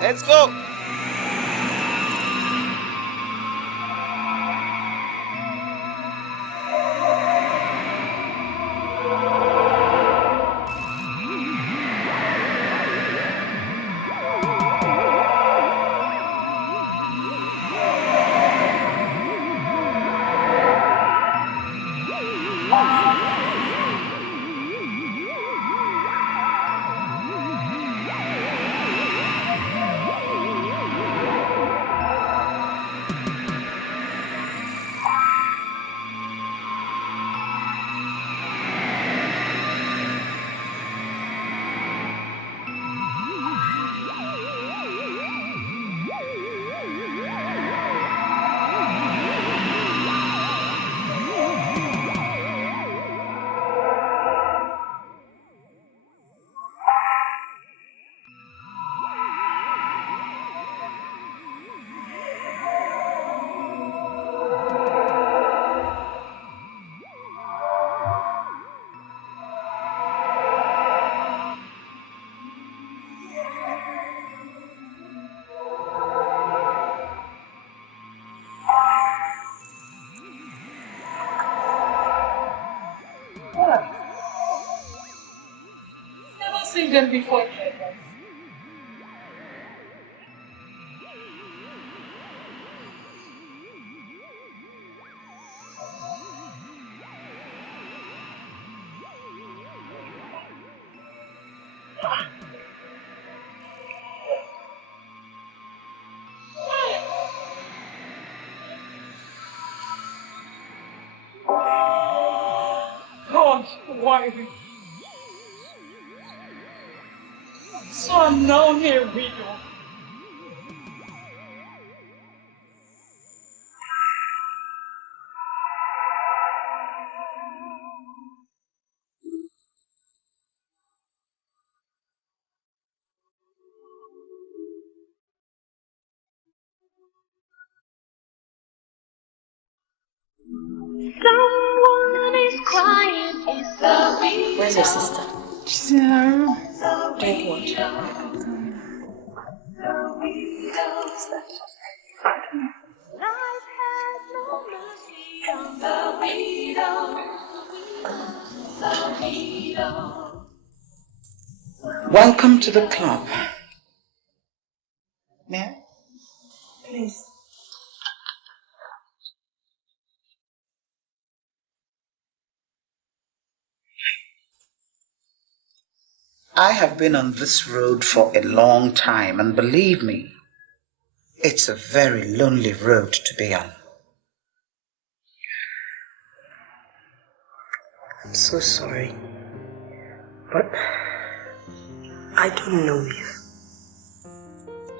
Let's go. Seen them before. God, why? So I'm now here with you. Someone is crying. It's the beat. Where's your sister? She's in her room. Drink what? What's that? Life has no mercy on the widow. Welcome to the club. May I? Please. I have been on this road for a long time, and believe me, it's a very lonely road to be on. I'm so sorry, but I don't know you.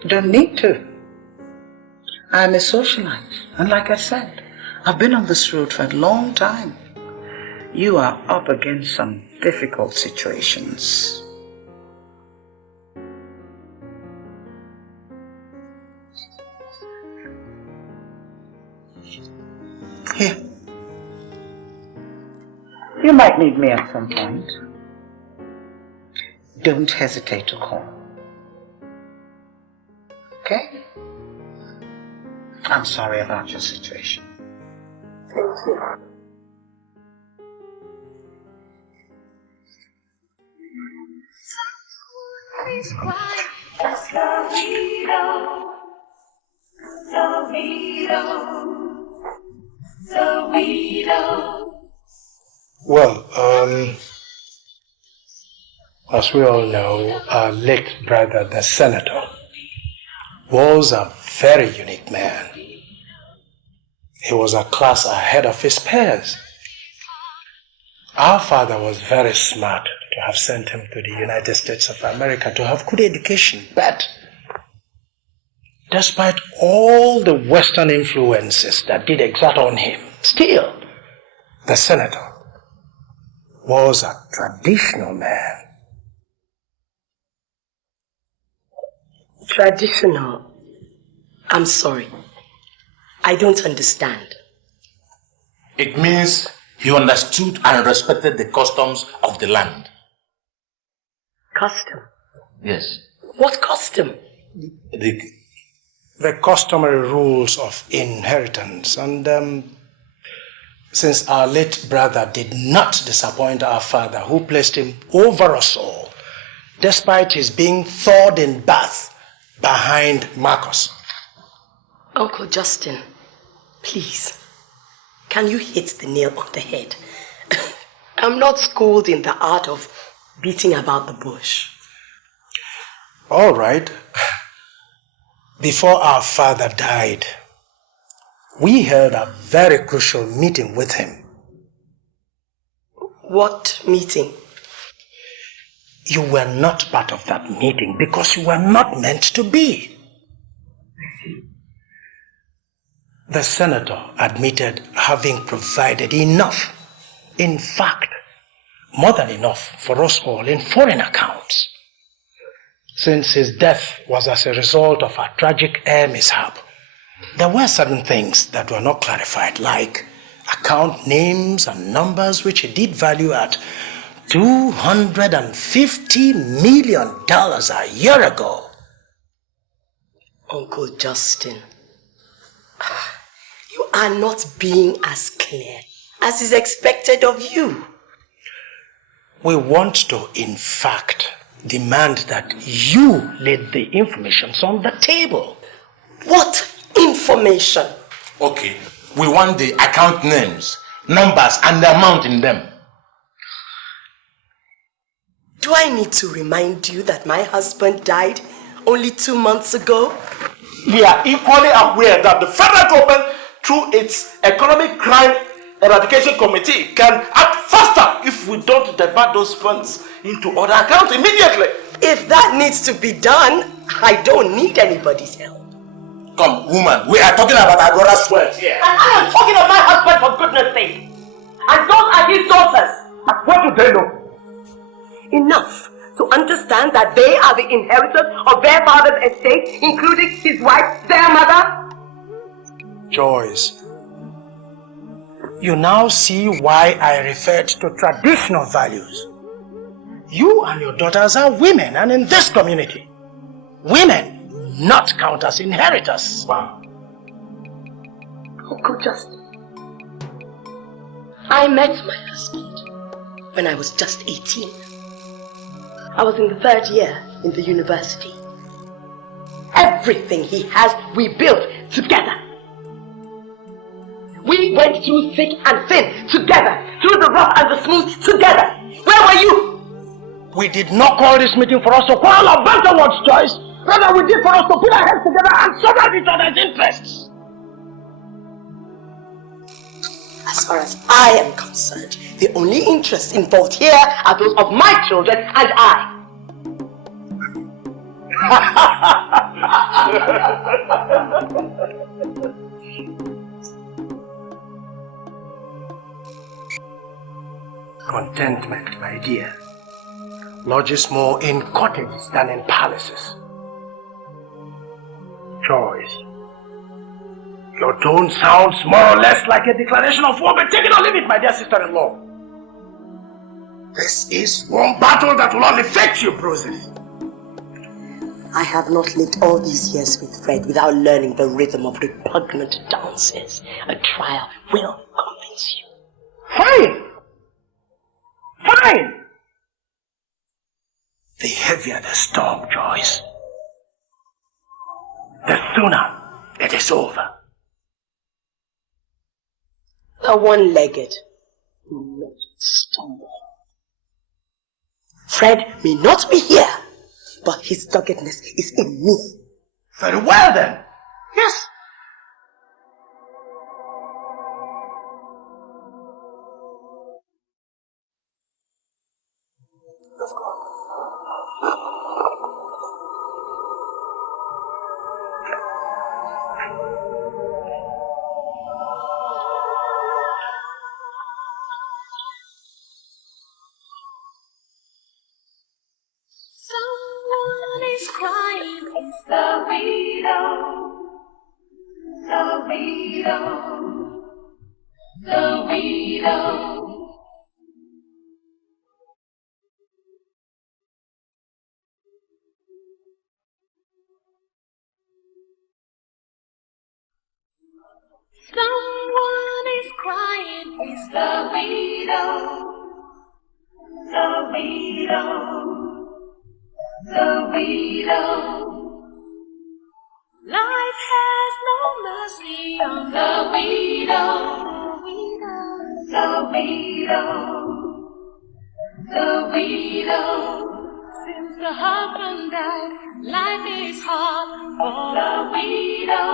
Don't need to. I'm a socialite, and like I said, I've been on this road for a long time. You are up against some difficult situations. Here. You might need me at some point. Don't hesitate to call. Okay? I'm sorry about your situation. Thank you. Please cry. It's the widow. The widow. The widow. Well, as we all know, our late brother, the senator, was a very unique man. He was a class ahead of his peers. Our father was very smart to have sent him to the United States of America to have good education, but despite all the Western influences that did exert on him, still, the senator was a traditional man. Traditional? I'm sorry. I don't understand. It means he understood and respected the customs of the land. Custom? Yes. What custom? The customary rules of inheritance. And since our late brother did not disappoint our father, who placed him over us all, despite his being thawed in bath behind Marcus. Uncle Justin, please, can you hit the nail on the head? I'm not schooled in the art of beating about the bush. All right. Before our father died, we held a very crucial meeting with him. What meeting? You were not part of that meeting because you were not meant to be. The senator admitted having provided enough, in fact, more than enough for us all in foreign accounts. Since his death was as a result of a tragic air mishap, there were certain things that were not clarified, like account names and numbers which he did value at $250 million a year ago. Uncle Justin, you are not being as clear as is expected of you. We want to, in fact, demand that you laid the information on the table. What information? Okay, we want the account names, numbers, and the amount in them. Do I need to remind you that my husband died only 2 months ago? We are equally aware that the federal government, through its Economic Crime Eradication Committee, can act faster if we don't divert those funds into other accounts immediately. If that needs to be done, I don't need anybody's help. Come, woman, we are talking about our brother's wealth here. And I am talking of my husband, for goodness sake. And those are his daughters. What do they know? Enough to understand that they are the inheritors of their father's estate, including his wife, their mother. Joyce, you now see why I referred to traditional values. You and your daughters are women, and in this community, women not count as inheritors. Wow. Uncle Justin, I met my husband when I was just 18. I was in the 3rd year in the university. Everything he has, we built together. We went through thick and thin together, through the rough and the smooth together. Where were you? We did not call this meeting for us to quarrel or banter words, Joyce. Rather, we did for us to put our heads together and serve each other's interests. As far as I am concerned, the only interests involved here are those of my children and I. Contentment, my dear, lodges more in cottages than in palaces. Joyce, your tone sounds more or less like a declaration of war, but take it or leave it, my dear sister-in-law. This is one battle that will only fetch you bruises. I have not lived all these years with Fred without learning the rhythm of repugnant dances. A trial will convince you. Fine! Fine! The heavier the storm, Joyce, the sooner it is over. The one-legged will not stumble. Fred may not be here, but his doggedness is in me. Very well then. Yes. Let's go. Someone is crying. It's the widow. The widow. The widow. Someone is crying. It's the widow. The widow. The widow. Life has no mercy on the widow. The widow. The widow. Since the husband died, life is hard for the widow.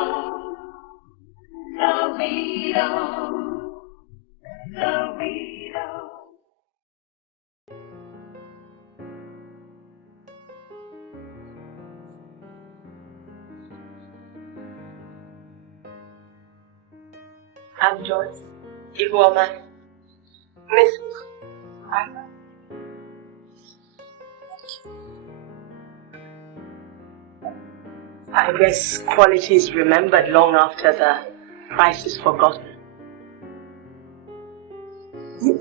The widow. The widow. I'm Joyce. Ihuoma. Mrs. Anna. I guess quality is remembered long after the price is forgotten.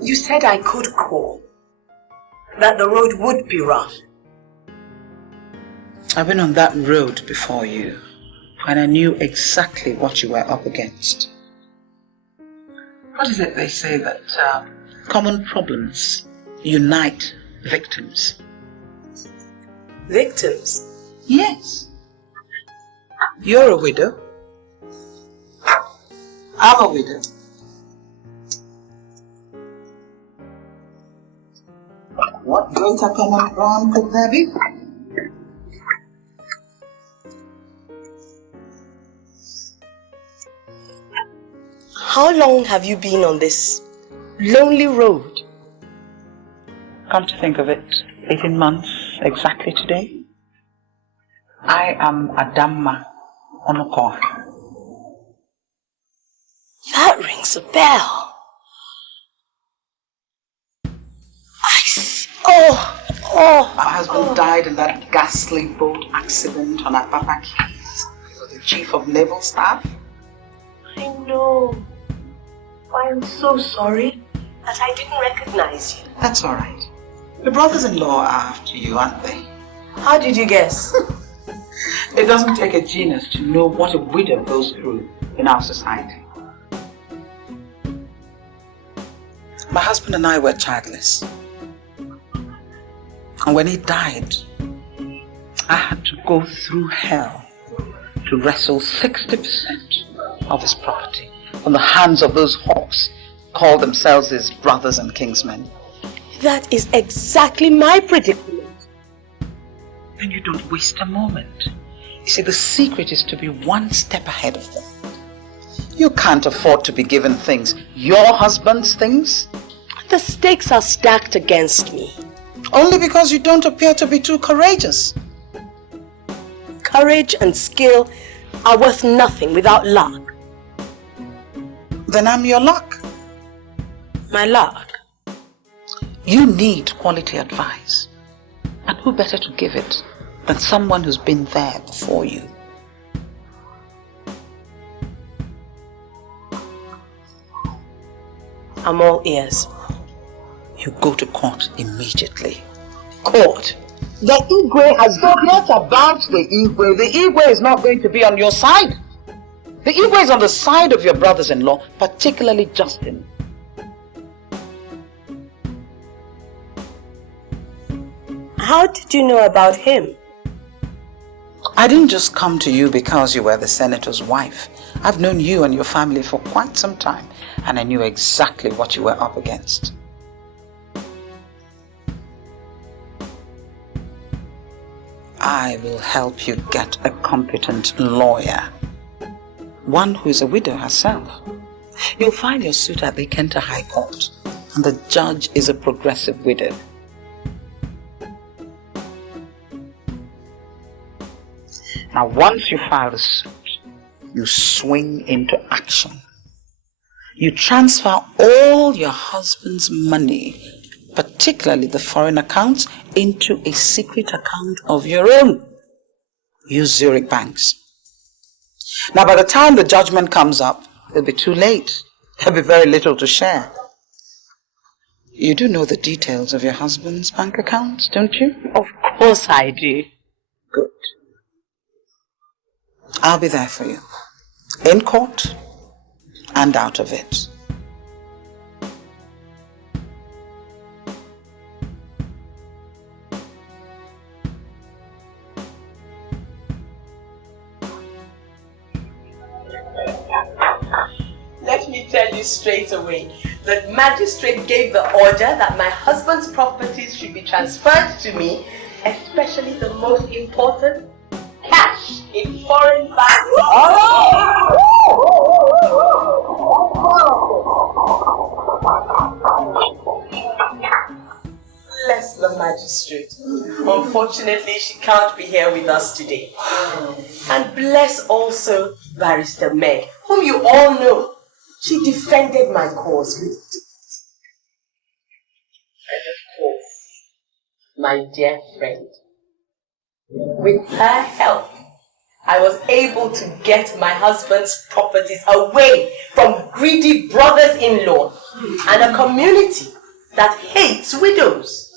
You said I could call. That the road would be rough. I've been on that road before you, and I knew exactly what you were up against. What is it they say that common problems unite victims? Victims? Yes. You're a widow. I'm a widow. What greater common ground could there be? How long have you been on this lonely road? Come to think of it, 18 months exactly today. I am Adamma Onokoa. That rings a bell. My husband died in that ghastly boat accident on Apapa Keys. He was the chief of naval staff. I know. I'm so sorry that I didn't recognize you. That's all right. The brothers-in-law are after you, aren't they? How did you guess? It doesn't take a genius to know what a widow goes through in our society. My husband and I were childless. And when he died, I had to go through hell to wrestle 60% of his property from the hands of those hawks call themselves his brothers and kingsmen. That is exactly my predicament. Then you don't waste a moment. You see, the secret is to be one step ahead of them. You can't afford to be given things, your husband's things. The stakes are stacked against me. Only because you don't appear to be too courageous. Courage and skill are worth nothing without luck. Then I'm your luck. My luck? You need quality advice. And who better to give it than someone who's been there before you? I'm all ears. You go to court immediately. Court? The Igwe has forgot about the Igwe. The Igwe is not going to be on your side. The Igwe is on the side of your brothers-in-law, particularly Justin. How did you know about him? I didn't just come to you because you were the senator's wife. I've known you and your family for quite some time, and I knew exactly what you were up against. I will help you get a competent lawyer. One who is a widow herself. You'll file your suit at the Kenta High Court, and the judge is a progressive widow. Now, once you file the suit, you swing into action. You transfer all your husband's money, particularly the foreign accounts, into a secret account of your own. Use Zurich banks. Now, by the time the judgment comes up, it'll be too late. There'll be very little to share. You do know the details of your husband's bank accounts, don't you? Of course I do. Good. I'll be there for you. In court and out of it. Let me tell you straight away. The magistrate gave the order that my husband's properties should be transferred to me, especially the most important, cash in foreign banks. Bless the magistrate. Unfortunately, she can't be here with us today. And bless also Barrister Meg, whom you all know. She defended my cause with and of course, my dear friend. With her help, I was able to get my husband's properties away from greedy brothers-in-law and a community that hates widows.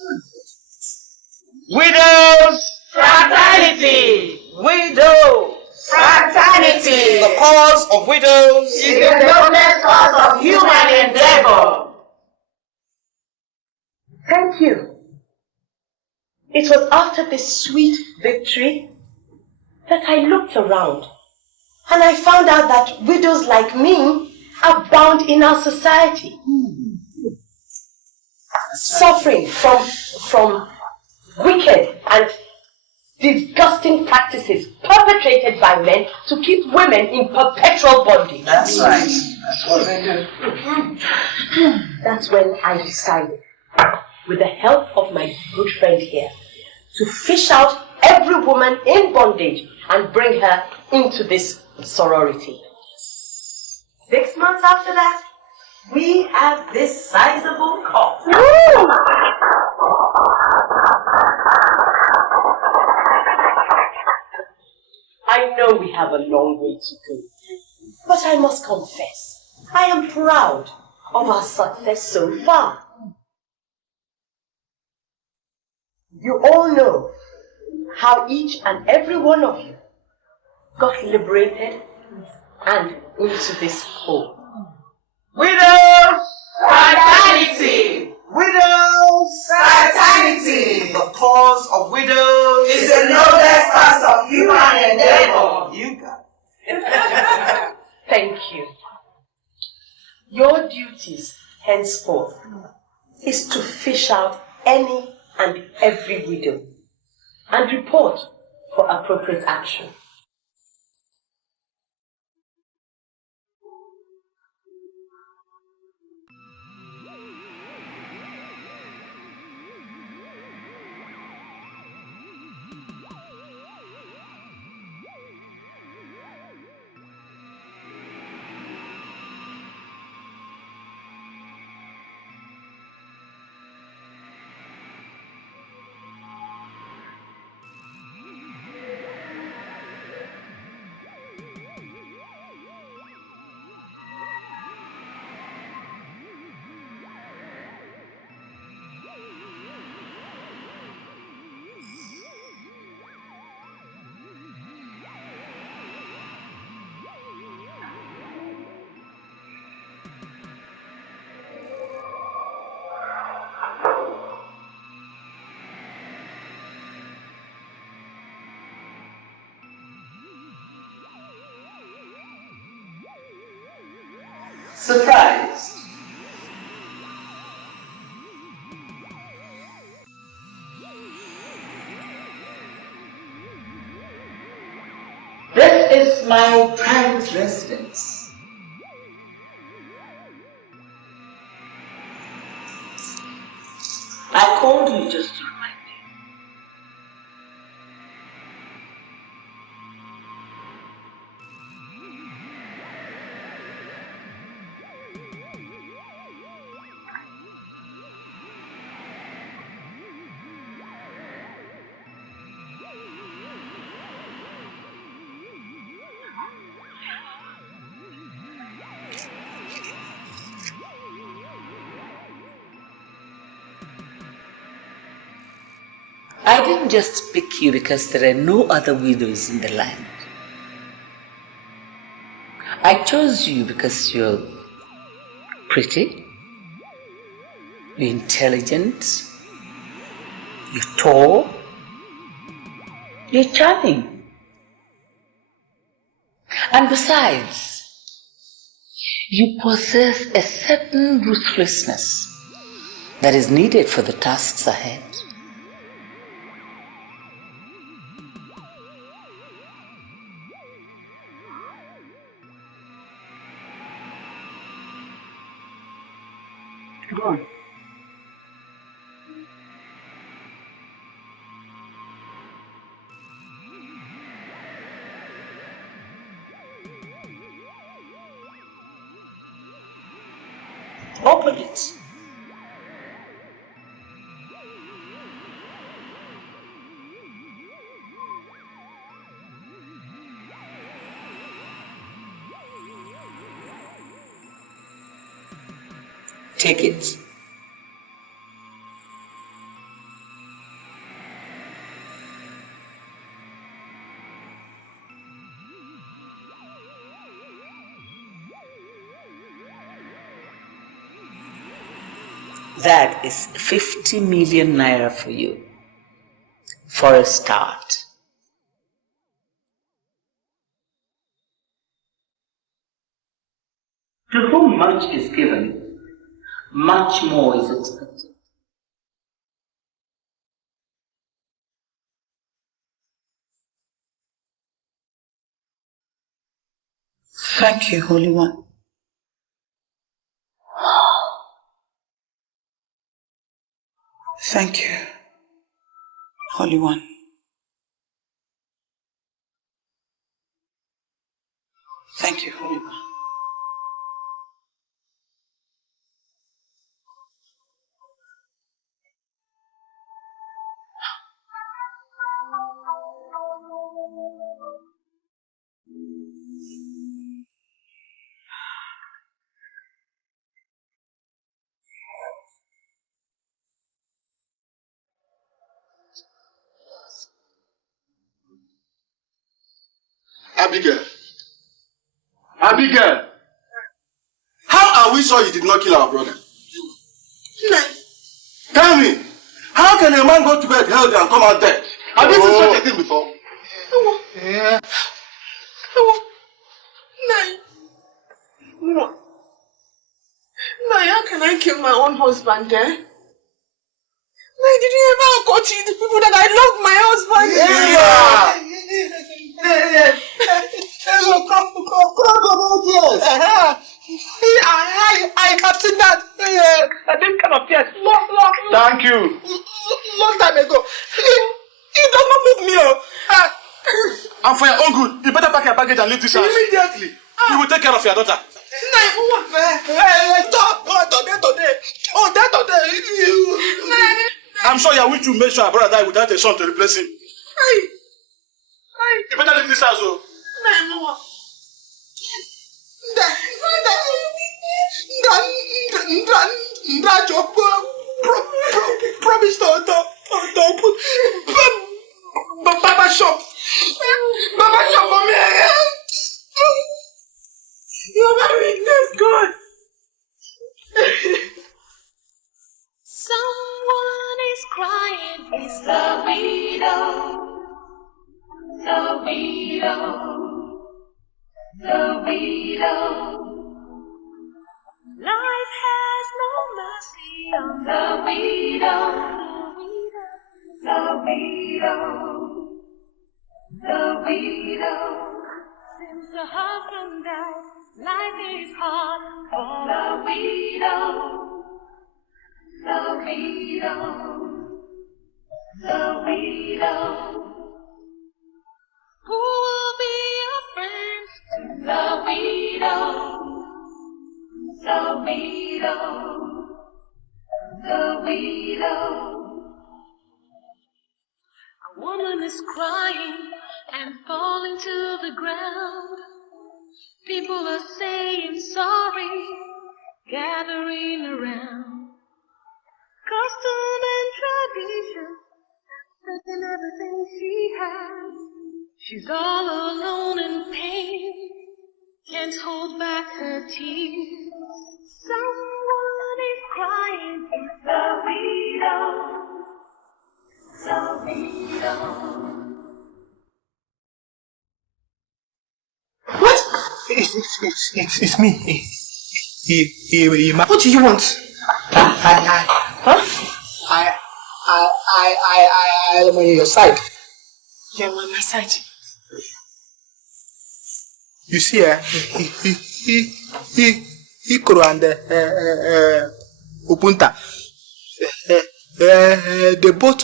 Widows! Fraternity! Widow! Fraternity! The cause of widows is the noblest cause of human endeavor. Thank you. It was after this sweet victory that I looked around and I found out that widows like me abound in our society. Suffering from wicked and disgusting practices perpetrated by men to keep women in perpetual bondage. That's right. That's what they do. That's when I decided, with the help of my good friend here, to fish out every woman in bondage and bring her into this sorority. 6 months after that, we have this sizable call. I know we have a long way to go, but I must confess, I am proud of our success so far. You all know how each and every one of you got liberated and into this home. Widows! Fraternity! Widows! Fraternity! The cause of widows Is the noblest cause of human endeavor. You got it. Thank you. Your duties henceforth is to fish out any and every widow and report for appropriate action. Surprised. This is my private residence. I called you just to remind you. I didn't just pick you because there are no other widows in the land. I chose you because you're pretty, you're intelligent, you're tall, you're charming. And besides, you possess a certain ruthlessness that is needed for the tasks ahead. Go on. Open it. Take it. That is 50 million naira for you, for a start. To whom much is given, much more is expected. Thank you, Holy One. Thank you, Holy One. Thank you, Holy One. Abigail. Abigail. How are we sure you did not kill our brother? Tell me, how can a man go to bed healthy and come out dead? Have you seen such a thing before? Yeah. No, how can I kill my own husband, eh? Did you ever go to the people that I love my husband? I have seen that. This kind of yes. Thank you. Long time ago. He does not move me. And for your own good, you better pack your baggage and leave this house. Immediately. We will take care of your daughter. I'm sure you wish to make sure our brother died without a son to replace him. You better leave this house, oh. Promise to put Baba shop. Baba shop for me. You're my weakness, God. Someone is crying. It's the widow. The widow. The widow. Life has no mercy on the widow. The widow. The widow. Since the husband died, life is hard for the widow. The widow. The widow. Who will be a friend to the widow? The widow. The widow. A woman is crying and falling to the ground. People are saying sorry, gathering around. Custom and tradition has taken everything she has. She's all alone in pain. can't hold back her tears. Someone is crying. It's the widow. The widow. What? It's me. What do you want? Huh? I am on your side. You're on my side. You see, Ikoro and Upunta, they both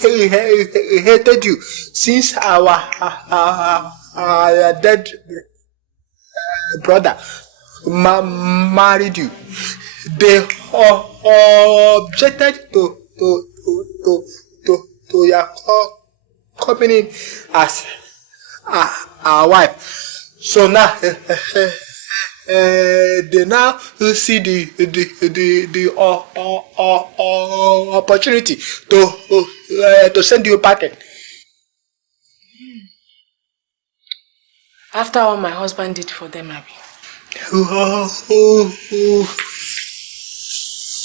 hated you since our dead brother married you. They objected to your coming in as our wife. So now they now see the opportunity to send you packing. After all my husband did for them, Abby.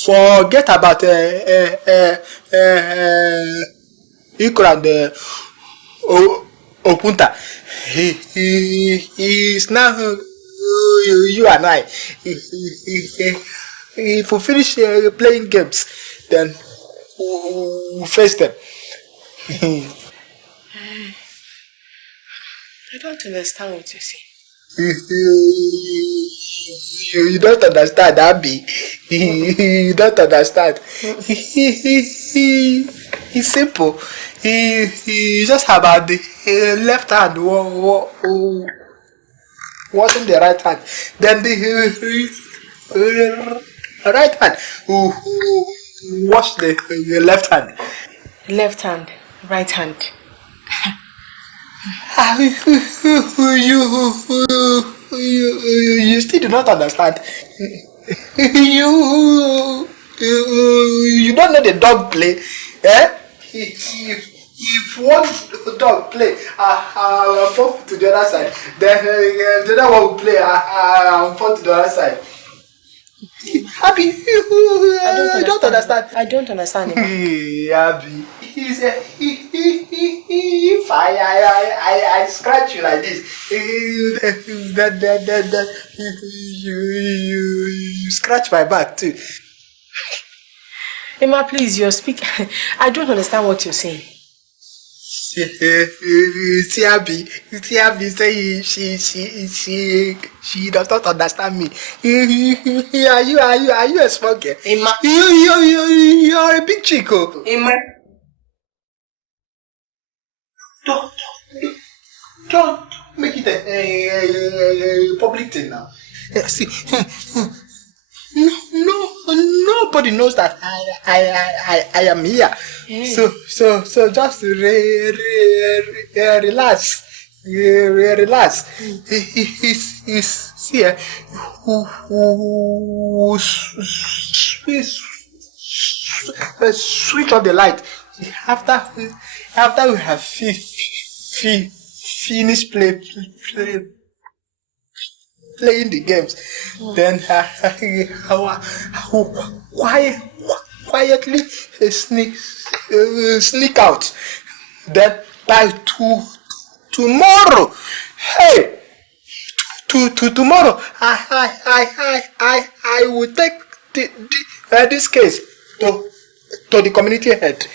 Forget about Ikoro and Opunta. He is now you and I. If we finish playing games, then we'll face them. I don't understand what you say. You don't understand, Abby. You don't understand. He's simple. He just about the left hand wasn't the right hand. Then the right hand was the left hand. Left hand, right hand. You still do not understand. You don't know the dog play, eh? If one dog play, I'll fall to the other side. Then the other one will play, I'll fall to the other side. Abby, I don't understand. I don't understand him. Abby, if I scratch you like this, you scratch my back too. Emma, please, you're speaking. I don't understand what you're saying. See Abby say she does not understand me. Are you a small girl? Emma. You're a big chico. Emma. Don't make it a public thing now. See, nobody knows that I am here. Yeah. So just relax. Relax. He's here. Switch off the light. After we have finished playing the games, then quietly sneak out. Then by tomorrow, hey, tomorrow, I will take this case to the community head.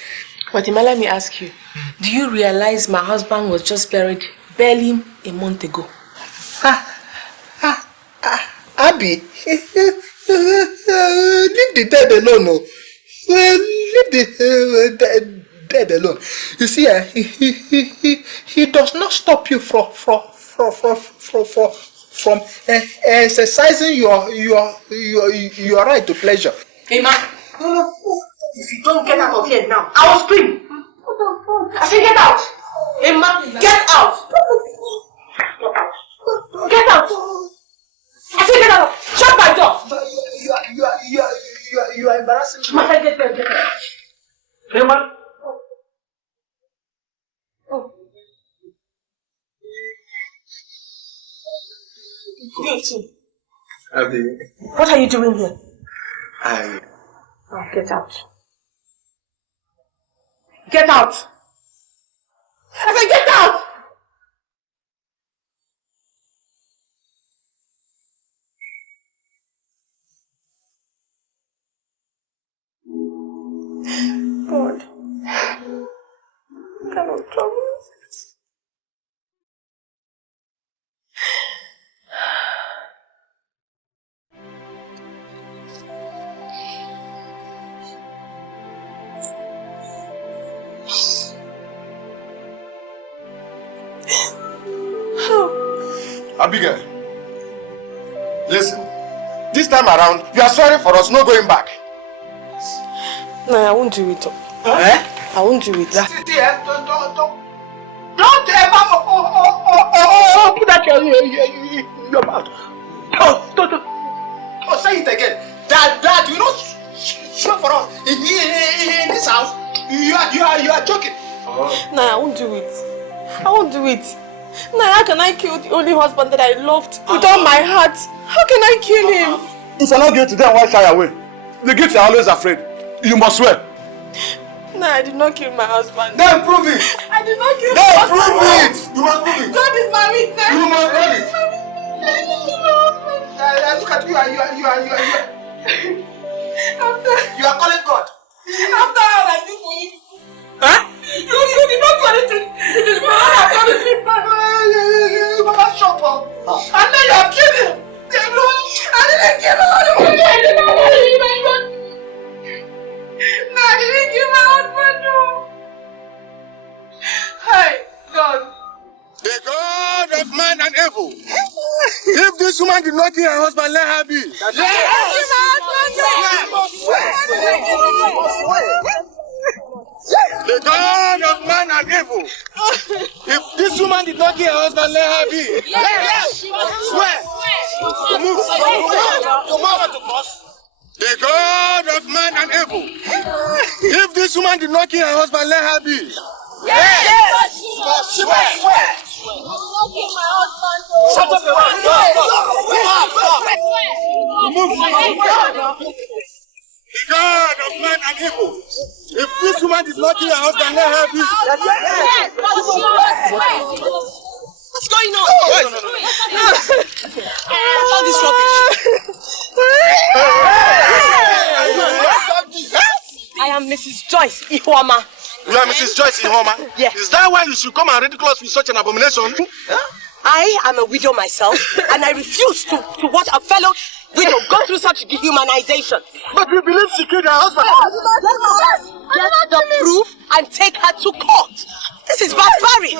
Fatima, let me ask you, do you realize my husband was just buried barely a month ago? Abby, leave the dead alone. No. Leave the dead alone. You see, he does not stop you from exercising your right to pleasure. Hey man, if you don't get out of here now, I will scream. I say get out. Hey man, get out. Get out. I say get out. Shut my door. You are embarrassing me. My friend, get out. Hey man. guilty. Abby. What are you doing here? Oh, get out. Get out! I said get out! God. What kind of trouble is this? Abigail, listen. This time around, you are sorry for us, no going back. No, I won't do it. Eh? I won't do it. Don't ever put that your mouth. Don't say it again. Dad, you know, sure for us in this house. You are joking. No, I won't do it. I won't do it. No, how can I kill the only husband that I loved with all my heart? How can I kill him? If you're not guilty, then why shy away? The guilty are always afraid. You must swear. No, I did not kill my husband. Then prove it. I did not kill my Then husband. prove it. You must prove it. God is my witness. You must prove it. I didn't kill my husband. Look at you. You are calling God. After all I did for you. Huh? You did not do anything. It is my heart that is in my life. Mama, shut up. And then you have killed him. I didn't kill my husband. I did not kill my husband. No, I didn't kill my husband. No. Hi, God. The God of man and evil. If this woman did not kill her husband, let her be. The God of man and evil. If this woman did not kill her husband, let her be. Yes. Swear. Move. The God of man and evil. If this woman did not kill her husband, let her be. Yes. Swear. Shut up. The God of man and evil. If this woman did not kill her husband, let her be. What's going on? What's all this rubbish? I am Mrs. Joyce Ihoma. You are Mrs. Joyce Ihoma? Yes. Is that why you should come and ridicule us with such an abomination? I am a widow myself, and I refuse to watch a fellow widow go through such dehumanization. But we believe she killed her husband. Get the proof and take her to court. This is barbaric.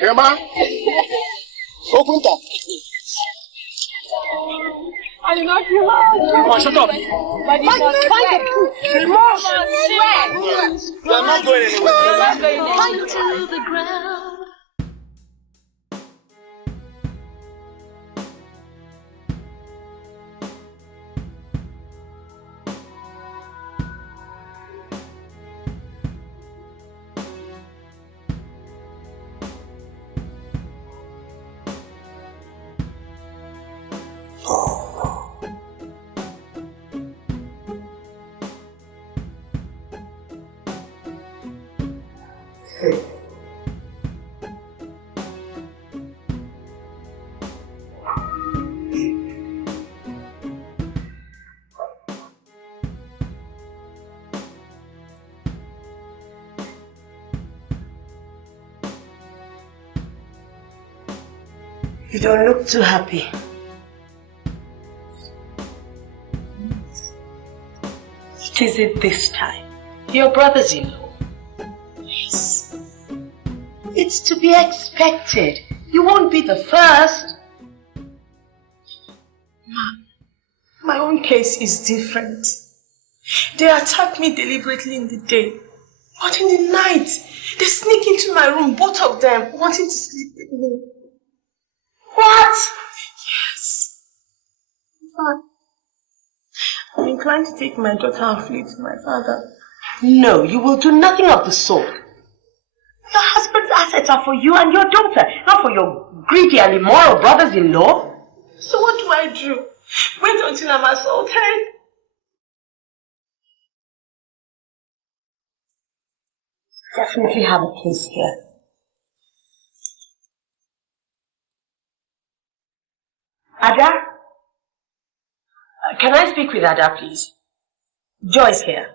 Emma, open top. I did not kill her. Come on, shut up. But you must find the proof. You are not going anywhere. Find to the ground. You don't look too happy. What is it this time? Your brothers-in-law. Yes. It's to be expected. You won't be the first. Mom, my own case is different. They attack me deliberately in the day, but in the night, they sneak into my room, both of them, wanting to sleep with me. What? Yes. I'm inclined to take my daughter and flee to my father. No, you will do nothing of the sort. Your husband's assets are for you and your daughter, not for your greedy and immoral brothers-in-law. So what do I do? Wait until I'm assaulted? Definitely have a place here. Ada? Can I speak with Ada, please? Joy's here.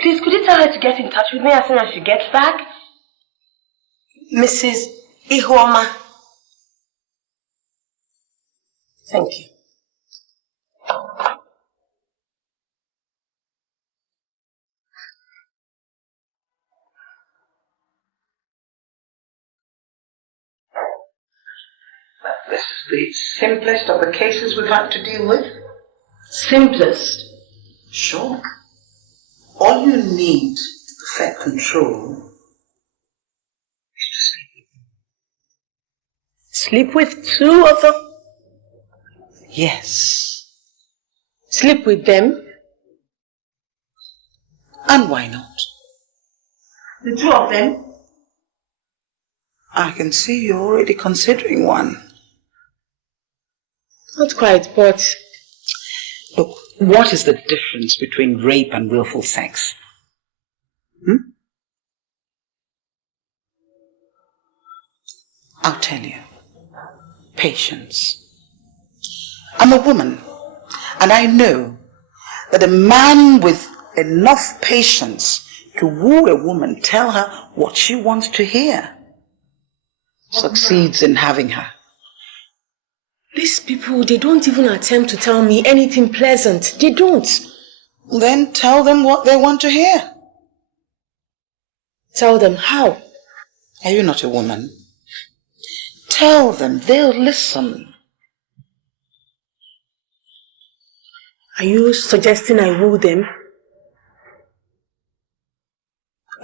Please, could you tell her to get in touch with me as soon as she gets back? Mrs. Ihuoma. Thank you. This is the simplest of the cases we've had to deal with. Simplest? Sure. All you need to perfect control is to sleep with them. Sleep with two of them? Yes. Sleep with them? And why not? The two of them? I can see you're already considering one. Not quite, but... Look, what is the difference between rape and willful sex? I'll tell you. Patience. I'm a woman, and I know that a man with enough patience to woo a woman, tell her what she wants to hear, succeeds in having her. These people, they don't even attempt to tell me anything pleasant. They don't. Then tell them what they want to hear. Tell them how? Are you not a woman? Tell them, they'll listen. Are you suggesting I woo them?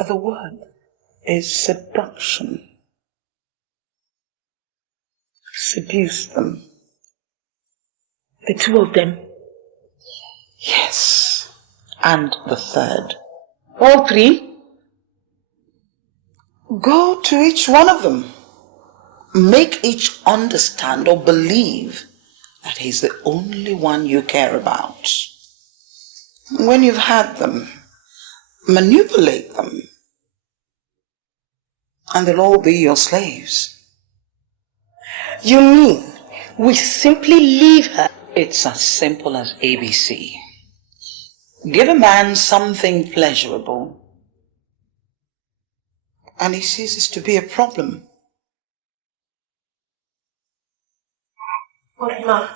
The word is seduction. Seduce them. The two of them? Yes. And the third. All three? Go to each one of them. Make each understand or believe that he's the only one you care about. When you've had them, manipulate them, and they'll all be your slaves. You mean we simply leave her? It's as simple as ABC. Give a man something pleasurable, and he ceases to be a problem. But ma,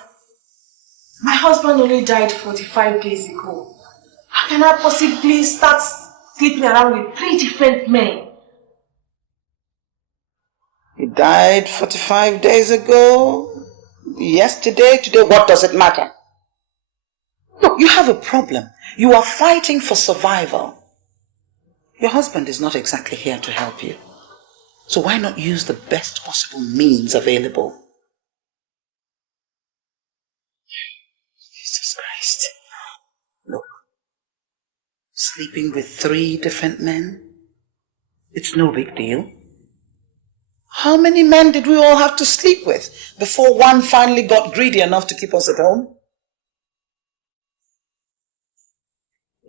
my husband only died 45 days ago. How can I possibly start sleeping around with 3 different men? He died 45 days ago, yesterday, today, what does it matter? Look, you have a problem. You are fighting for survival. Your husband is not exactly here to help you. So why not use the best possible means available? Jesus Christ. Look, sleeping with 3 different men, it's no big deal. How many men did we all have to sleep with before one finally got greedy enough to keep us at home?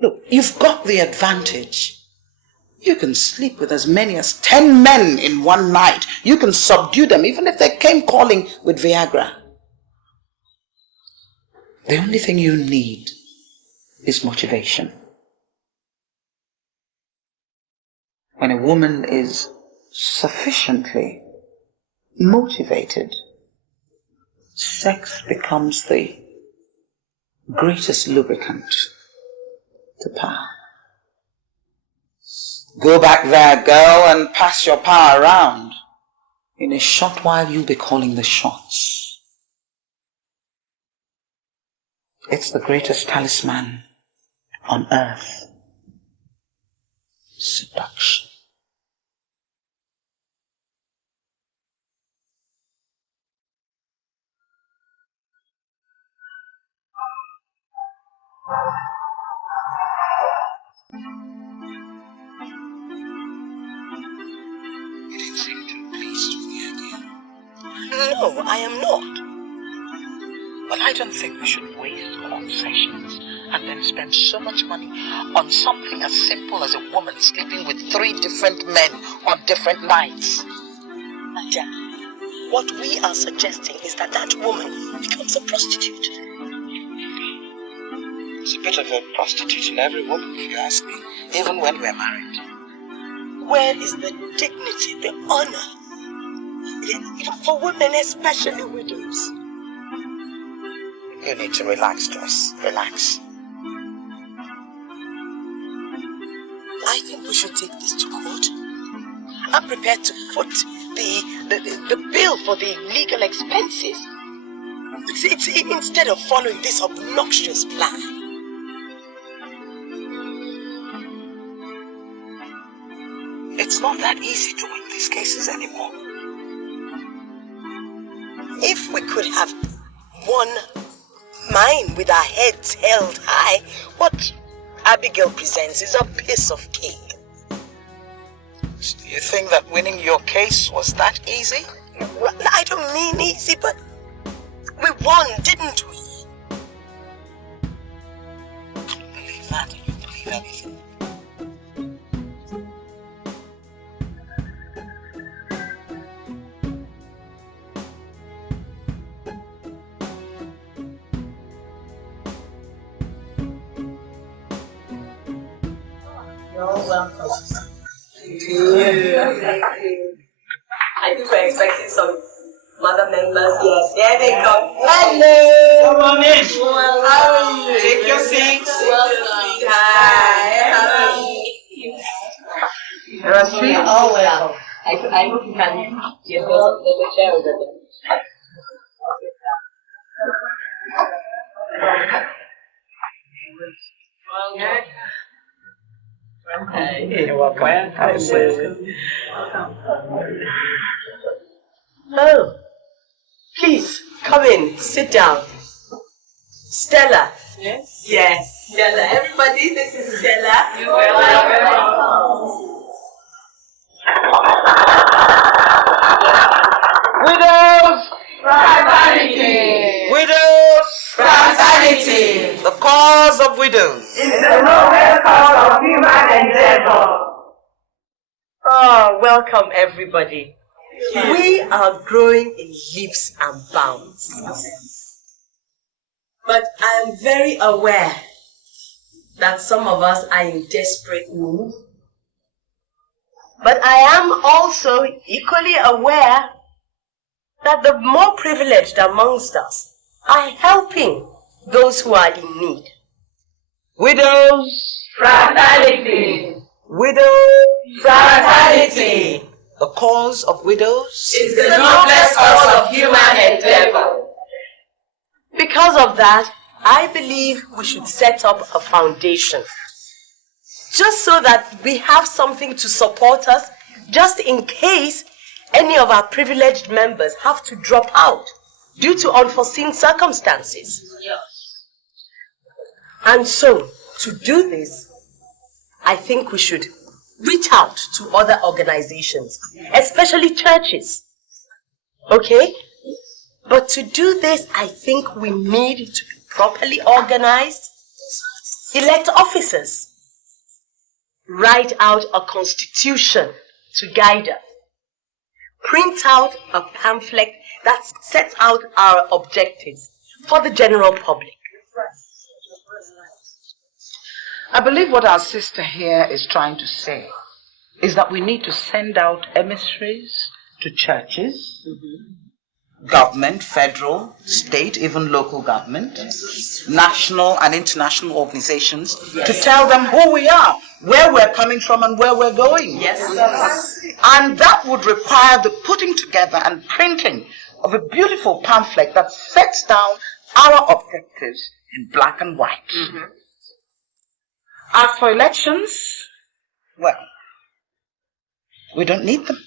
Look, you've got the advantage. You can sleep with as many as 10 men in one night. You can subdue them even if they came calling with Viagra. The only thing you need is motivation. When a woman is sufficiently motivated, sex becomes the greatest lubricant to power. Go back there, girl, and pass your power around. In a short while, you'll be calling the shots. It's the greatest talisman on earth. Seduction. You didn't seem too pleased with the idea. No, I am not. Well, I don't think we should waste court sessions and then spend so much money on something as simple as a woman sleeping with 3 different men on different nights. Ajayi, what we are suggesting is that that woman becomes a prostitute. There's a bit of a prostitute in every woman, if you ask me, even when we're married. Where is the dignity, the honor? For women, especially widows. You need to relax, Joyce. Relax. I think we should take this to court. I'm prepared to foot the bill for the legal expenses. It's instead of following this obnoxious plan. It's not that easy to win these cases anymore. If we could have won mine with our heads held high, what Abigail presents is a piece of cake. Do you think that winning your case was that easy? Well, I don't mean easy, but we won, didn't we? Believe that and you believe anything. You're welcome. I think we're expecting some mother members. Yes, here they come. Hello. Come on in. How are you? Take your seats. Welcome. Hi. There are seats. Oh, well. I hope you can get the chair over there. You're welcome. Oh, please come in, sit down. Stella. Yes. Yes, Stella. Everybody, this is Stella. You're welcome. Widows! Fraternity! Widows! Fraternity! The cause of widows. It's the noblest cause of human endeavor. Oh, welcome everybody. We are growing in leaps and bounds. But I am very aware that some of us are in desperate need. But I am also equally aware that the more privileged amongst us are helping those who are in need. Widows! Fraternity! Widows! Fraternity! The cause of widows. It's the noblest cause of human endeavor. Because of that, I believe we should set up a foundation. Just so that we have something to support us, just in case any of our privileged members have to drop out due to unforeseen circumstances. And so, to do this, I think we should reach out to other organizations, especially churches. Okay? But to do this, I think we need to be properly organized, elect officers, write out a constitution to guide us, print out a pamphlet that sets out our objectives for the general public. I believe what our sister here is trying to say is that we need to send out emissaries to churches, government, federal, state, even local government, national and international organizations to tell them who we are, where we're coming from and where we're going. Yes. And that would require the putting together and printing of a beautiful pamphlet that sets down our objectives in black and white. As for elections, well, we don't need them.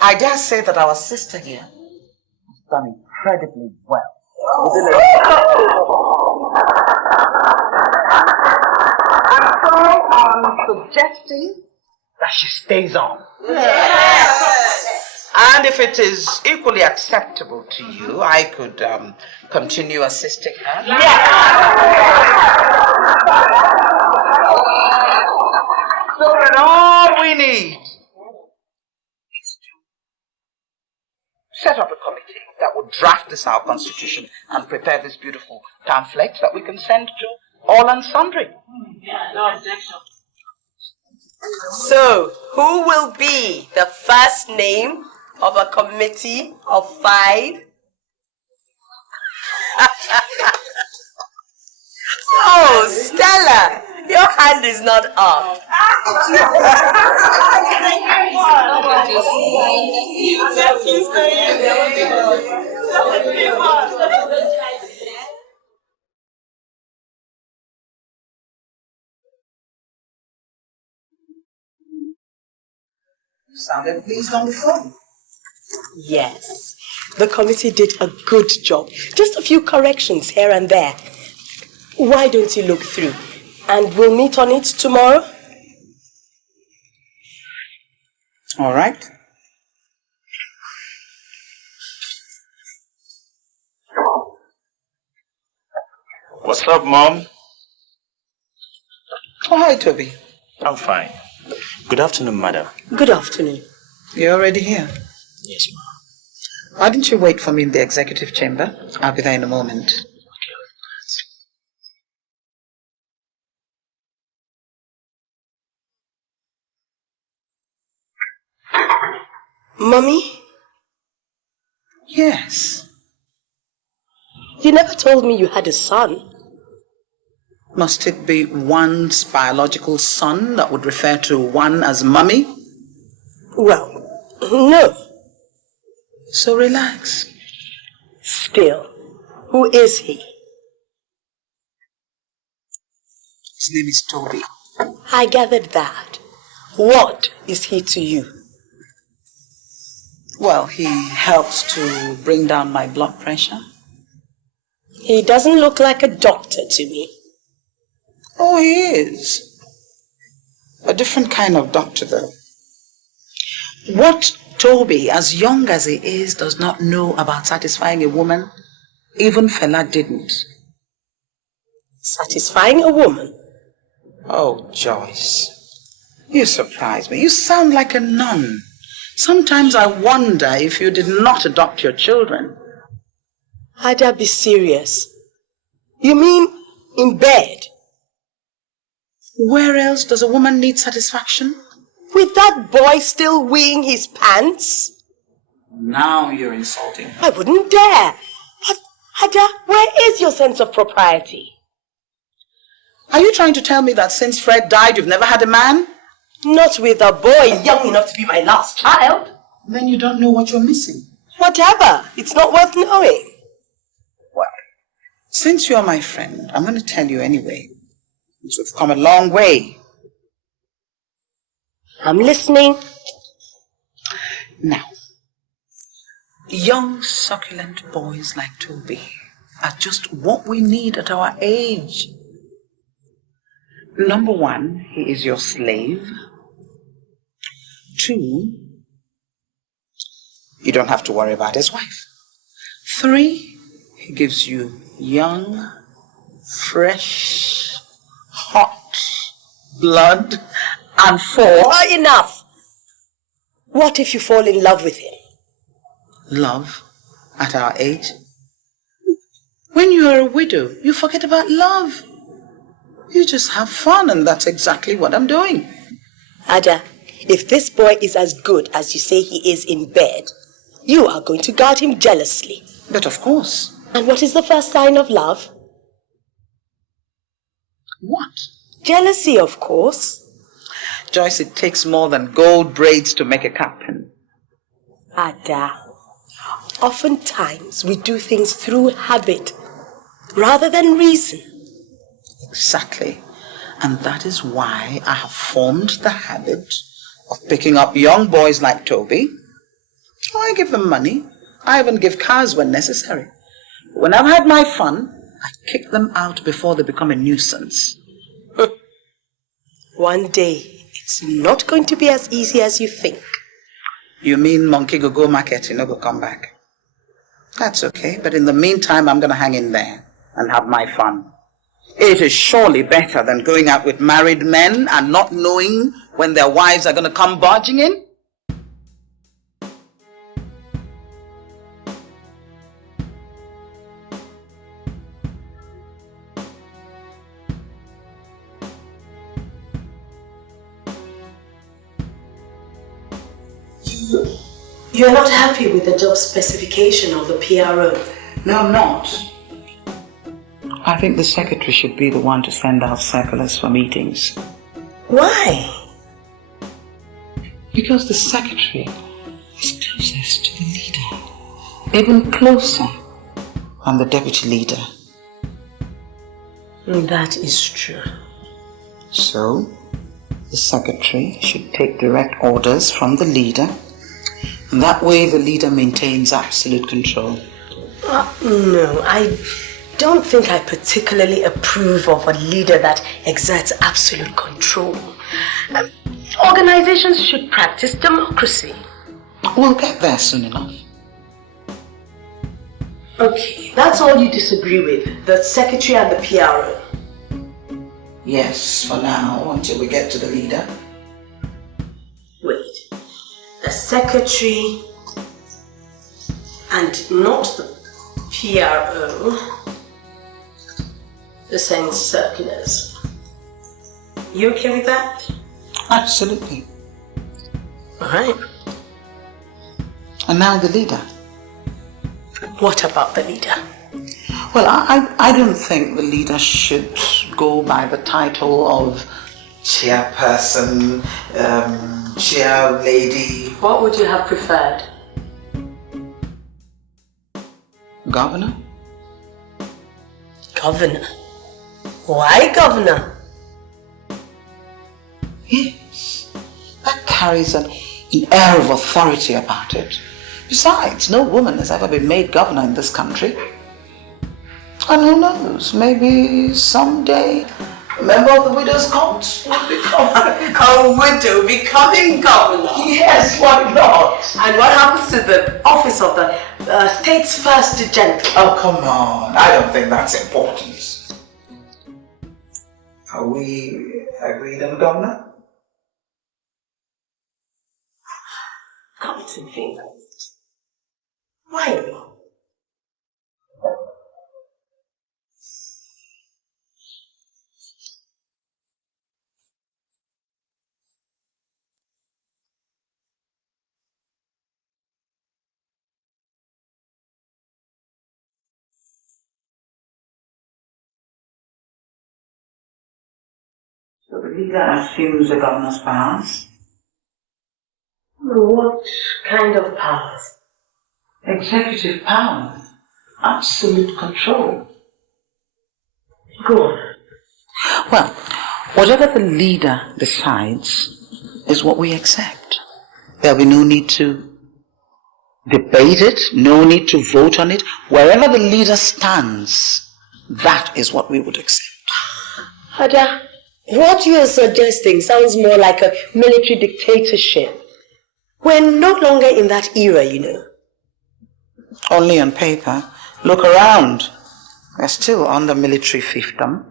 I dare say that our sister here has done incredibly well. suggesting that she stays on. Yes. And if it is equally acceptable to you, I could continue assisting her. So that all we need is to set up a committee that would draft this our constitution and prepare this beautiful pamphlet that we can send to all and sundry. No objection. So, who will be the first name of a committee of 5? Oh, Stella, your hand is not up. You sounded pleased on the phone. Yes, the committee did a good job. Just a few corrections here and there. Why don't you look through? And we'll meet on it tomorrow? All right. What's up, Mom? Oh, hi, Toby. I'm fine. Good afternoon, Madam. Good afternoon. You're already here? Yes, Mom. Why didn't you wait for me in the executive chamber? I'll be there in a moment. Mommy? Yes. You never told me you had a son. Must it be one's biological son that would refer to one as mummy? Well, no. So relax. Still, who is he? His name is Toby. I gathered that. What is he to you? Well, he helps to bring down my blood pressure. He doesn't look like a doctor to me. Oh, he is. A different kind of doctor, though. What Toby, as young as he is, does not know about satisfying a woman, even Fela didn't. Satisfying a woman? Oh, Joyce, you surprise me. You sound like a nun. Sometimes I wonder if you did not adopt your children. Ada, be serious. You mean in bed? Where else does a woman need satisfaction? With that boy still weeing his pants? Now you're insulting. I wouldn't dare. But, Ada, where is your sense of propriety? Are you trying to tell me that since Fred died, you've never had a man? Not with a boy young enough to be my last child. Then you don't know what you're missing. Whatever. It's not worth knowing. Well, since you're my friend, I'm going to tell you anyway. We've come a long way. I'm listening. Now, young, succulent boys like Toby are just what we need at our age. Number 1, he is your slave. 2, you don't have to worry about his wife. 3, he gives you young, fresh, hot blood. And 4... Oh, enough! What if you fall in love with him? Love? At our age? When you are a widow, you forget about love. You just have fun, and that's exactly what I'm doing. Ada, if this boy is as good as you say he is in bed, you are going to guard him jealously. But of course. And what is the first sign of love? What? Jealousy, of course. Joyce, it takes more than gold braids to make a captain. Ada, oftentimes we do things through habit rather than reason. Exactly. And that is why I have formed the habit of picking up young boys like Toby. Oh, I give them money. I even give cars when necessary. When I've had my fun, I kick them out before they become a nuisance. One day, it's not going to be as easy as you think. You mean monkey go market, you know, go come back? That's okay, but in the meantime, I'm going to hang in there and have my fun. It is surely better than going out with married men and not knowing when their wives are going to come barging in. You're not happy with the job specification of the PRO? No, I'm not. I think the secretary should be the one to send out circulars for meetings. Why? Because the secretary is closest to the leader. Even closer than the deputy leader. That is true. So, the secretary should take direct orders from the leader. That way the leader maintains absolute control. No, I don't think I particularly approve of a leader that exerts absolute control. Organizations should practice democracy. We'll get there soon enough. Okay, that's all you disagree with, the secretary and the PRO? Yes, for now, until we get to the leader. Wait. The secretary and not the PRO to send circulars. You okay with that? Absolutely. Alright. And now the leader. What about the leader? Well, I don't think the leader should go by the title of chairperson, chair lady. What would you have preferred? Governor? Governor? Why governor? Yes. That carries an air of authority about it. Besides, no woman has ever been made governor in this country. And who knows, maybe someday a member of the widow's court will become A widow becoming governor? Yes, why not? And what happens to the office of the state's first gentleman? Oh, come on. I don't think that's important. Are we agreed on governor? Come to think. Why not? So the leader assumes the governor's powers. What kind of powers? Executive power. Absolute control. Go on. Well, whatever the leader decides is what we accept. There'll be no need to debate it, no need to vote on it. Wherever the leader stands, that is what we would accept. Ada, what you are suggesting sounds more like a military dictatorship. We're no longer in that era, you know. Only on paper. Look around. We're still under military fiefdom.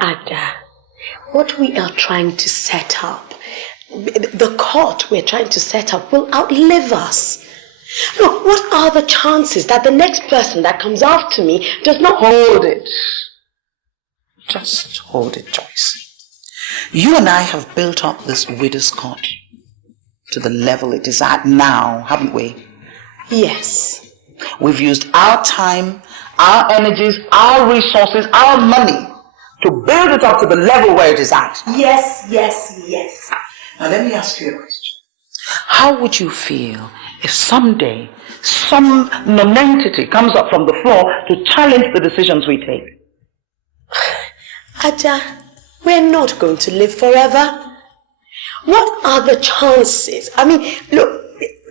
Ada, what we are trying to set up, the court we're trying to set up will outlive us. Look, what are the chances that the next person that comes after me does not hold it? Just hold it, Joyce. You and I have built up this widow's court to the level it is at now, haven't we? Yes. We've used our time, our energies, our resources, our money to build it up to the level where it is at. Yes, yes, yes. Now let me ask you a question. How would you feel if someday some non-entity comes up from the floor to challenge the decisions we take? Ada, we're not going to live forever. What are the chances? I mean, look,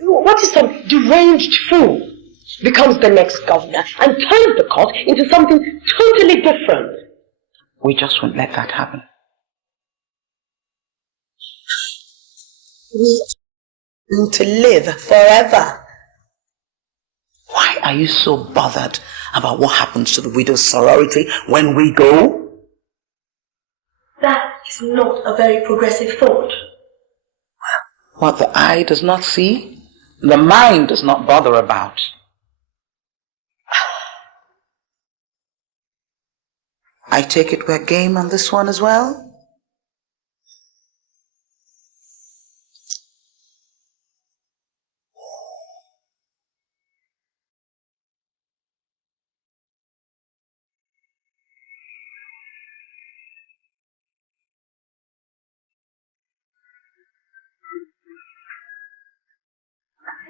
what if some deranged fool becomes the next governor and turns the court into something totally different? We just won't let that happen. We need to live forever. Why are you so bothered about what happens to the widow's sorority when we go? That is not a very progressive thought. What the eye does not see, the mind does not bother about. I take it we're game on this one as well?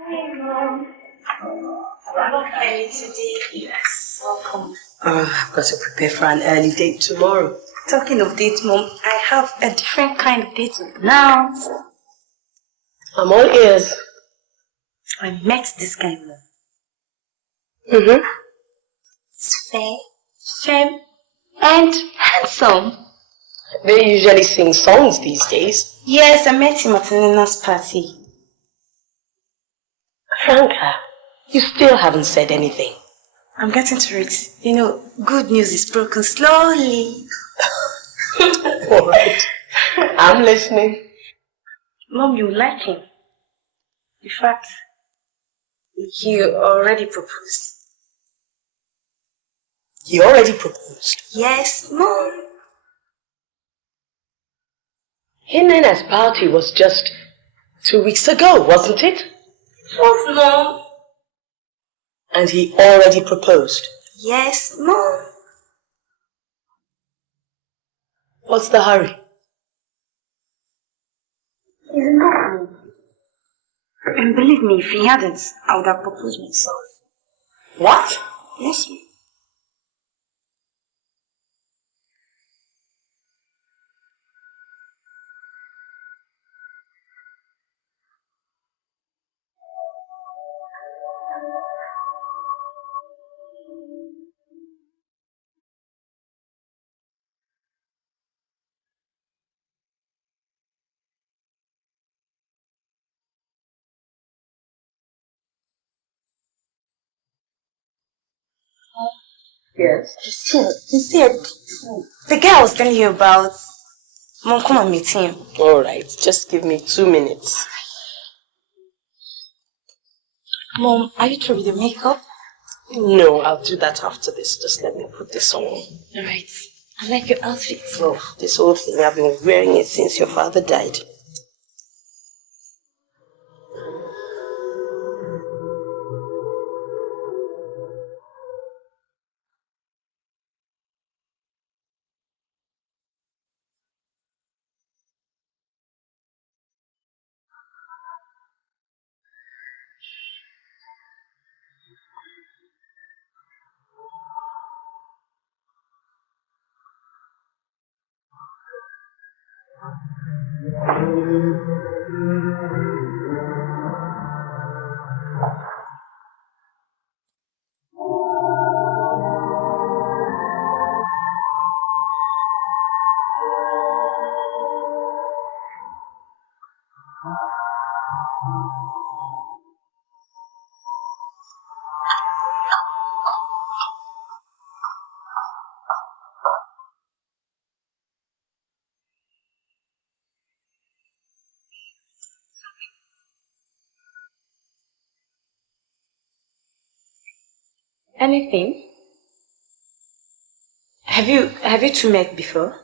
Hey, Mom. I'm okay today. Yes. Welcome. I've got to prepare for an early date tomorrow. Talking of dates, Mom, I have a different kind of date now. I'm all ears. I met this guy, Mom. Mm-hmm. He's fair, femme, and handsome. They usually sing songs these days. Yes, I met him at Nina's party. Franca, you still haven't said anything. I'm getting to it. You know, good news is broken slowly. All right. I'm listening. Mom, you like him. In fact, he already proposed. You already proposed? Yes, Mom. Nina's party was just 2 weeks ago, wasn't it? Yes, Mom. And he already proposed? Yes, Mom. What's the hurry? He's not me. And believe me, if he hadn't, I would have proposed myself. What? Yes, Mom. Yes. You see, the guy I was telling you about. Mom, come and meet him. All right, just give me 2 minutes. Mom, are you through with the makeup? No, I'll do that after this. Just let me put this on. Alright. I like your outfit. Oh, this whole thing, I've been wearing it since your father died. Anything? Have you two met before?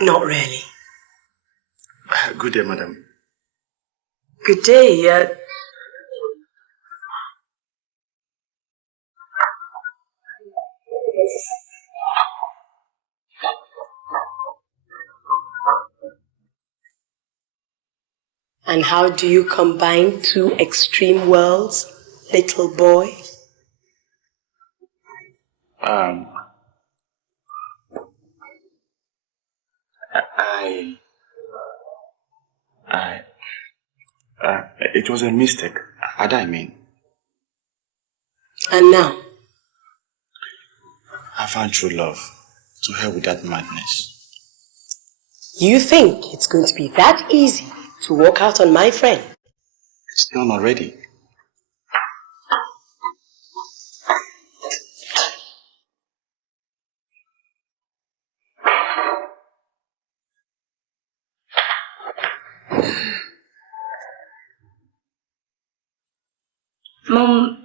Not really. Good day, madam. Good day, And how do you combine 2 extreme worlds, little boy? It was a mistake. I mean. And now? I found true love. To hell with that madness. You think it's going to be that easy to walk out on my friend? It's done already. Mom,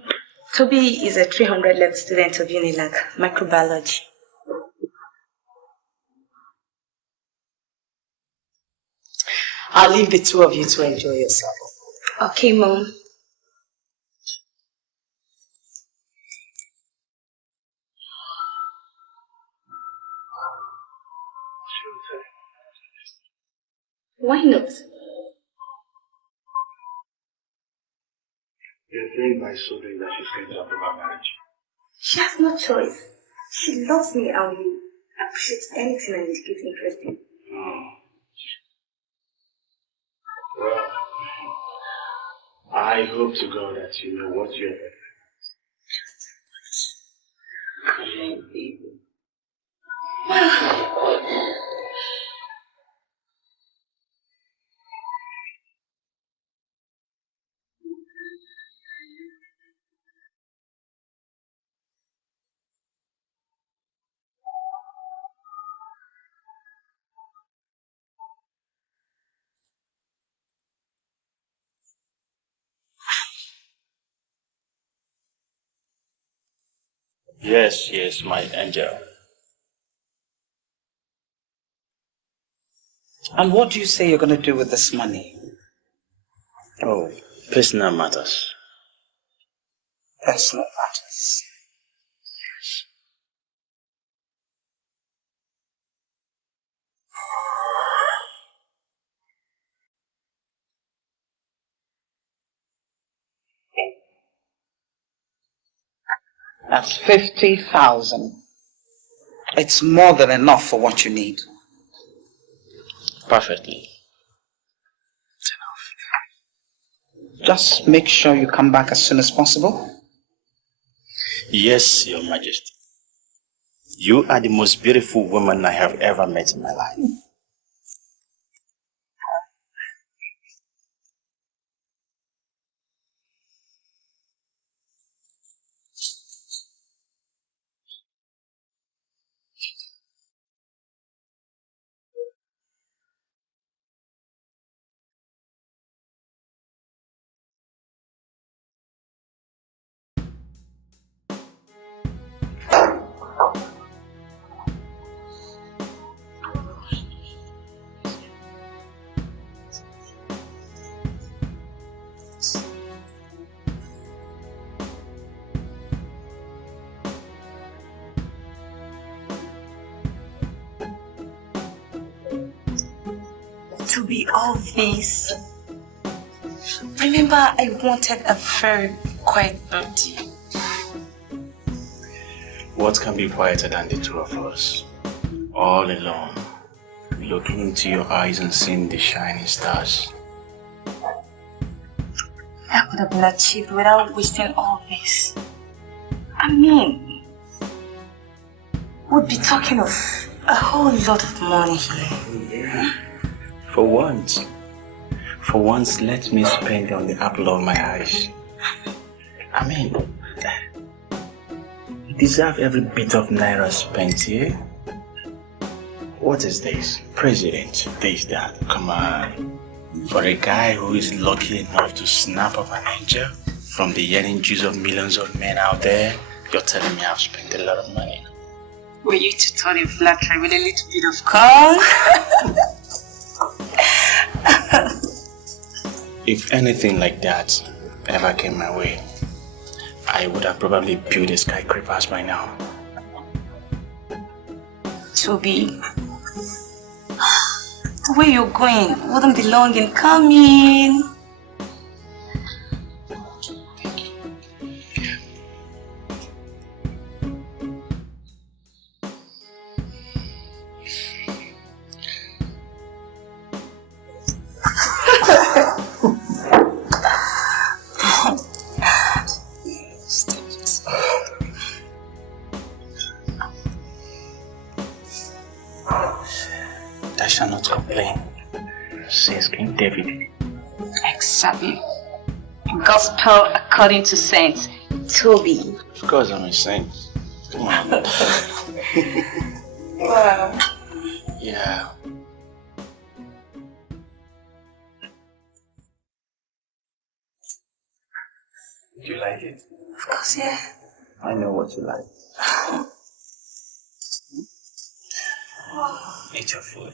Toby is a 300 level student of UNILAG, microbiology. I'll leave the two of you to enjoy yourself. Okay, Mom. Why not? You think by so doing that she's going to approve our marriage? She has no choice. She loves me and will appreciate anything I indicate interest in. Well, I hope to God that you know what you're doing. Yes, my angel. And what do you say you're going to do with this money? Oh, personal matters. Personal matters. That's 50,000. It's more than enough for what you need. Perfectly. It's enough. Just make sure you come back as soon as possible. Yes, Your Majesty. You are the most beautiful woman I have ever met in my life. To be all this. Remember, I wanted a very quiet birthday. What can be quieter than the two of us? All alone, looking into your eyes and seeing the shining stars. That could have been achieved without wasting all this. I mean, we'd be talking of a whole lot of money here. For once, let me spend on the apple of my eyes. I mean, you deserve every bit of naira spent here. What is this? President, this, that, come on. For a guy who is lucky enough to snap up an angel from the yearning juice of millions of men out there, you're telling me I've spent a lot of money. Were you to turn in flattery with a little bit of corn? If anything like that ever came my way, I would have probably built a skyscraper by now. Toby, the way you're going wouldn't be long in coming. I shall not complain, says King David. Exactly. Gospel according to Saint Toby. Of course I'm a saint. Come on. Wow. Yeah. Do you like it? Of course, yeah. I know what you like. Eat your food.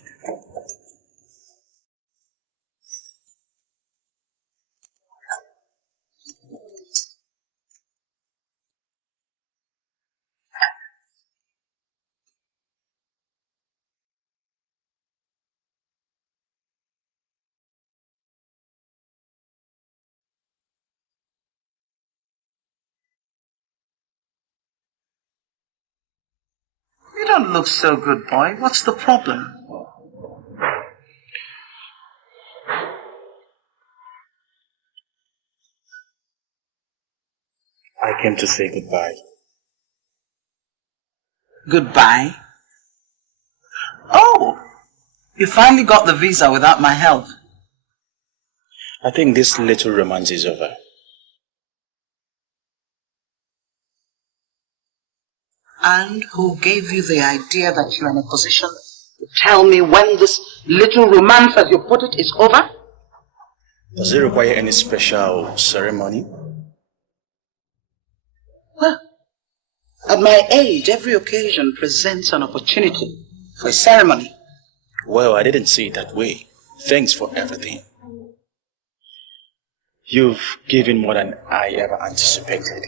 You don't look so good, boy. What's the problem? I came to say goodbye. Goodbye? Oh! You finally got the visa without my help. I think this little romance is over. And who gave you the idea that you're in a position to tell me when this little romance, as you put it, is over? Does it require any special ceremony? Well, at my age, every occasion presents an opportunity for a ceremony. Well, I didn't see it that way. Thanks for everything. You've given more than I ever anticipated.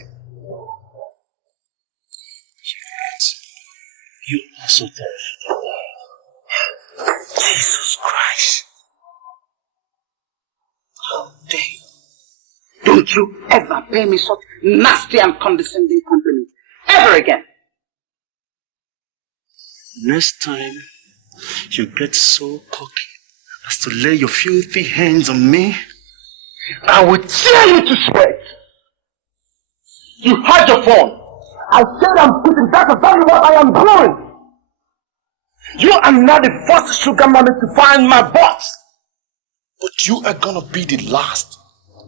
You are so terrific. Jesus Christ. How dare you? Don't you ever pay me such nasty and condescending compliments. Ever again. Next time, you get so cocky as to lay your filthy hands on me, I will tear you to shreds. You had your phone. I said I'm putting, that's exactly what I am doing. You are not the first sugar mommy to find my boss. but you are gonna be the last,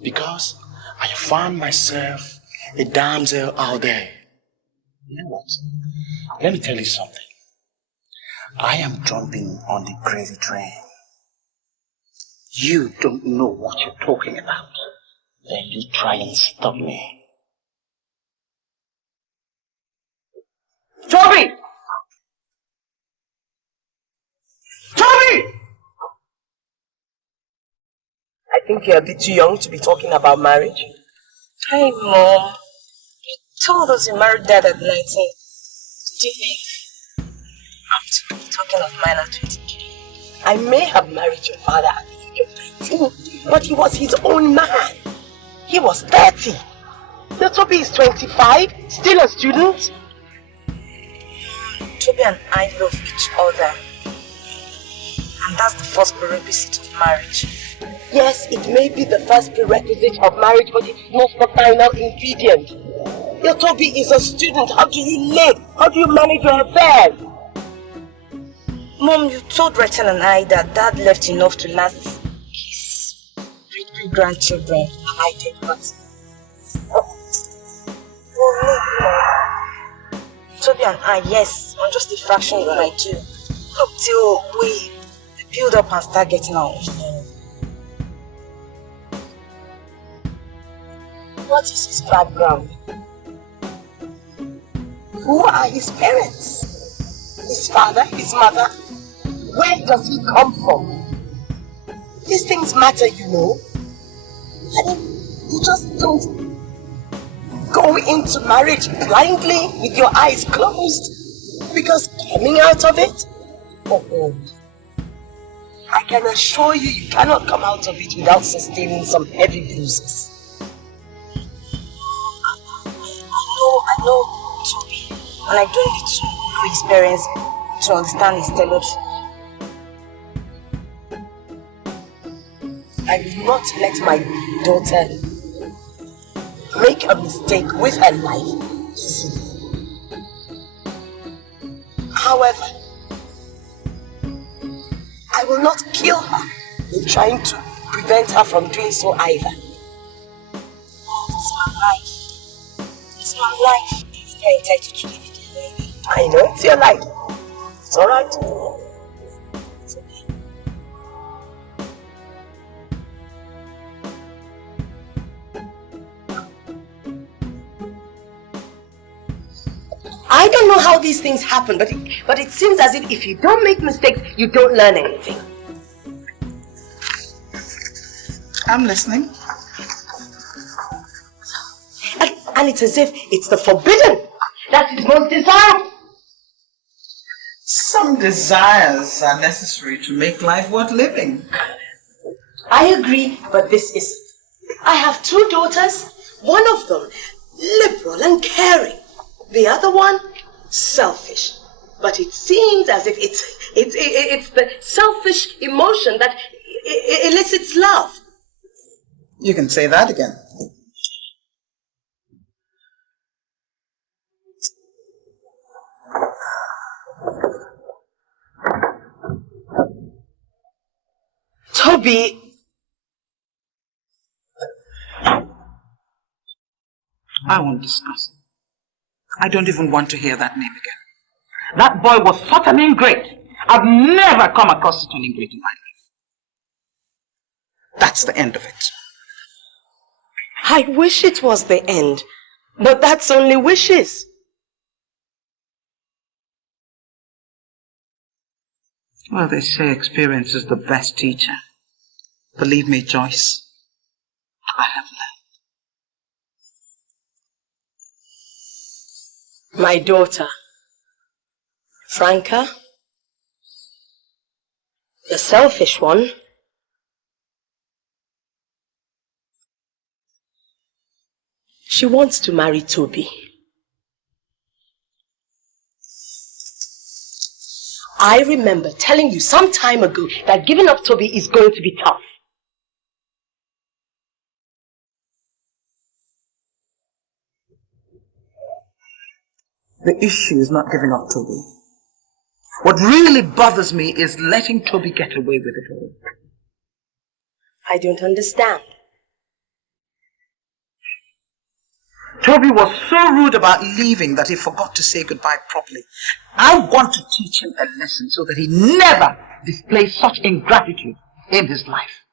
because I found myself a damsel out there. You know what? Let me tell you something. I am jumping on the crazy train. You don't know what you're talking about. Then you try and stop me. Toby! Toby! I think you're a bit too young to be talking about marriage. Hey, Mom. You told us you married Dad at 19. Did you think I'm to be talking of mine at 23? I may have married your father at the age of 19, but he was his own man. He was 30. Now Toby is 25, still a student. Toby and I love each other. And that's the first prerequisite of marriage. Yes, it may be the first prerequisite of marriage, but it's not the final ingredient. Your Toby is a student. How do you live? How do you manage your affairs? Mom, you told Rachel and I that Dad left enough to last his great-grandchildren. And I did what? Toby and I, yes, on just a fraction of my due. Up till we build up and start getting our own. What is his background? Who are his parents? His father? His mother? Where does he come from? These things matter, you know. I mean, you just don't go into marriage blindly with your eyes closed, because coming out of it, I can assure you, you cannot come out of it without sustaining some heavy bruises. I know Toby, and I don't need to know his parents to understand his tailored. I will not let my daughter make a mistake with her life easily. However, I will not kill her in trying to prevent her from doing so either. Oh, it's my life. It's my life. You're entitled to live it your way. I know it's your life. It's alright. It's okay. I don't know how these things happen, but it seems as if you don't make mistakes, you don't learn anything. I'm listening. And it's as if it's the forbidden that is most desired. Some desires are necessary to make life worth living. I agree, but this is... I have 2 daughters. One of them, liberal and caring. The other one, selfish. But it seems as if it's the selfish emotion that elicits love. You can say that again. Toby... I won't discuss it. I don't even want to hear that name again. That boy was such an ingrate. I've never come across such an ingrate in my life. That's the end of it. I wish it was the end, but that's only wishes. Well, they say experience is the best teacher. Believe me, Joyce, I have learned. My daughter, Franca, the selfish one, she wants to marry Toby. I remember telling you some time ago that giving up Toby is going to be tough. The issue is not giving up Toby. What really bothers me is letting Toby get away with it all. I don't understand. Toby was so rude about leaving that he forgot to say goodbye properly. I want to teach him a lesson so that he never displays such ingratitude in his life.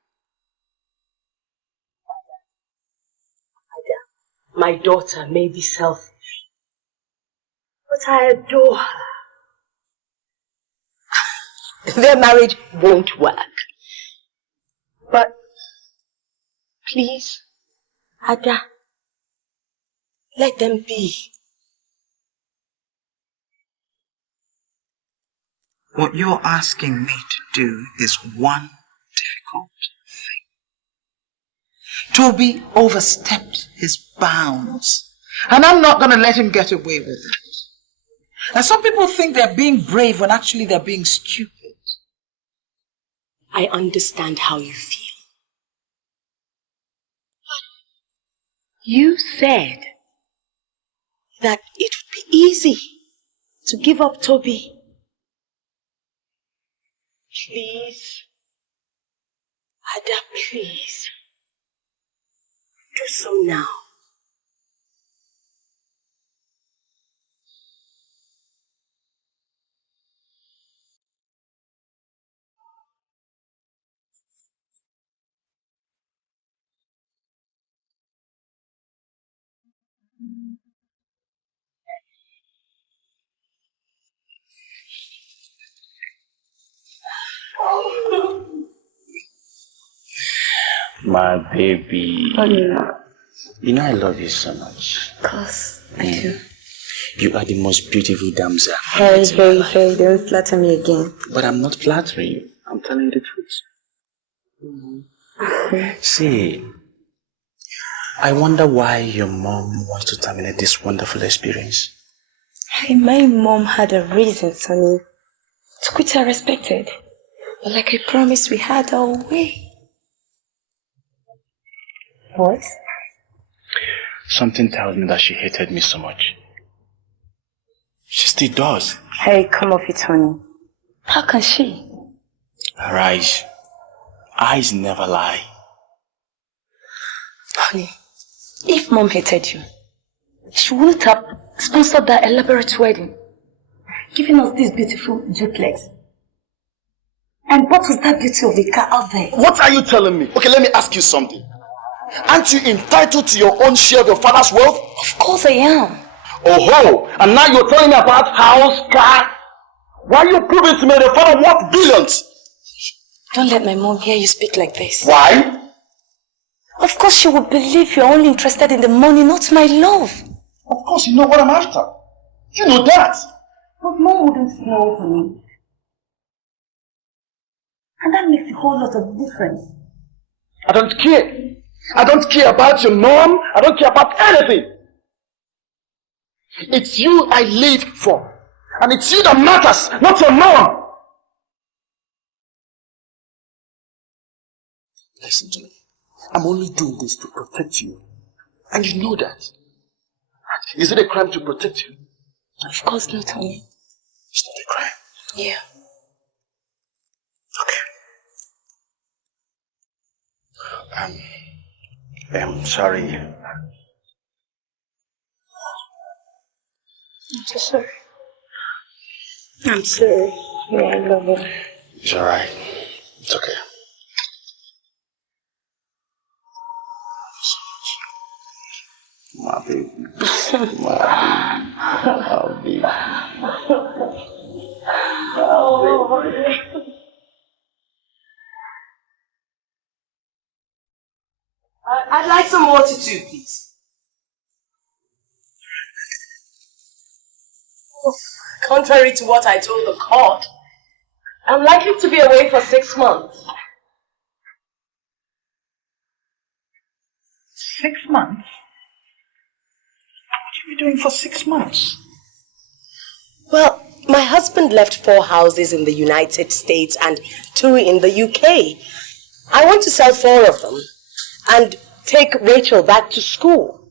My daughter may be selfish, but I adore her. Their marriage won't work. But please, Ada, let them be. What you're asking me to do is one difficult thing. Toby overstepped his bounds, and I'm not going to let him get away with it. And some people think they're being brave when actually they're being stupid. I understand how you feel. You said that it would be easy to give up Toby. Please, Ada, please, do so now. My baby. Oh, yeah. You know I love you so much. Of course, I do. You are the most beautiful damsel. Hey, don't flatter me again. But I'm not flattering you. I'm telling you the truth. See, I wonder why your mom wants to terminate this wonderful experience. Hey, my mom had a reason, Sonny. To quit her respected. But like I promised, we had our way. What? Something tells me that she hated me so much. She still does. Hey, come off it, Tony. How can she? Her eyes never lie. Honey, if Mom hated you, she wouldn't have sponsored that elaborate wedding, giving us this beautiful duplex. And what was that beauty of the car out there? What are you telling me? Okay, let me ask you something. Aren't you entitled to your own share of your father's wealth? Of course I am. Oh ho! And now you're telling me about house, car? Why are you proving to me the father worth billions? Don't let my mom hear you speak like this. Why? Of course she would believe you're only interested in the money, not my love. Of course you know what I'm after. You know that. But Mom wouldn't know for me. And that makes a whole lot of difference. I don't care. I don't care about your mom. I don't care about anything. It's you I live for. And it's you that matters, not your mom. Listen to me. I'm only doing this to protect you. And you know that. Is it a crime to protect you? Of course not, honey. It's not a crime. Yeah. Okay. I'm sorry. I'm so sorry. I'm sorry. Yeah, I love you. It's alright. It's okay. My baby. My baby. I'd like some water too, please. Contrary to what I told the court, I'm likely to be away for 6 months. 6 months? What are you doing for 6 months? Well, my husband left 4 houses in the United States and 2 in the UK. I want to sell 4 of them and take Rachel back to school.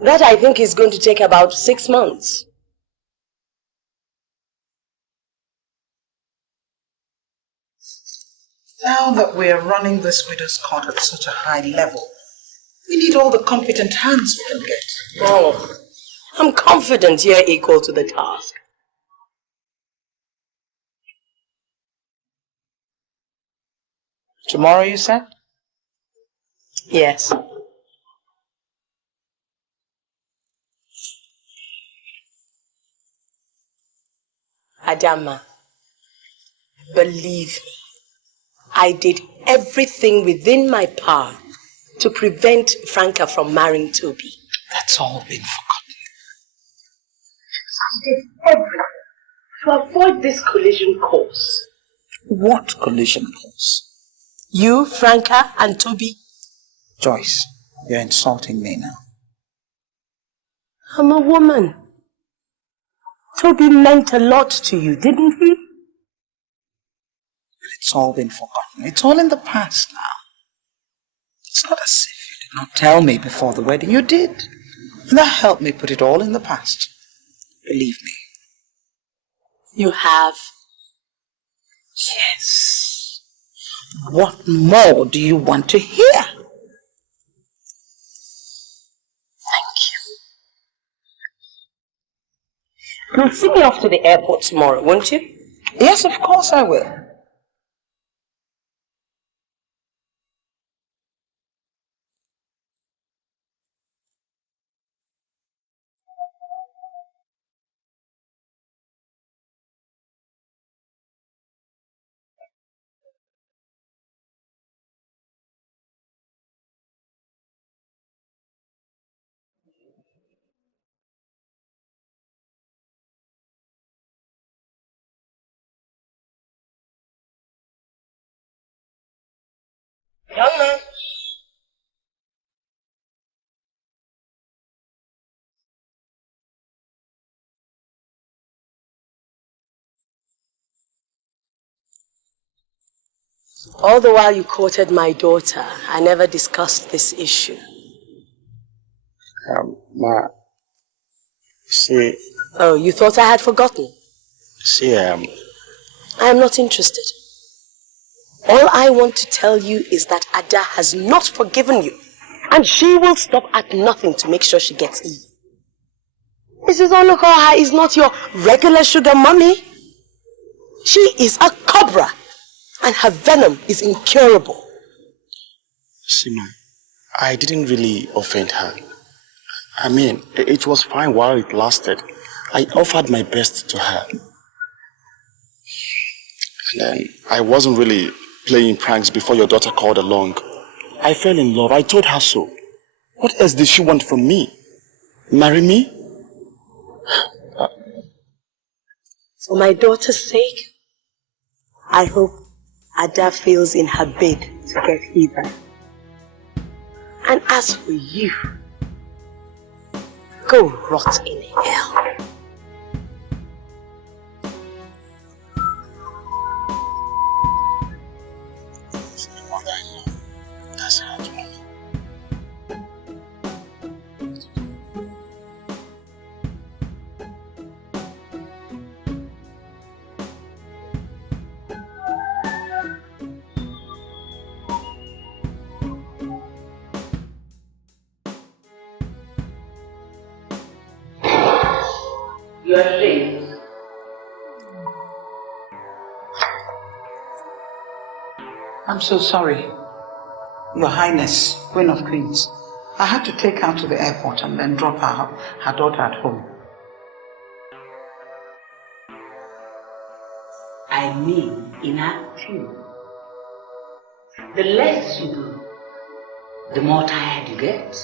That I think is going to take about 6 months. Now that we are running this widow's court at such a high level, we need all the competent hands we can get. Oh, I'm confident you're equal to the task. Tomorrow, you said? Yes. Adama, believe me, I did everything within my power to prevent Franca from marrying Toby. That's all been forgotten. I did everything to avoid this collision course. What collision course? You, Franca, and Toby. Joyce, you're insulting me now. I'm a woman. Toby meant a lot to you, didn't he? It's all been forgotten. It's all in the past now. It's not as if you did not tell me before the wedding. You did. And that helped me put it all in the past. Believe me. You have? Yes. What more do you want to hear? Thank you. You'll see me off to the airport tomorrow, won't you? Yes, of course I will. Young man. All the while you courted my daughter, I never discussed this issue. Ma, see... Oh, you thought I had forgotten? See, I am not interested. All I want to tell you is that Ada has not forgiven you. And she will stop at nothing to make sure she gets even. Mrs. Onukoha is not your regular sugar mommy. She is a cobra. And her venom is incurable. Sima, I didn't really offend her. I mean, it was fine while it lasted. I offered my best to her. And then I wasn't really playing pranks before your daughter called along. I fell in love. I told her so. What else did she want from me? Marry me? For my daughter's sake, I hope Ada fails in her bid to get even. And as for you, go rot in hell. That's how to me. You are late. I'm so sorry, Your Highness, Queen of Queens. I had to take her to the airport and then drop her daughter at home. I mean, in acting. The less you do, the more tired you get.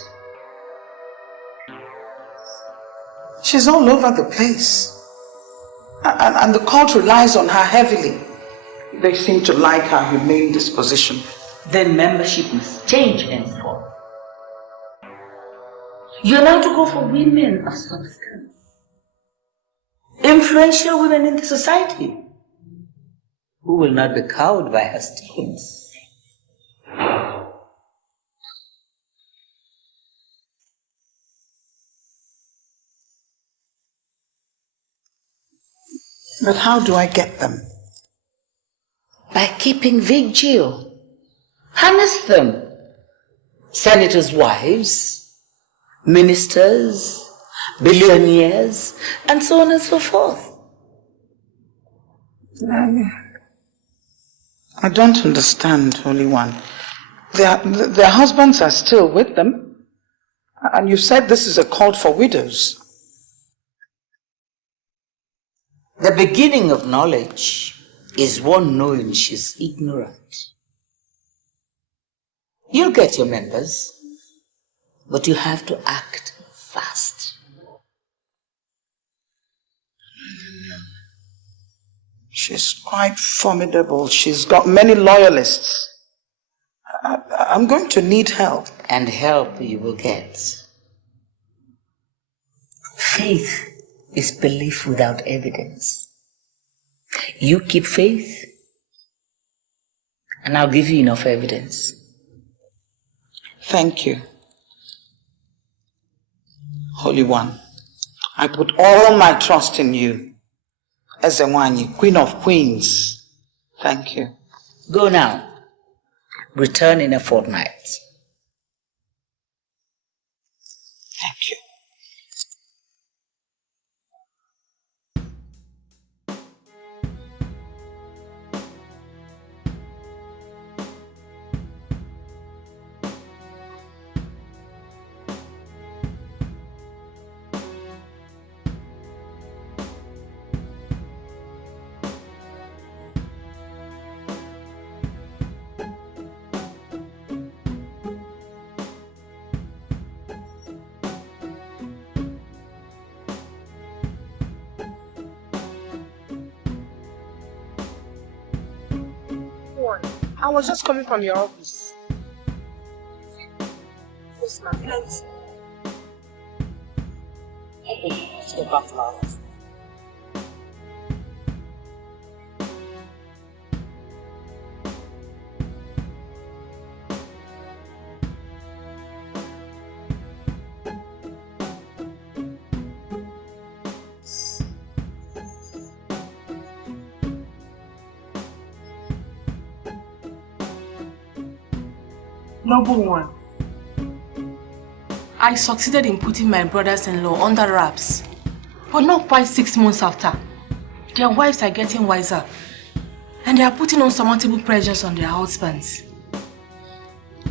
She's all over the place. And the court relies on her heavily. They seem to like her humane disposition. Then membership must change henceforth. You're now to go for women of substance. Influential women in the society who will not be cowed by her schemes. But how do I get them? By keeping vigil. Harness them. Senators' wives, ministers, billionaires, and so on and so forth. I don't understand, Holy One. Their husbands are still with them. And you said this is a cult for widows. The beginning of knowledge is one knowing she's ignorant. You'll get your members, but you have to act fast. She's quite formidable. She's got many loyalists. I'm going to need help. And help you will get. Faith is belief without evidence. You keep faith, and I'll give you enough evidence. Thank you, Holy One. I put all my trust in you. Ezewanyi, Queen of Queens. Thank you. Go now. Return in a fortnight. Thank you. I was just coming from your office. Yes, ma'am. Plenty. Okay, let's get back to our office. Noble one. I succeeded in putting my brothers-in-law under wraps. But not quite 6 months after, their wives are getting wiser. And they are putting unsurmountable pressures on their husbands.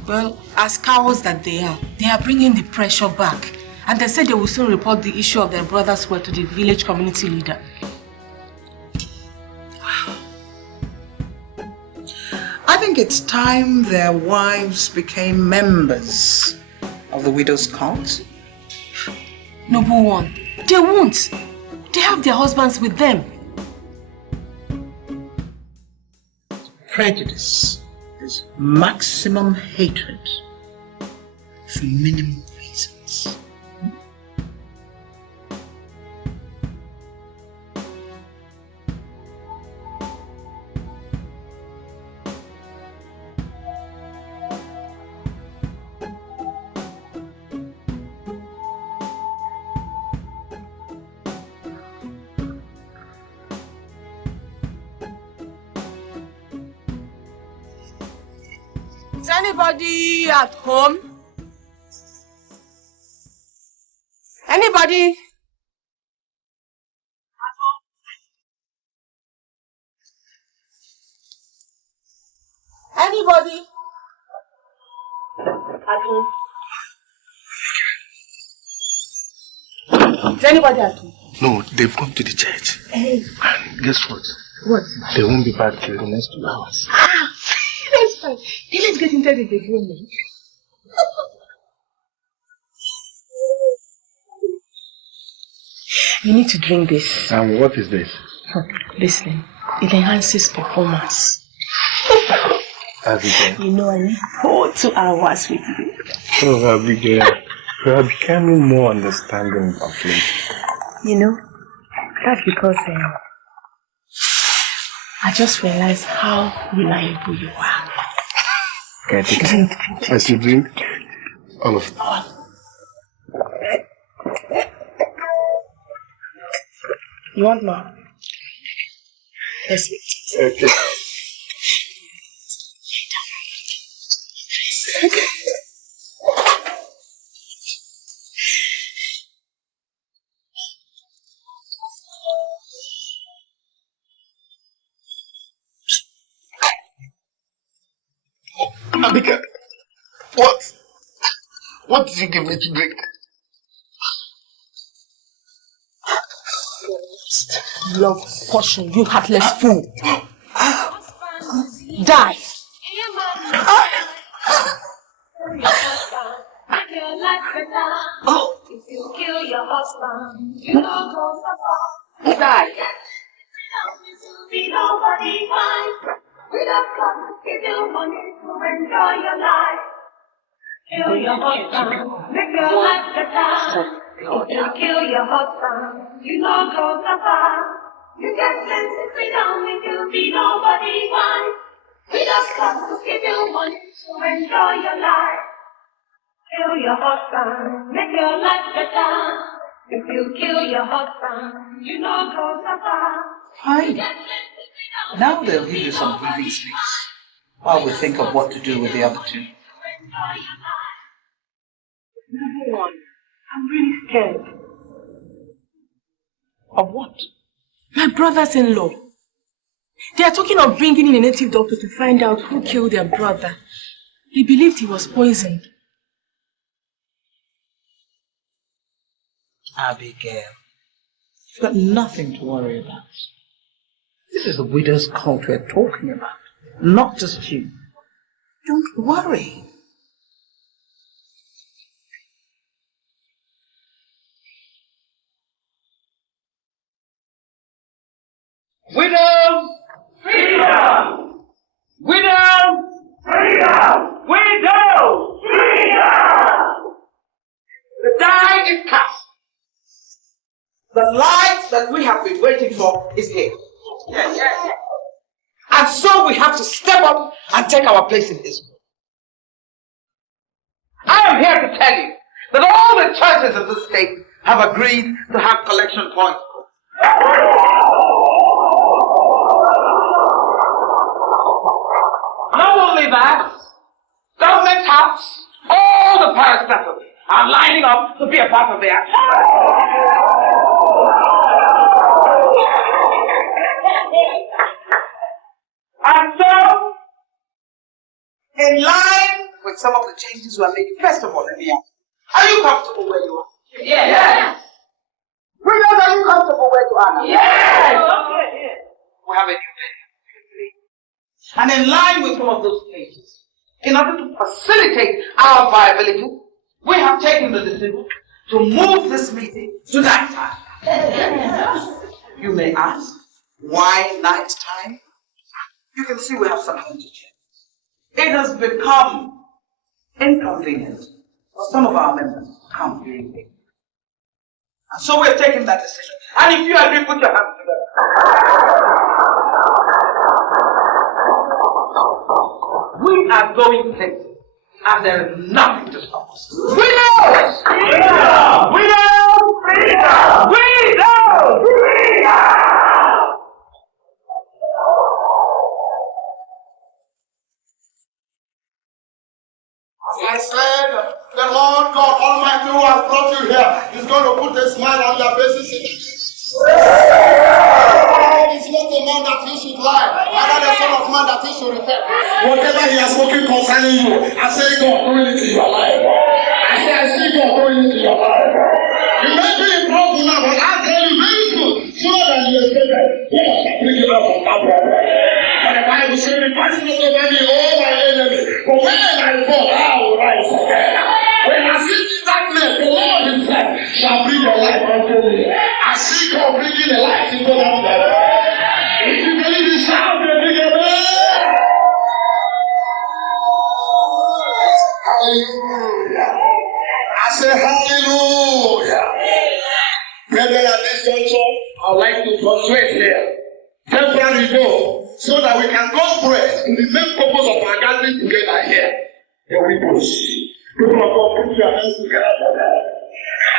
Well, as cowards that they are bringing the pressure back. And they said they will soon report the issue of their brother's word to the village community leader. I think it's time their wives became members of the widow's cult. Noble one, they won't. They have their husbands with them. Prejudice is maximum hatred for minimum reasons. Is anybody at home? Anybody? Anybody? At home? Is anybody at home? No, they've come to the church. Hey. And guess what? What? They won't be back till the next 2 hours. That's fine. Hey, let's get into the room. You need to drink this. And what is this? Listen, it enhances performance. Abigail. You know I need 2 hours with you. Oh, Abigail. You are becoming more understanding of late. You know, that's because I just realized how reliable you are. Can I take it? I still drink? All of them. You want more? Yes. Okay. Abigail, what? What did you give me to drink? Love potion, you heartless fool. Die. Oh. If you kill your husband, you don't go so far. Die. Be nobody fine. We don't come to give you money to enjoy your life. Kill your husband, make your life better. If you kill your husband, you don't go so far. You get sense of freedom if you be nobody fine. We don't come to give you money to enjoy your life. Kill your husband, make your life better. If you kill your husband, you don't go so far. Fine. Now they'll give you some breathing space while we think of what to do with the other two. Number one, I'm really scared. Of what? My brothers-in-law. They are talking of bringing in a native doctor to find out who killed their brother. They believed he was poisoned. Abigail, you've got nothing to worry about. This is the widow's cult we're talking about, not just you. Don't worry. Widow! Freedom! Widow! Freedom! Widow! Freedom! The die is cast. The light that we have been waiting for is here. Yes. And so we have to step up and take our place in history. I am here to tell you that all the churches in this state have agreed to have collection points. Not only that, governments have parastatals are lining up to be a part of the action. And so, in line with some of the changes we are making, first of all, let me ask, are you comfortable where you are? Yes. Widows, are you comfortable where you are now? Yes. Okay. We have a new thing. And in line with some of those changes, in order to facilitate our viability, we have taken the decision to move this meeting to night time. You may ask, why night time? You can see we have something to change. It has become inconvenient for some of our members to come during the day. And so we're taking that decision. And if you agree, put your hands together. We are going places, and there is nothing to stop us. Widows! Freedom! Widows! Freedom! Widows! Freedom! As I said, the Lord God Almighty who has brought you here is going to put a smile on your faces. God is not a man that he should lie, neither the son of man that he should repent. Whatever he has spoken concerning you, I say God doing it in your life. I see God doing it in your life. You may be in trouble now, but I'll tell you very soon, sooner than you expected, God shall bring you out from that problem. But the Bible says, the person of the enemy, oh my enemy, but when I fall, I will rise again. When I sit in darkness, the Lord himself shall bring your life unto me. I see God bringing the light into that bed. If you believe this sound, the bigger man. Hallelujah. I say hallelujah. Brethren, at this juncture, I would like to concentrate here. Temporarily go, so that we can go spread to the main purpose of our gathering together here. The windows. People of God, put your hands together.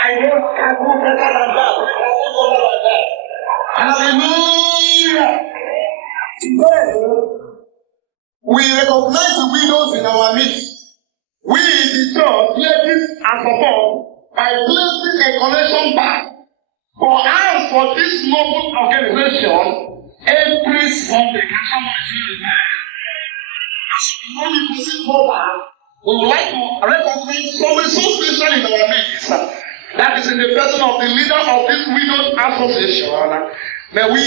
I know I can do better than that. Hallelujah. Today, we recognize the widows in our midst. We, the church, pledges and support by placing a collection bag for us for this noble organization every Sunday. Can somebody see it? Before we proceed forward, we would like to recognize somebody so special in our midst. That is in the person of the leader of this widows association. May we,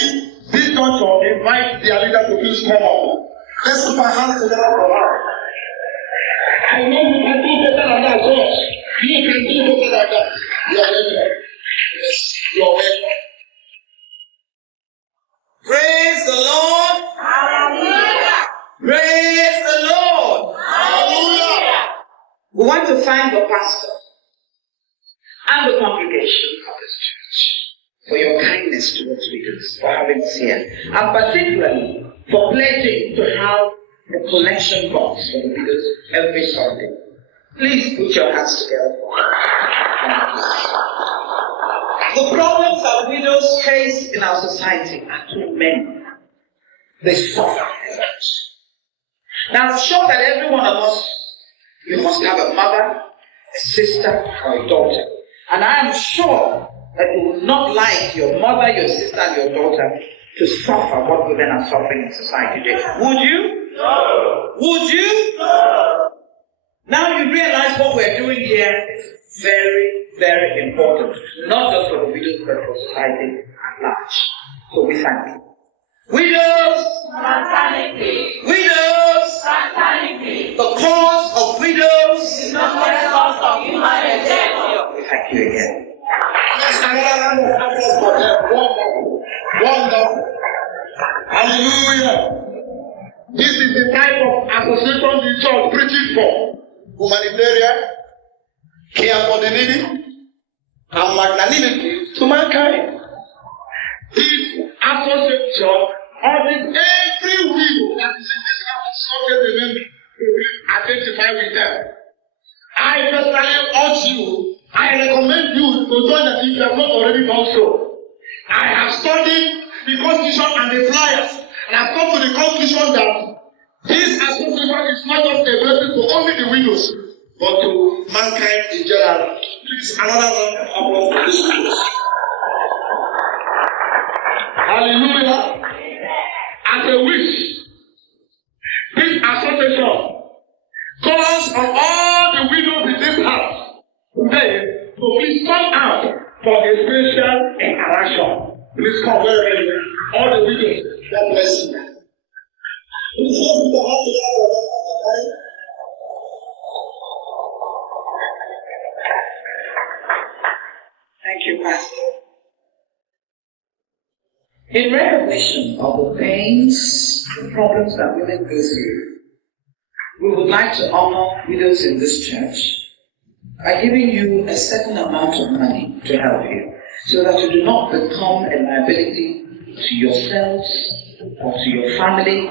this juncture, invite their leader to please come up. Let's put our hands together for her. I know you can do better than that, George. You can do better than that. You are welcome. Yes, you are welcome. Praise the Lord. Hallelujah. Praise the Lord. Hallelujah. We want to thank the pastor and the congregation of this church for your kindness towards widows, for having us here, and particularly for pledging to have a collection box for the widows every Sunday. Please put your hands together. The problems that widows face in our society are too many. They suffer a lot. Now, I'm sure that every one of us, you must have a mother, a sister, or a daughter. And I am sure that you would not like your mother, your sister, and your daughter to suffer what women are suffering in society today. Would you? No. Would you? No. Now you realize what we're doing here is very, very important. Not just for the widows, but for society at large. So we thank you. Widows, fraternity. Widows, fraternity. The cause of widows is not the cause of human endeavor. We thank you again. Wonderful. Hallelujah. This is the type of association the church preaches for. Humanitarian, care for the needy, and magnanimity to mankind. This association orders every widow that is in this association to identify with them. I personally urge you, I recommend you to join them if you have not already done so. I have studied the constitution and the flyers, and I've come to the conclusion that this association is not just a blessing to only the widows, but to mankind in general. Please, another round of applause for this speech. Hallelujah. As a wish, this association calls on all the widows in this house today to please come out for a special interaction. Please come very well. All the widows. God bless you. Thank you, Pastor. In recognition of the pains, the problems that women go through, we would like to honor widows in this church by giving you a certain amount of money to help you, so that you do not become a liability to yourselves, or to your family,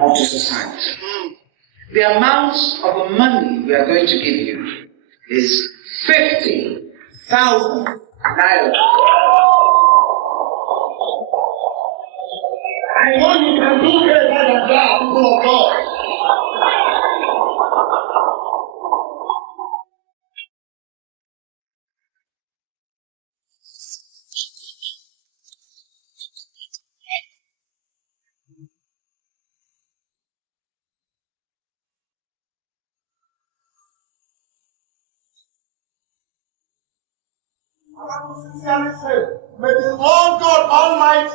or to society. The amount of the money we are going to give you is 50,000 naira. I know you can do better than that, people of God. I want to sincerely say, may the Lord God Almighty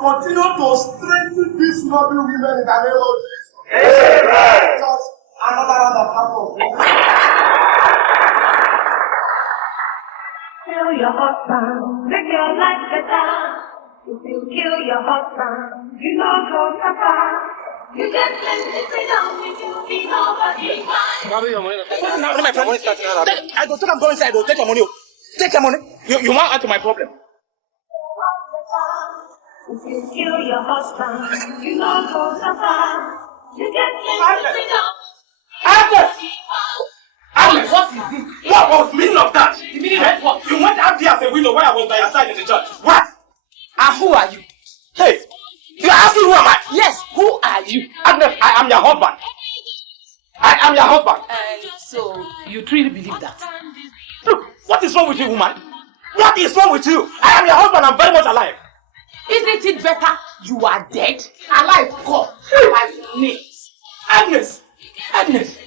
continue to strengthen these noble women in the name of Jesus. Amen. Just another round of applause. Kill your husband, make your life better. If you kill your husband, you don't go suffer. You get plenty freedom if you be nobody mind. My friend, I go take am go inside. Take your money. Take your money. You want add to my problem. If you kill your husband, you don't go suffer. You get plenty freedom. Agnes, what is it? What was the meaning of that? The meaning of what? You went out there as a widow while I was by your side in the church. What? And who are you? Hey, you are asking who am I? Yes, who are you? Agnes, I am your husband. I am your husband. So, you truly believe that? Look, what is wrong with you, woman? What is wrong with you? I am your husband. I'm very much alive. Isn't it better you are dead? Alive, God. Alive, me. Agnes. Agnes.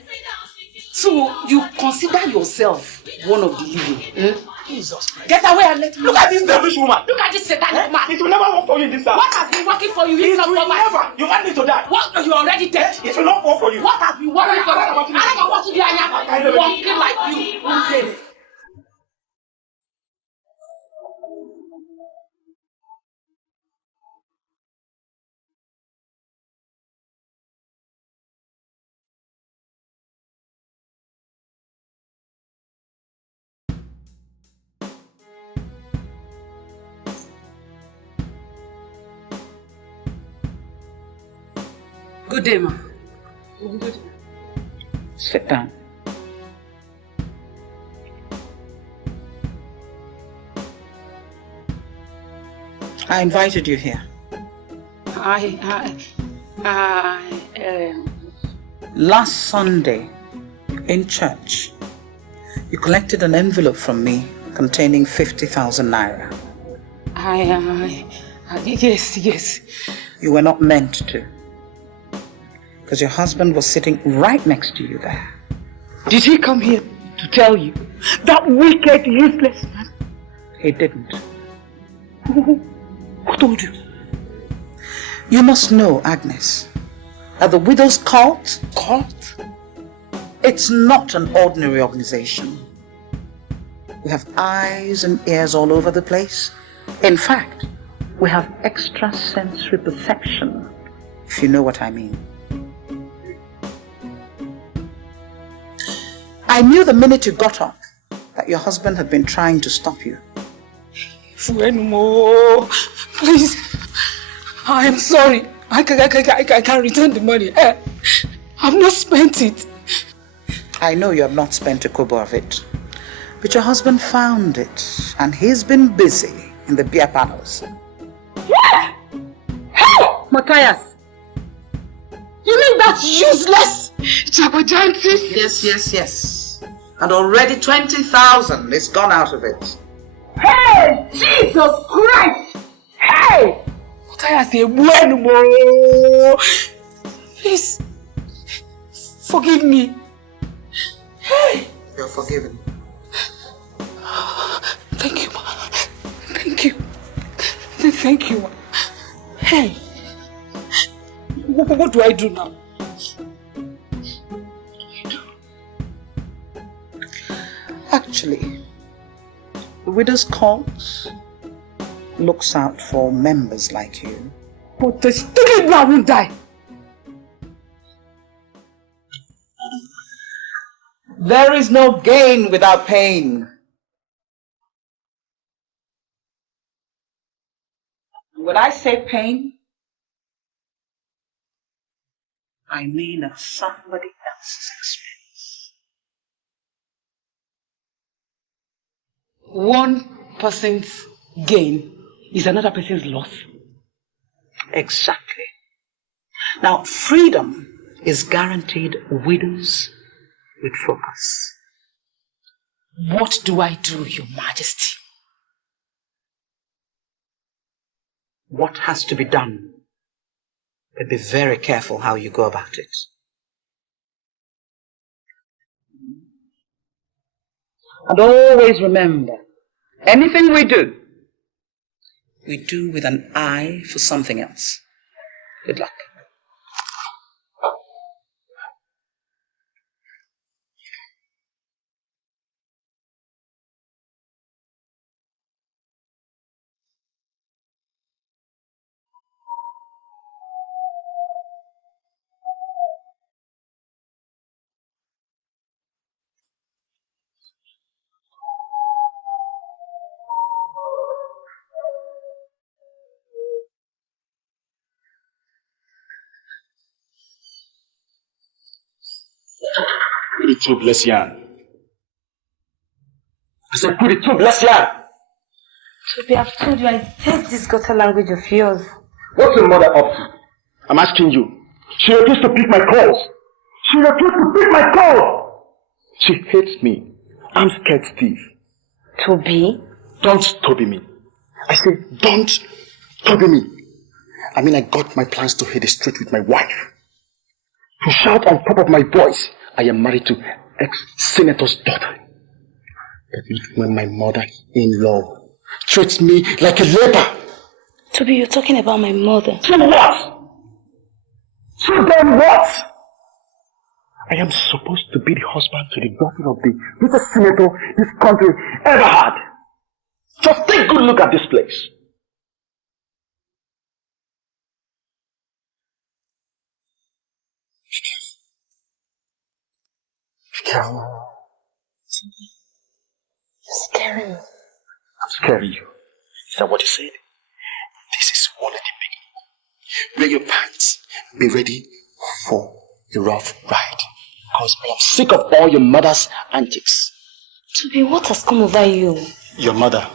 So, you consider yourself one of the living? Jesus Christ. Get away and let me. Look at this devilish woman. Look at this satanic man. It will never work for you in this house. What has been working for you? It will never. You want me to die. What? You're already dead. It will not work for you. What has been working for you? I don't want to be a walking like you. Okay. Good day, ma. Good. Sit down. I invited you here. Last Sunday, in church, you collected an envelope from me containing 50,000 naira. Yes. You were not meant to. Because your husband was sitting right next to you there. Did he come here to tell you? That wicked, useless man? He didn't. Who told you? You must know, Agnes, that the Widows' Cult? Cult? It's not an ordinary organization. We have eyes and ears all over the place. In fact, we have extrasensory perception, if you know what I mean. I knew the minute you got up that your husband had been trying to stop you. Fuenmo, please, I am sorry. I can't return the money. I've not spent it. I know you have not spent a kobo of it, but your husband found it, and he's been busy in the beer parlors. What? Hey, Matthias, you mean that useless Chabajantis? Yes. And already 20,000 is gone out of it. Hey, Jesus Christ! Hey! Please, forgive me. Hey! You're forgiven. Thank you, ma. Thank you. Thank you, ma. Hey! What do I do now? Actually, the widow's cause looks out for members like you. But the stupid man won't die. There is no gain without pain. When I say pain, I mean at somebody else's expense. One person's gain is another person's loss. Exactly. Now, freedom is guaranteed widows with focus. What do I do, Your Majesty? What has to be done? But be very careful how you go about it. And always remember, anything we do with an eye for something else. Good luck. Put it through, bless Yan. I said, put it through, bless Yan. Toby, I've told you I hate this gutter language of yours. What's your mother up to? I'm asking you. She refused to pick my calls. She refused to pick my calls. She hates me. I'm scared stiff. Toby? Don't Toby me. I say, don't Toby me. I mean, I got my plans to hit the street with my wife. To shout on top of my voice, I am married to ex-senator's daughter. But when my mother-in-law treats me like a leper. Toby, you're talking about my mother. So what? So then what? I am supposed to be the husband to the daughter of the richest senator this country ever had. Just take a good look at this place. You're scaring me. I'm scaring you. Is that what you said? This is only the beginning. Wear your pants. Be ready for a rough ride. Because I am sick of all your mother's antics. Toby, what has come over you? Your mother.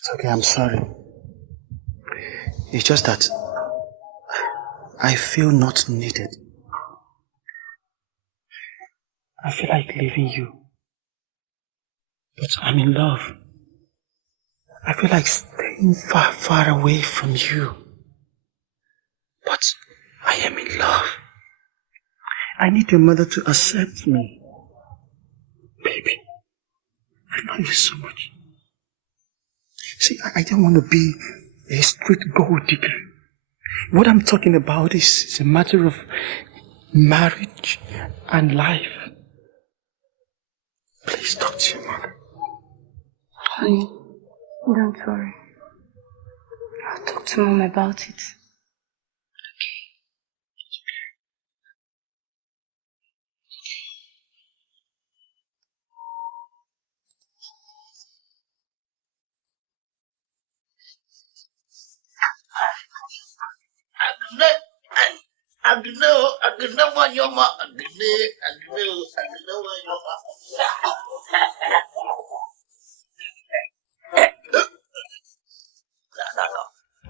It's okay, I'm sorry. It's just that I feel not needed. I feel like leaving you. But I'm in love. I feel like staying far, far away from you. But I am in love. I need your mother to accept me. Baby, I love you so much. See, I don't want to be a street gold digger. What I'm talking about is a matter of marriage and life. Please talk to your mother. Honey, don't worry. I'll talk to Mom about it.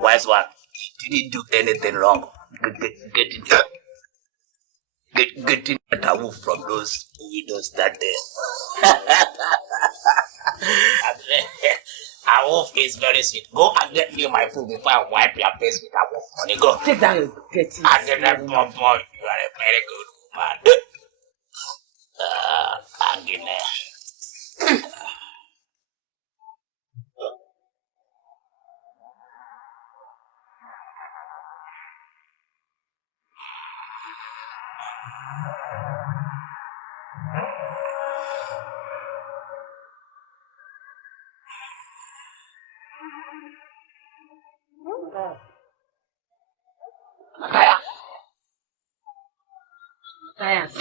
Wise one, you didn't do anything wrong. Getting a wolf from those widows that day. A wolf is very sweet. Go and get me my food before I wipe your face with a wolf. Money, go. Take down your dirty. And then that boy, you are a very good woman. Agnes. Matthias. Matthias.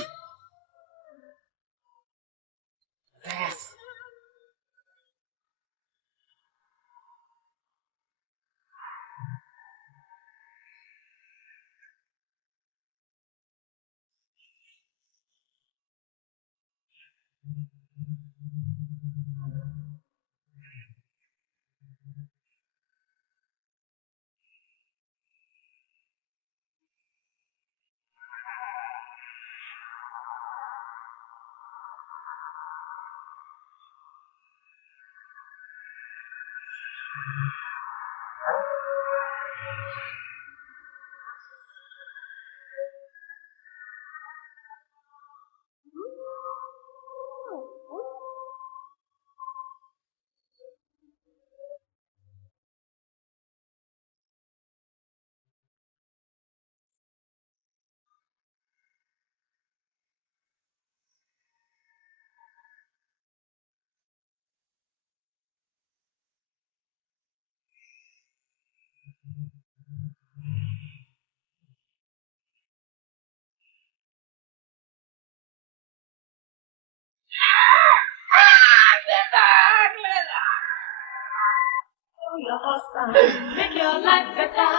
Your husband, make your life better.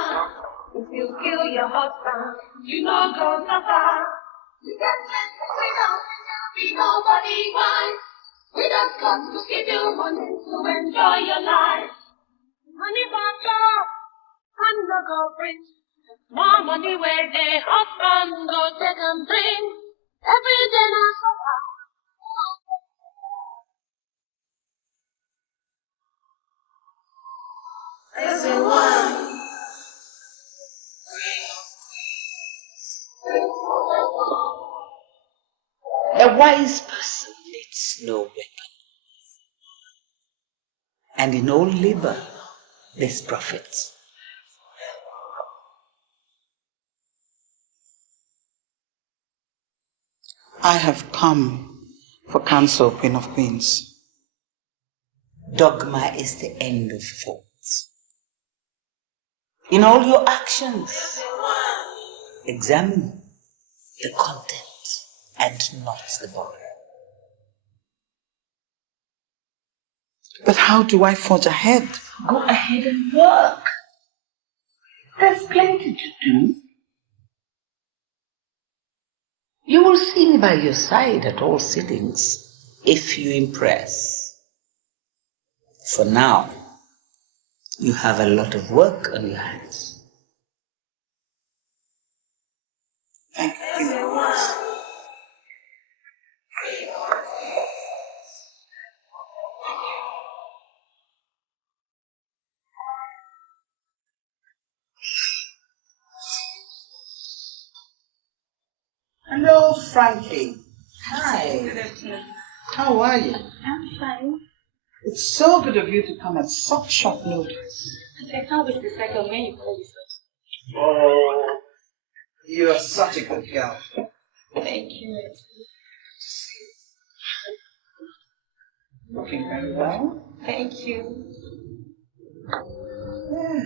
If you kill your husband, you know go suffer. You get freedom, be nobody wise. We don't come to give you money to enjoy your life. Money back up, and no go bring. More money where the husband go take and bring. Every day now suffer. Everyone. A wise person needs no weapon, and in all labor there's profit. I have come for counsel, Queen of Queens. Dogma is the end of thought. In all your actions, examine the content and not the body. But how do I forge ahead? Go ahead and work. There's plenty to do. You will see me by your side at all sittings if you impress. For now, you have a lot of work on your hands. Thank you. Hello, Frankie. Hi. Good afternoon. How are you? I'm fine. It's so good of you to come at such short notice. I can't wait the second when you call me. Oh, you are such a good girl. Thank you. Looking very well. Thank you. Yeah.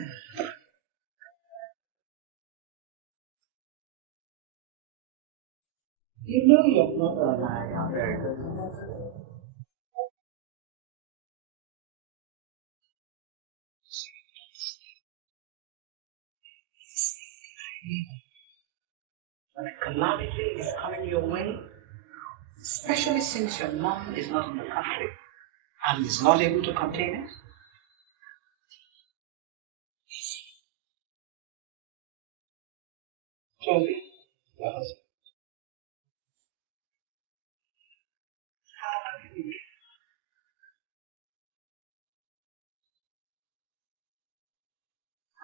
You know your mother and I are very good friends. when a calamity is coming your way, especially since your mom is not in the country and is not able to contain it? Toby, yes.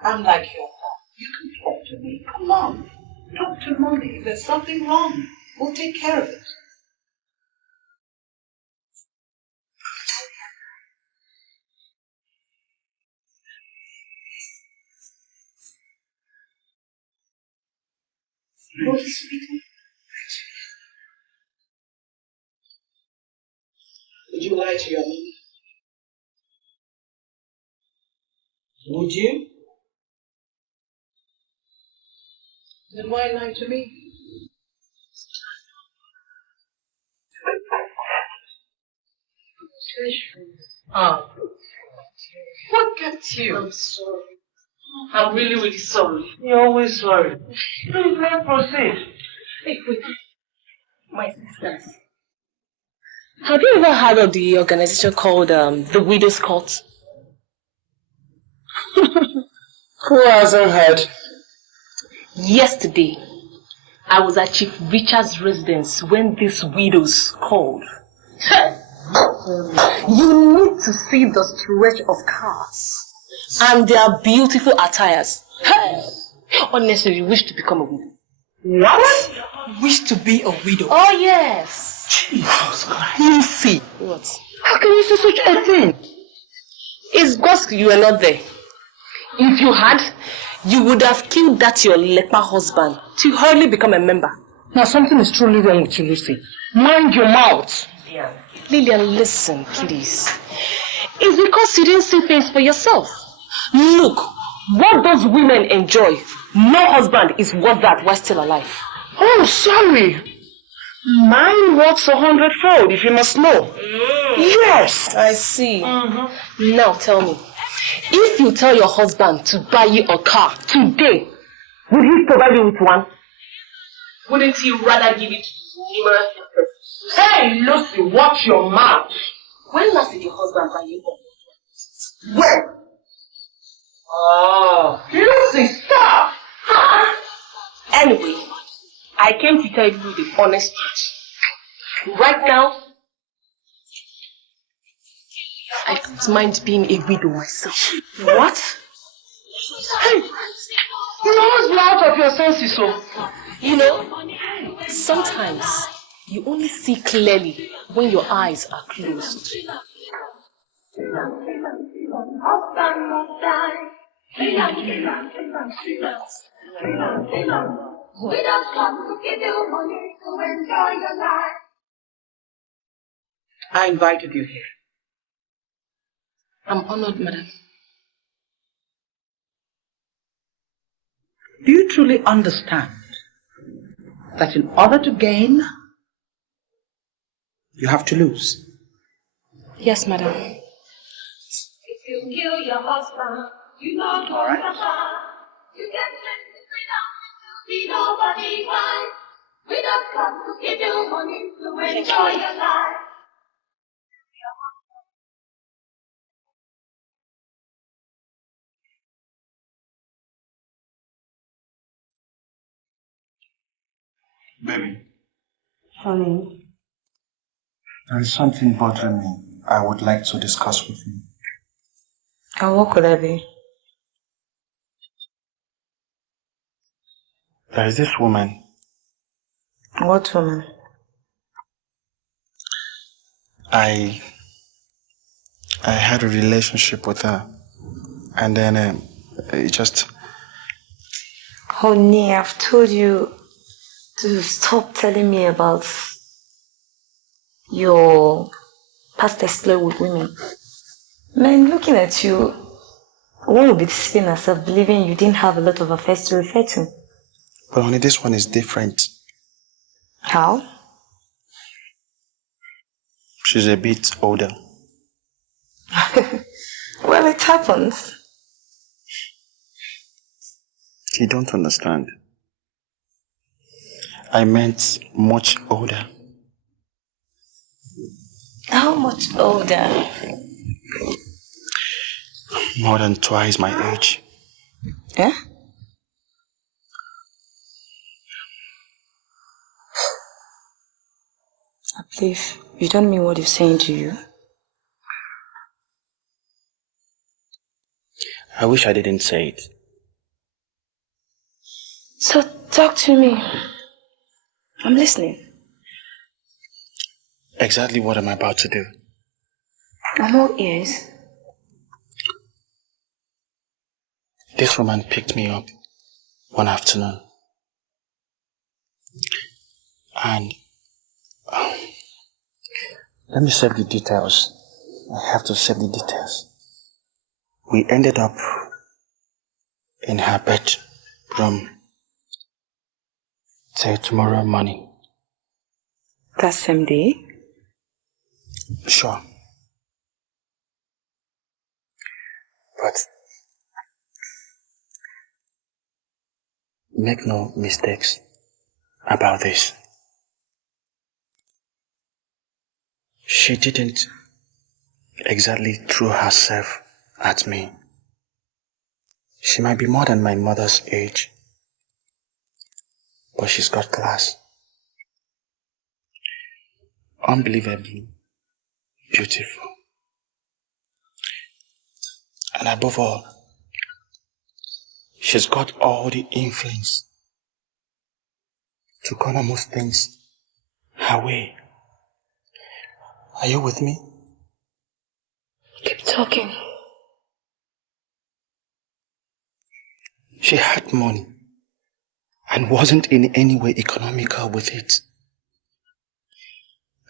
I'm like your mom. You can talk to me. Come on. Talk to mommy. If there's something wrong, we'll take care of it. What is sweetie? Would you lie to your mommy? Would you? Then why lie to me? Oh, what kept you? I'm sorry. I'm really, really sorry. You're always sorry. Please, let's proceed. Hey, wait. My sisters. Have you ever heard of the organization called the Widows' Court? Who hasn't heard? Yesterday, I was at Chief Richard's residence when these widows called. You need to see the stretch of cars and their beautiful attires. Honestly, you wish to become a widow. What? Wish to be a widow? Oh, yes. Jesus Christ. You see. What? How can you say such a thing? It's because you were not there. If you had, you would have killed that your leper husband to hardly become a member. Now something is truly wrong with you, Lucy. Mind your mouth. Lillian, listen, please. It's because you didn't see things for yourself. Look, what those women enjoy, no husband is worth that while still alive. Oh, sorry. Mine works 100-fold, if you must know. Yes. I see. Now tell me, if you tell your husband to buy you a car today, would he provide you with one? Wouldn't he rather give it to numerous persons? Hey, Lucy, watch your mouth. When last did your husband buy you one? Where? Oh, Lucy, stop! Anyway, I came to tell you the honest truth. Right now, I don't mind being a widow myself. What? Hey, you almost be out of your senses, so. You know, sometimes you only see clearly when your eyes are closed. I invited you here. I'm honored, madam. Do you truly understand that in order to gain, you have to lose? Yes, madam. If you kill your husband, you know you're right. You get freedom to be nobody wife. We don't come to give you money to enjoy your life. Baby. Honey. There is something bothering me I would like to discuss with you. And what could that be? There is this woman. What woman? I had a relationship with her. And then it just... Honey, I've told you to stop telling me about your past exploit with women. Man, looking at you, one would be deceiving herself, believing you didn't have a lot of affairs to refer to. But honey, this one is different. How? She's a bit older. Well, it happens. You don't understand. I meant much older. How much older? More than twice my age. Eh? I believe you don't mean what he's saying to you. I wish I didn't say it. So talk to me. I'm listening. Exactly what I'm about to do. I'm all ears. This woman picked me up one afternoon. And let me save the details. I have to save the details. We ended up in her bedroom till tomorrow morning. That same day? Sure. But make no mistakes about this. She didn't exactly throw herself at me. She might be more than my mother's age, but she's got class. Unbelievably beautiful. And above all, she's got all the influence to corner most things her way. Are you with me? Keep talking. She had money and wasn't in any way economical with it.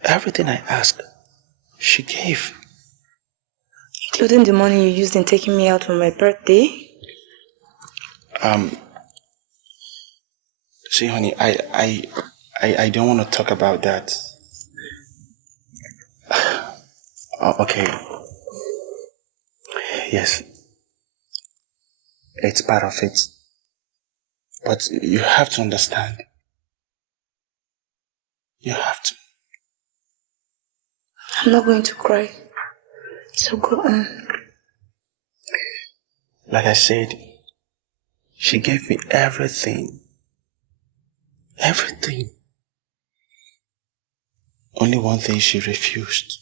Everything I asked, she gave. Including the money you used in taking me out for my birthday? See, honey, I don't want to talk about that. Okay. Yes. It's part of it. But you have to understand. You have to. I'm not going to cry. So go on. Like I said, she gave me everything. Everything. Only one thing she refused.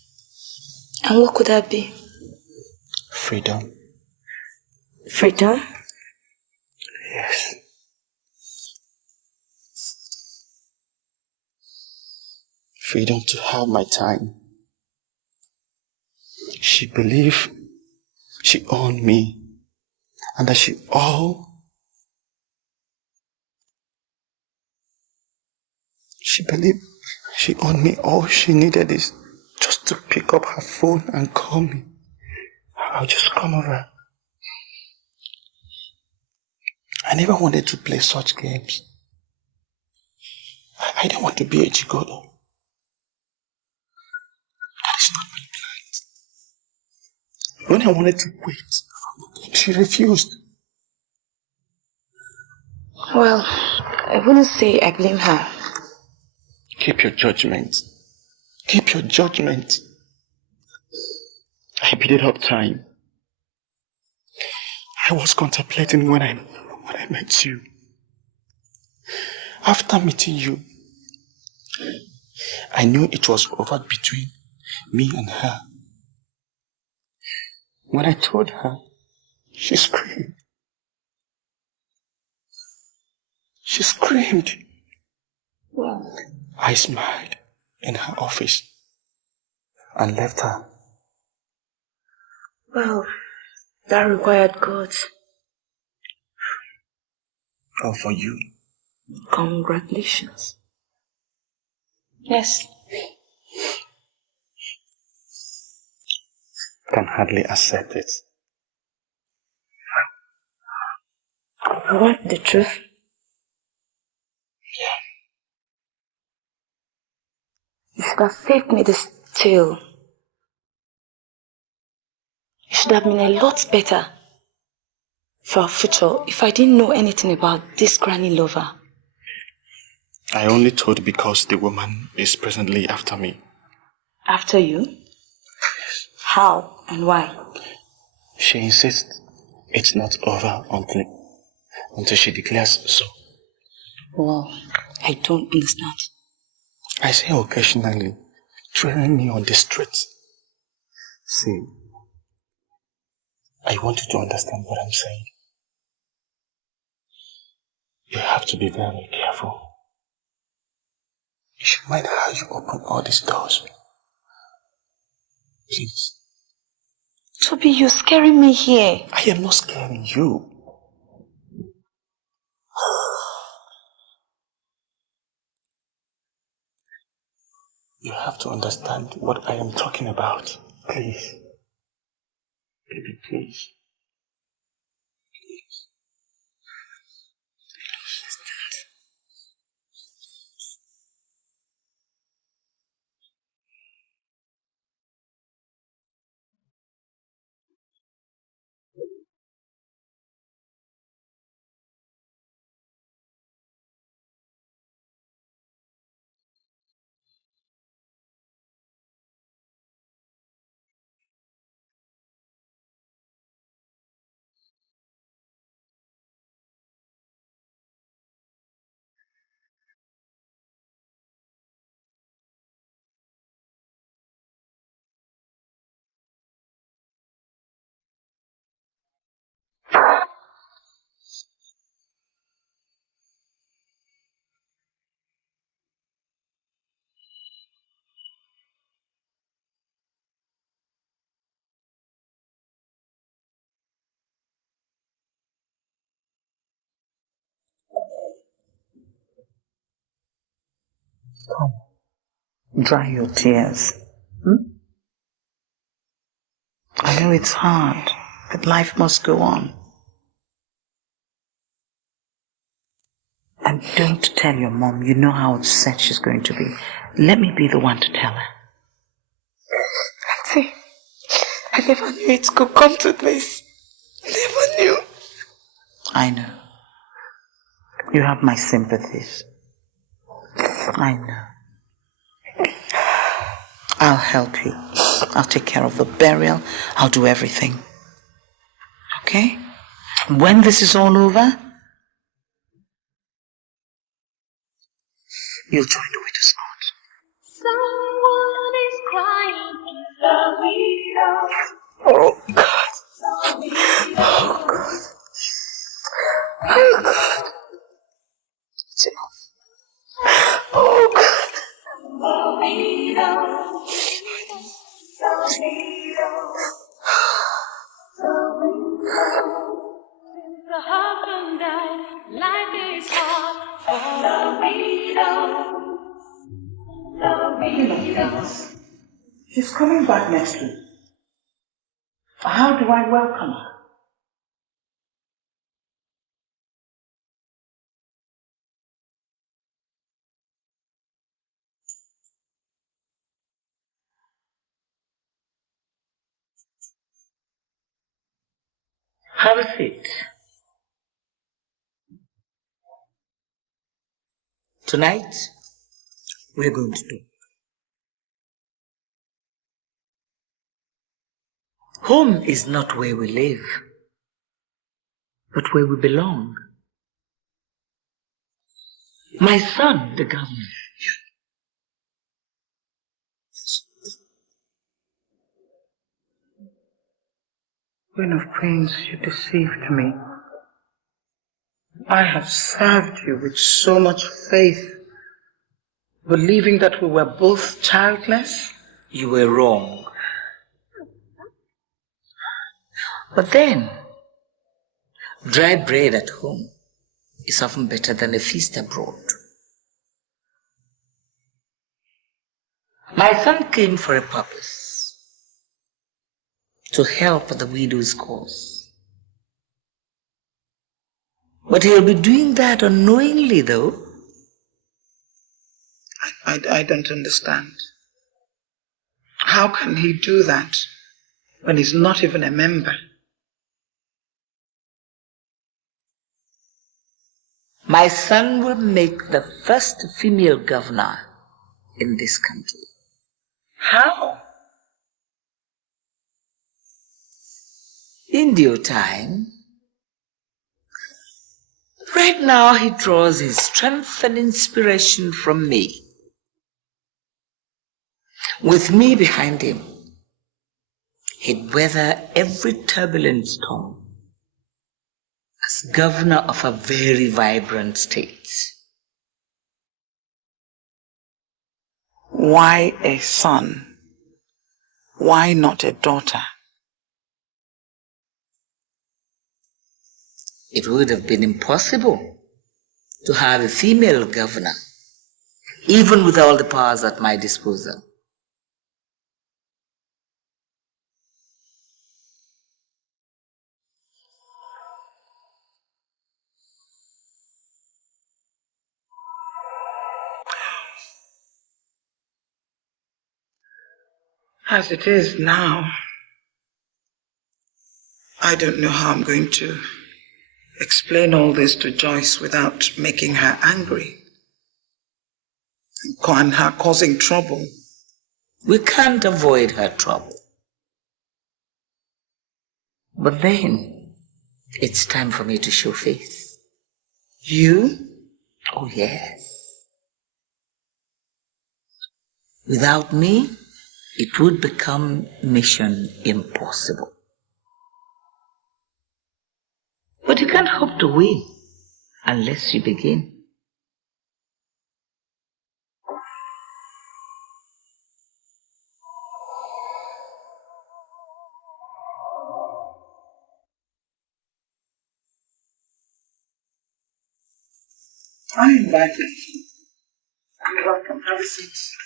And what could that be? Freedom. Freedom? Yes. Freedom to have my time. She believed she owned me and that she believed she owned me. All she needed is just to pick up her phone and call me. I'll just come over. I never wanted to play such games. I didn't want to be a gigolo. That is not my plan. When I wanted to wait, she refused. Well, I wouldn't say I blame her. Keep your judgment. Keep your judgment. I beat up time. I was contemplating when I met you. After meeting you, I knew it was over between me and her. When I told her, she screamed. She screamed. Well, I smiled in her office and left her. Well, that required guts. Oh, for you. Congratulations. Yes. Can hardly accept it. You want the truth? Yeah. You should have saved me this tale. It should have been a lot better for our future if I didn't know anything about this granny lover. I only told because the woman is presently after me. After you? How and why? She insists it's not over until she declares so. Well, I don't understand. I see her occasionally trailing me on the streets. See, I want you to understand what I'm saying. You have to be very careful. You should mind how you open all these doors. Please. Toby, you're scaring me here. I am not scaring you. You have to understand what I am talking about. Please. Baby, please. Please. Come, dry your tears. I know it's hard, but life must go on. And don't tell your mom. You know how upset she's going to be. Let me be the one to tell her. Auntie, I never knew it could come to this. Never knew. I know. You have my sympathies. I know. I'll help you. I'll take care of the burial. I'll do everything. Okay? When this is all over, you'll join the widow's court. Someone is crying in the window. Oh, God. Oh, God. Oh, God. It's enough. Oh, God. The window. The window. The window. Since the husband died, life is hard for the widow. She's coming back next week. How do I welcome her? Have a seat. Tonight, we're going to do. Home is not where we live, but where we belong. My son, the governor. Queen of Queens, you deceived me. I have served you with so much faith, believing that we were both childless. You were wrong. But then, dry bread at home is often better than a feast abroad. My son came for a purpose, to help the widow's cause. But he'll be doing that unknowingly, though. I don't understand. How can he do that when he's not even a member? My son will make the first female governor in this country. How? In due time. Right now, he draws his strength and inspiration from me. With me behind him, he'd weather every turbulent storm as governor of a very vibrant state. Why a son? Why not a daughter? It would have been impossible to have a female governor, even with all the powers at my disposal. As it is now, I don't know how I'm going to explain all this to Joyce without making her angry and her causing trouble. We can't avoid her trouble. But then, it's time for me to show face. You? Oh, yes. Without me, it would become mission impossible. But you can't hope to win unless you begin. I invited you. You're welcome. Have a seat.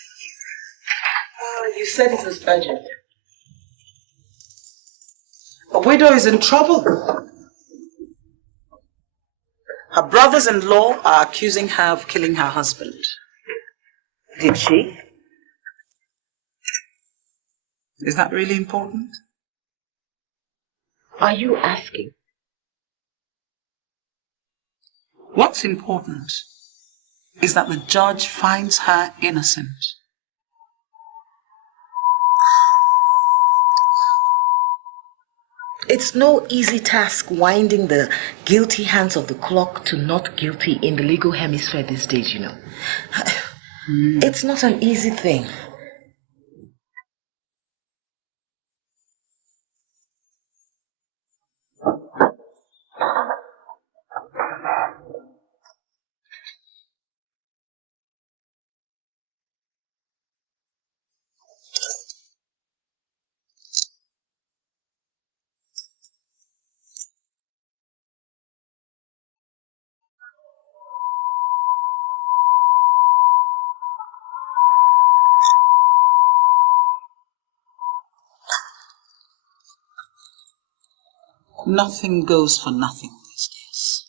You said it was urgent. A widow is in trouble. Her brothers-in-law are accusing her of killing her husband. Did she? Is that really important? Are you asking? What's important is that the judge finds her innocent. It's no easy task winding the guilty hands of the clock to not guilty in the legal hemisphere these days, you know. It's not an easy thing. Nothing goes for nothing these days.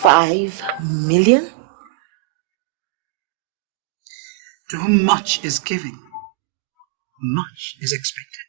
$5 million? To whom much is given, much is expected.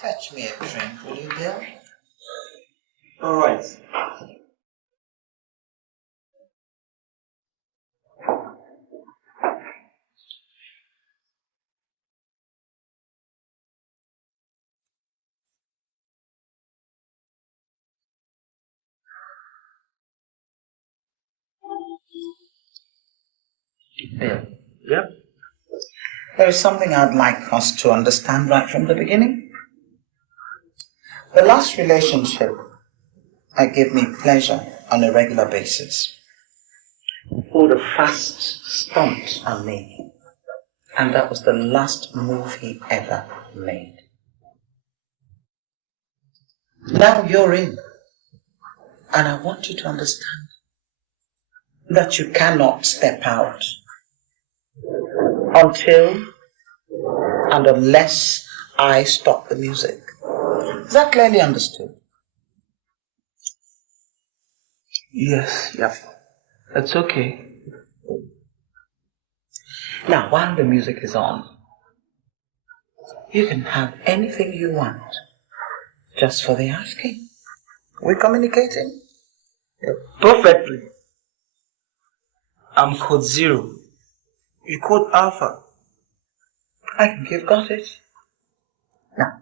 Fetch me a drink, will you, Bill? All right. Bill, Yep. there is something I'd like us to understand right from the beginning. The last relationship that gave me pleasure on a regular basis pulled a fast stunt on me, and that was the last move he ever made. Now you're in, And I want you to understand that you cannot step out until and unless I stop the music. Is that clearly understood? Yes, yeah. That's okay. Now, while the music is on, you can have anything you want, just for the asking. We're communicating? Perfectly. I'm code 0. You code Alpha. I think you've got it. Now,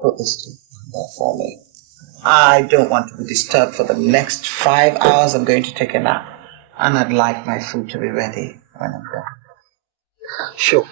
put this there for me. I don't want to be disturbed for the next 5 hours. I'm going to take a nap. And I'd like my food to be ready when I'm done. Sure.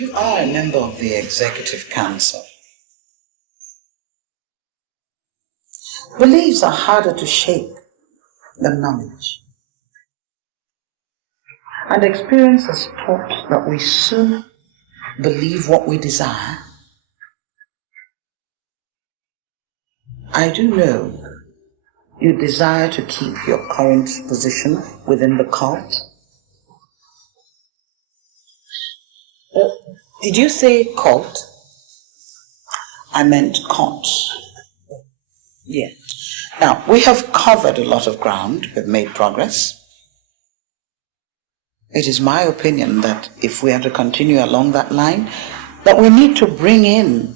You are a member of the Executive Council. Beliefs are harder to shake than knowledge. And experience has taught that we soon believe what we desire. I do know you desire to keep your current position within the cult. Did you say cult? I meant cult. Yeah. Now, we have covered a lot of ground. We've made progress. It is my opinion that if we are to continue along that line, that we need to bring in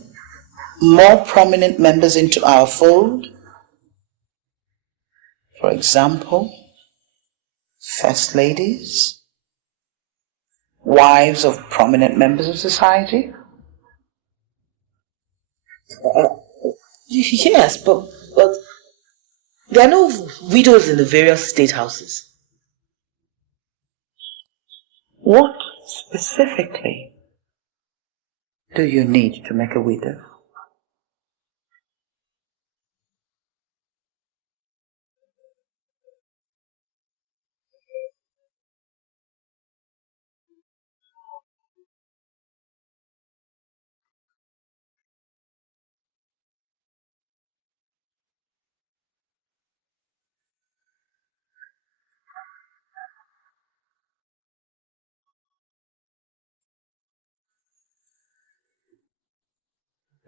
more prominent members into our fold. For example, First ladies? Wives of prominent members of society? Yes, but there are no widows in the various state houses. What specifically do you need to make a widow?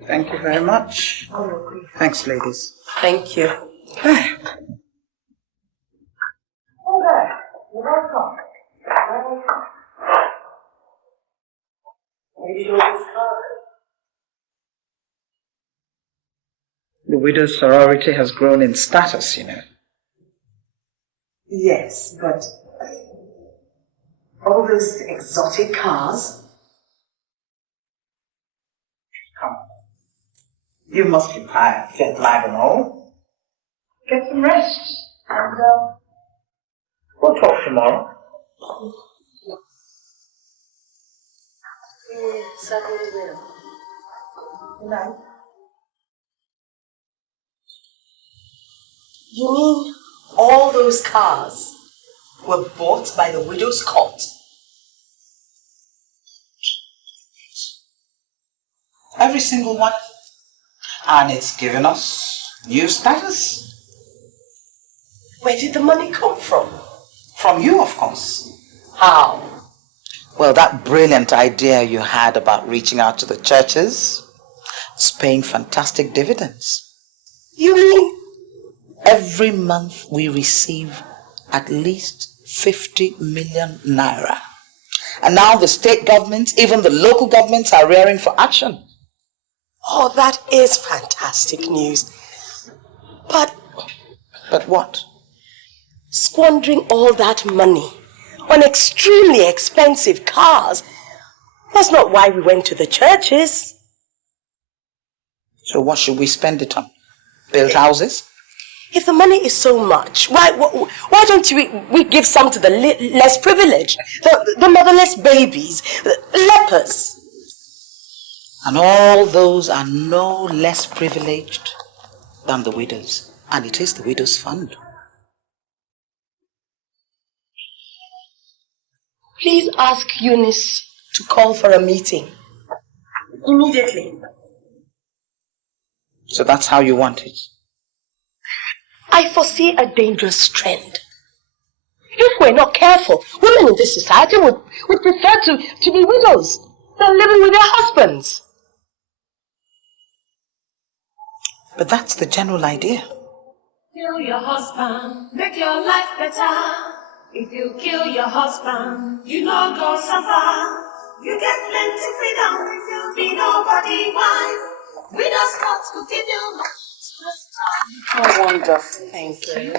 Thank you very much. Thanks, ladies. Thank you. The widow's sorority has grown in status, you know. Yes, but all those exotic cars. Come on. You must be tired, jet lag and all. Get some rest. And we'll talk tomorrow. Certainly will. Good night. You mean all those cars were bought by the widow's court? Every single one. And it's given us new status. Where did the money come from? From you, of course. How? Well, that brilliant idea you had about reaching out to the churches is paying fantastic dividends. You mean? Every month we receive at least 50 million naira. And now the state governments, even the local governments are rearing for action. Oh, that is fantastic news. But what? Squandering all that money on extremely expensive cars. That's not why we went to the churches. So what should we spend it on? Build houses? If the money is so much, why don't we give some to the less privileged, the motherless babies, the lepers? And all those are no less privileged than the widows. And it is the Widows' Fund. Please ask Eunice to call for a meeting. Immediately. So that's how you want it? I foresee a dangerous trend. If we're not careful, women in this society would prefer to be widows than living with their husbands. But that's the general idea. Kill your husband, make your life better. If you kill your husband, you no go suffer. You get plenty freedom if you be nobody wife. We just want to give you much. How wonderful. Thank you.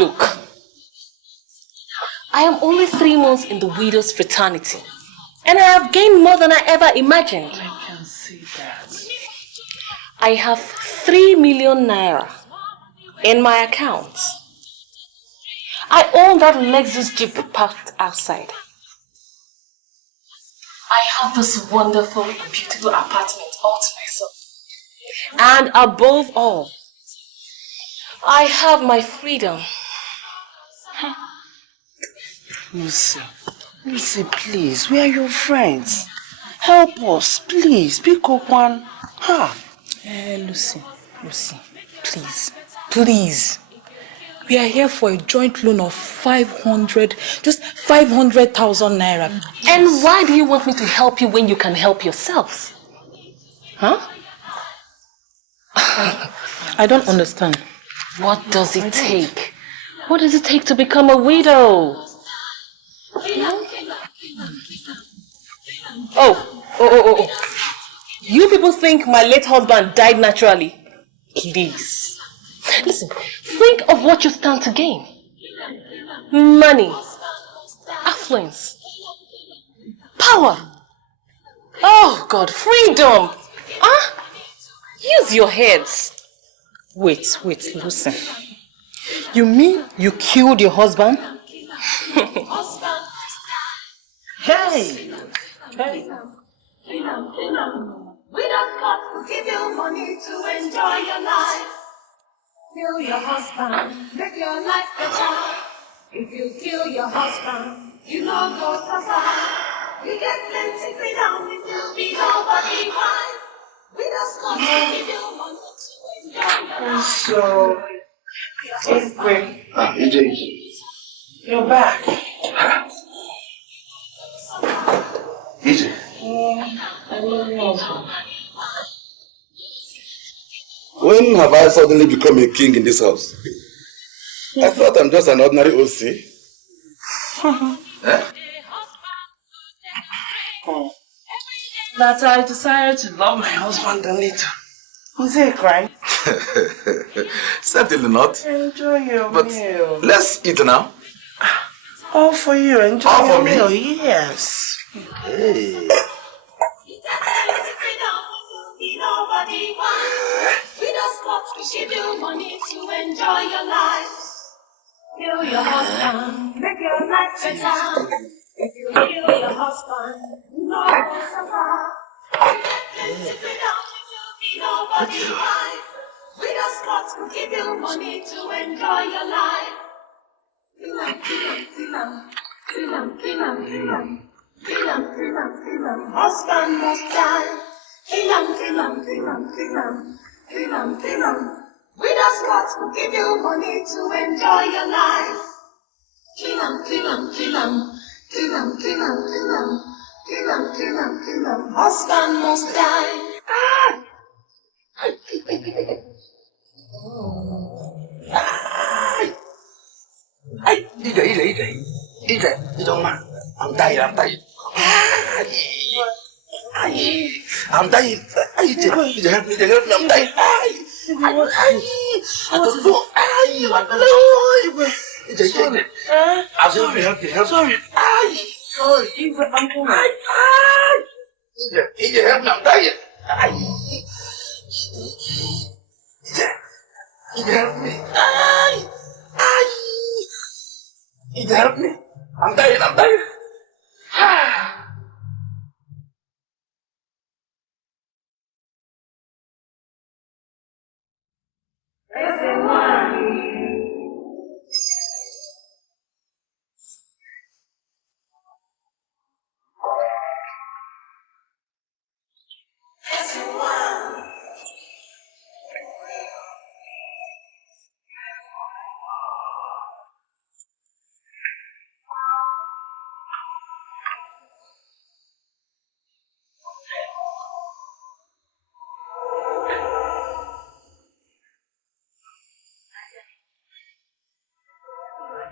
Look, I am only 3 months in the widow's fraternity, and I have gained more than I ever imagined. I can see that. I have 3 million naira in my account. I own that Lexus Jeep parked outside. I have this wonderful, beautiful apartment all to myself. And above all, I have my freedom. Lucy, please, we are your friends. Help us, please. Pick up one. Lucy, please. We are here for a joint loan of 500,000 naira. And why do you want me to help you when you can help yourself? Huh? I don't understand. What does it take? What does it take to become a widow? Oh. You people think my late husband died naturally? Please. Listen, think of what you stand to gain. Money, affluence, power. Oh God, freedom. Huh? Use your heads. Wait, listen. You mean you killed your husband? Hey! We don't got to give you money to enjoy your life. Kill your husband, make your life better. If you kill your husband, you know go suffer. You get plenty freedom if you be nobody wife. We just got to give you money to enjoy your life. So, it's great. EJ. You're back. EJ. I don't know. When have I suddenly become a king in this house? I thought I'm just an ordinary OC. That I decided to love my husband a little. Is he crying? Certainly not. Enjoy your But meal. let's eat now. All for you. Enjoy All your for me? meal. Yes. Hey. Nobody wants. We just got to give you money to enjoy your life. Kill your husband, make your life better. If you kill your husband, no one suffer. You get plenty freedom if you be nobody wife. We just got to give you money to enjoy your life. Husband must die. We just got to give you money to enjoy your life. Husband must die. EJ, man. I'm dying. I'm dying. I'm dying. EJ, help me. I'm dying. I don't know. EJ. Help me. Sorry. Sorry. I'm coming. EJ, help me. I'm dying. EJ, help me. EJ, help me. I'm dying.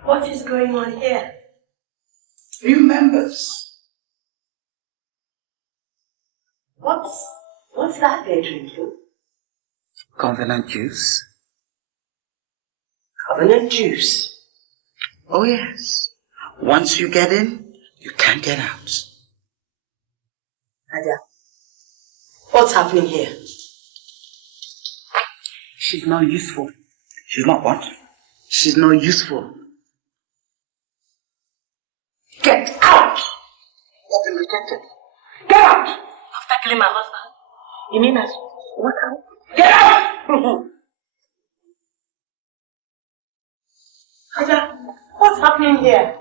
What is going on here? New members. What's that they're drinking? Covenant juice. Covenant juice? Oh yes. Once you get in, you can't get out. Ada, what's happening here? She's not useful. She's not what? She's not useful. Get out! You've been rejected. Get out! After killing my husband? You mean that? What out? Get out! Ada, what's happening here?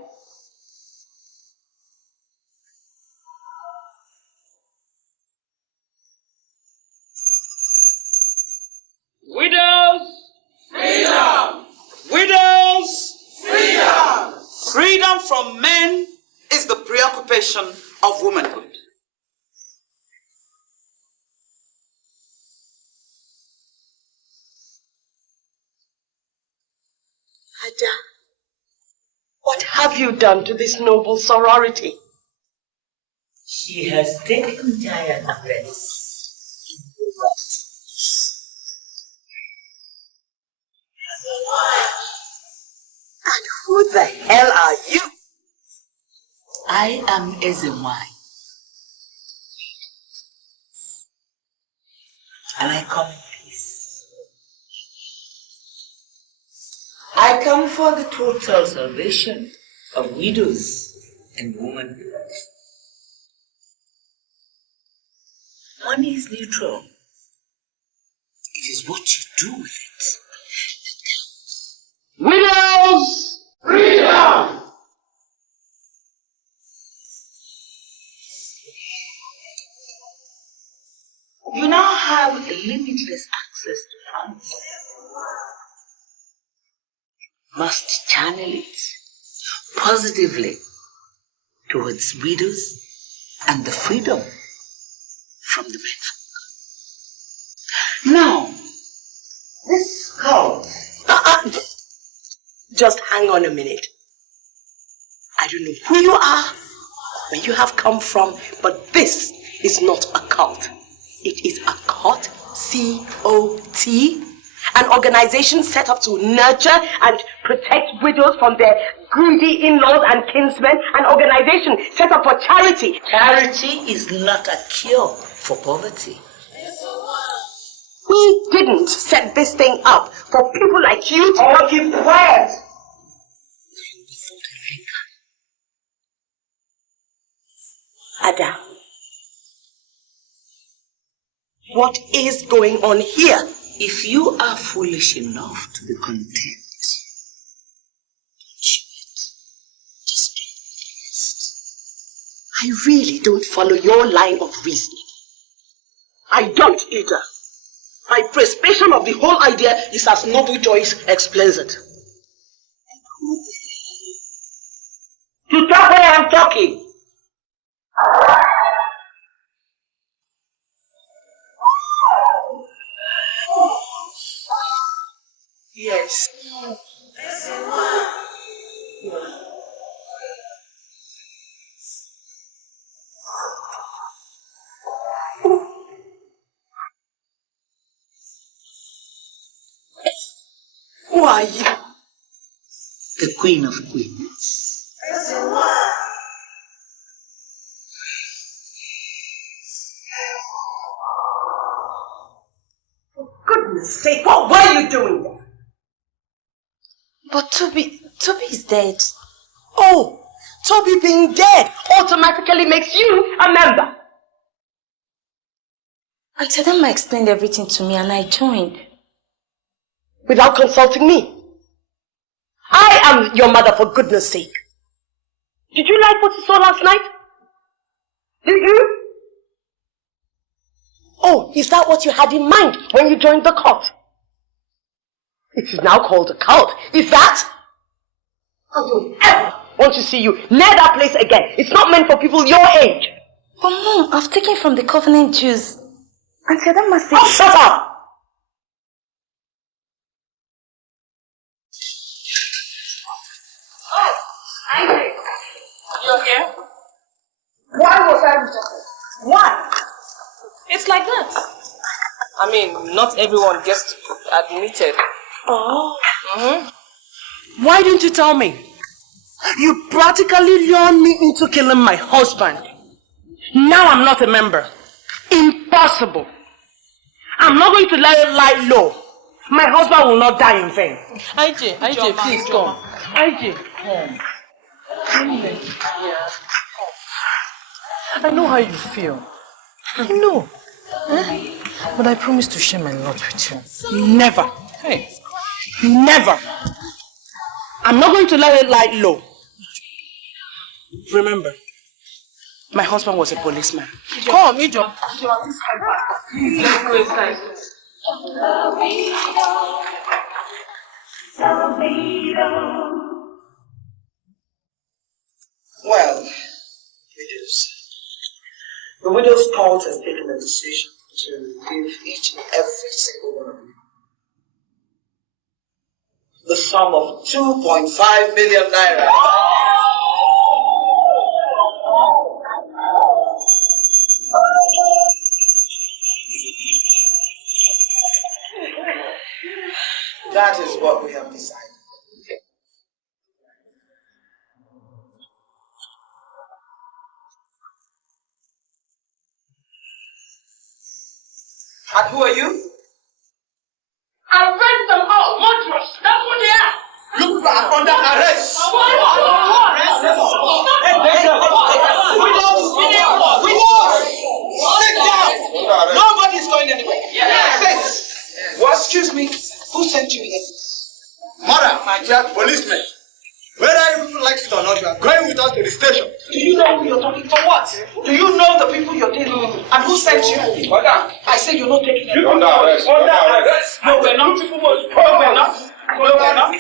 Widows! Freedom! Widows! Freedom! Freedom from men is the preoccupation of womanhood. Ada, what have you done to this noble sorority? She has taken giant offense. And who the hell are you? I am Ezemwai. And I come in peace. I come for the total salvation of widows and women. Money is neutral. It is what you do with it. Widows! Freedom! You now have limitless access to funds. Must channel it positively towards widows and the freedom from the men. Now, this cult. Just hang on a minute. I don't know who you are, where you have come from, but this is not a cult. It is a COT, C-O-T, an organization set up to nurture and protect widows from their greedy in-laws and kinsmen, an organization set up for charity. Charity is not a cure for poverty. We didn't set this thing up for people like you to keep quiet. Ada, what is going on here? If you are foolish enough to be content, just I really don't follow your line of reasoning. I don't either. My perception of the whole idea is as Noble Joyce explains it. You talk when I'm talking. Yes. Who are you? The Queen of Queens. For goodness sake, what were you doing there? But Toby is dead. Oh, Toby being dead automatically makes you a member. Auntie Adama explained everything to me and I joined. Without consulting me. I am your mother, for goodness sake. Did you like what you saw last night? Did you? Oh, is that what you had in mind when you joined the cult? It is now called a cult. Is that? I don't ever want to see you near that place again. It's not meant for people your age. But Mom, I've taken from the covenant Jews. Auntie Adama said... Oh, shut up! You're here? Why was I rejected? Why? It's like that. I mean, not everyone gets to be admitted. Oh. Why didn't you tell me? You practically lured me into killing my husband. Now I'm not a member. Impossible. I'm not going to let it lie low. My husband will not die in vain. IJ, please come. IJ, come. I know how you feel. I know. But I promise to share my lot with you. Never. Hey. Never. I'm not going to let it lie low. Remember, my husband was a policeman. Come, Ijo. Please, let's go inside. Well, widows. The Widows' Cult has taken a decision to give each and every single one of you the sum of 2.5 million naira. That is what we have decided. And who are you? Arrest them all, monstrous. That's what they are. You are under arrest. Sit down. Nobody's going anywhere. Yes. Well, excuse me. Who sent you here? Madam, my dear policeman, whether you people like it or not, you are going with us to the station. Do you know who you're talking for? What? Do you know the people you're dealing with? And who sent you? Madam, I say you're not taking it. you're under arrest. Under arrest. No, we're not. No, we're not. No, we're not.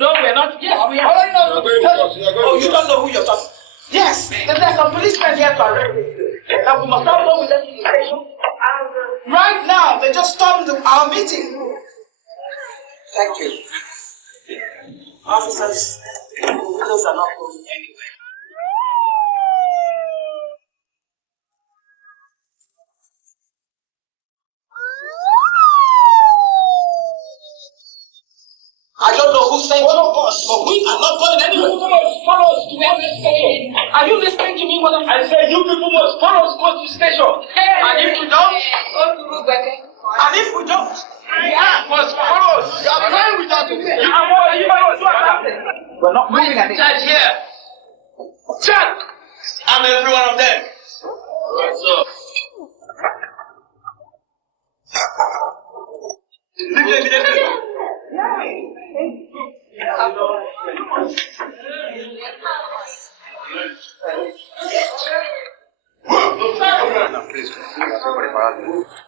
No, we're not. Yes, we are. Oh, you don't know who you're talking. Yes, there's some policemen here to arrest me. And we must not go with them to the station. Right now, they just stormed our meeting. Thank you. Officers, the widows are not going anywhere. I don't know who sent you, but we are not going anywhere. Follow us to every station. Are you listening to me? What I say, you people must follow us go to the station. And if we don't, we must follow us. You are playing with us. We're not moving anywhere. Judge here. Jack! I'm every one of them. So. Leave them.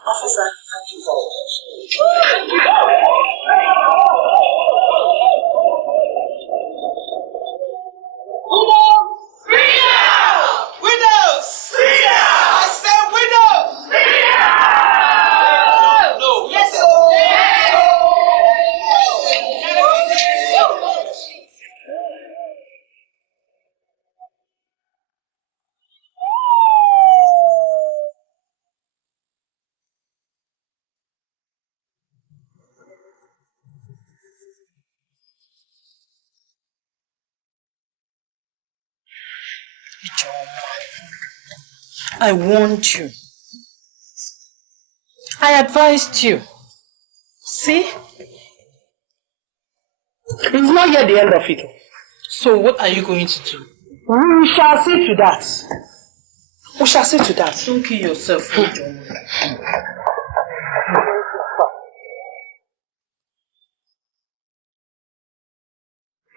Officer, thank you for widows! I said widows! No. Yes, sir. I warned you. I advised you. See? It's not yet the end of it. So what are you going to do? We shall see to that. We shall see to that. Don't kill yourself, John.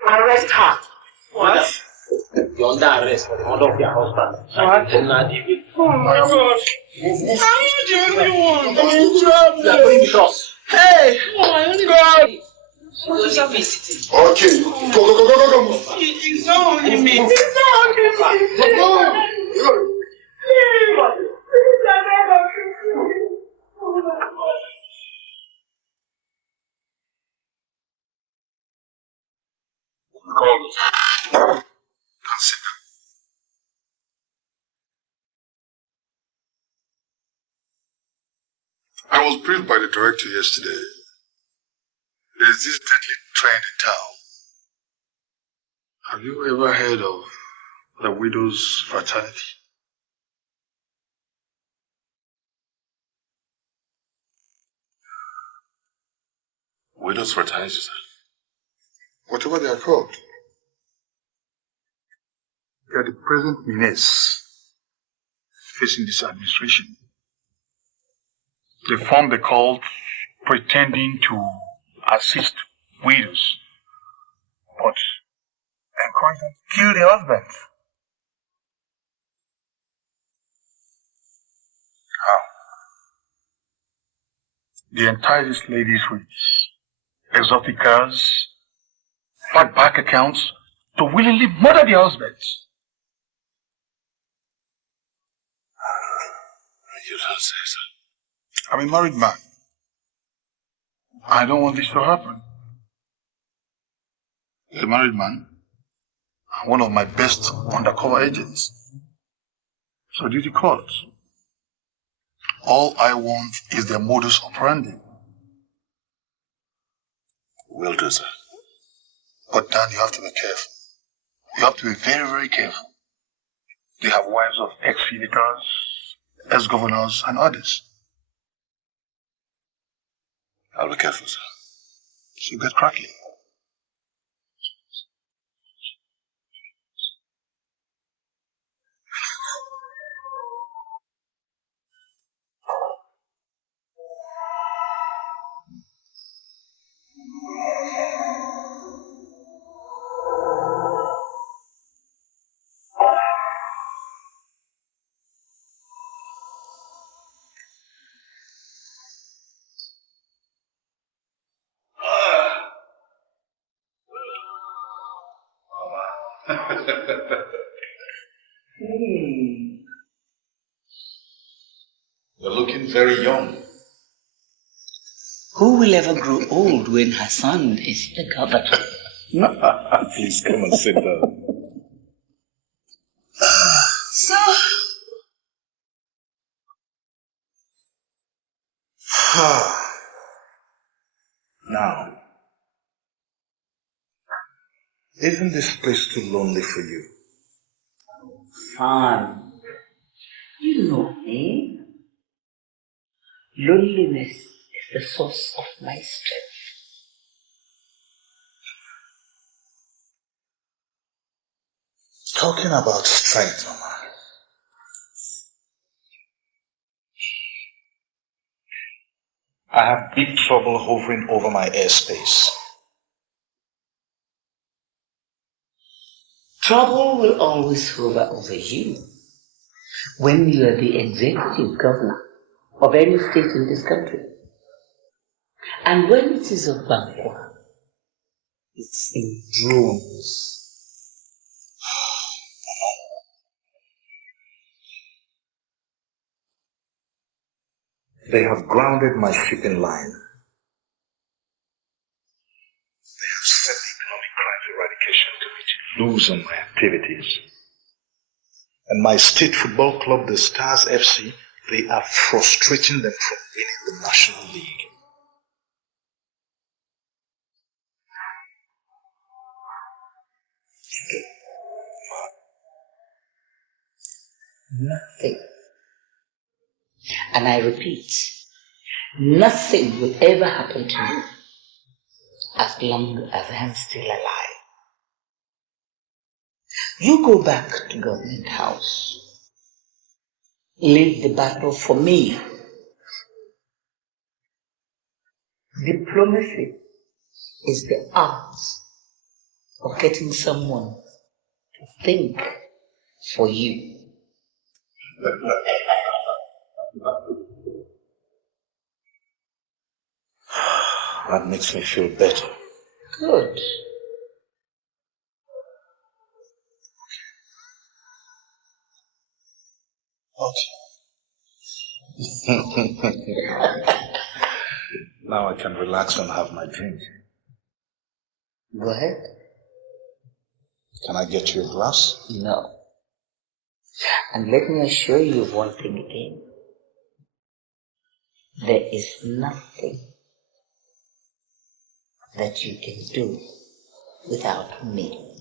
Arrest her. What? You're under arrest for the murder of your husband. What? Oh my God. I'm not the only one. You are going with us. Hey! Oh my God! Okay, go. It's not only me. I was briefed by the director yesterday. There's this deadly trend in town. Have you ever heard of the widow's fraternity? Widow's fraternity, sir? Whatever they are called. They are the present menace facing this administration. They formed the cult pretending to assist widows, but encourage them to kill their husbands. How? They entice these ladies with exotic cars, fat bank accounts, to willingly murder their husbands. You don't say so. I'm a married man. I don't want this to happen. As a married man, I'm one of my best undercover agents. So duty calls. All I want is their modus operandi. Will do, sir. But Dan, you have to be careful. You have to be very, very careful. They have wives of ex-senators, ex-governors, and others. I'll be careful, sir. So get cracking. You're looking very young. Who will ever grow old when her son is the governor? Please come and sit down. So, Now, isn't this place too lonely for you? Son, you know me. Loneliness is the source of my strength. Talking about strength, Mama. I have big trouble hovering over my airspace. Trouble will always hover over you when you are the executive governor of any state in this country. And when it is of Bangkok, it's in drones. They have grounded my shipping line. They have set the Economic Crimes Eradication Committee loose on my activities. And my state football club, the Stars FC, they are frustrating them from winning the National League. Nothing. And I repeat, nothing will ever happen to me as long as I'm still alive. You go back to Government House. Leave the battle for me. Diplomacy is the art of getting someone to think for you. That makes me feel better. Good. Now I can relax and have my drink. Go ahead. Can I get you a glass? No. And let me assure you of one thing again. There is nothing that you can do without me.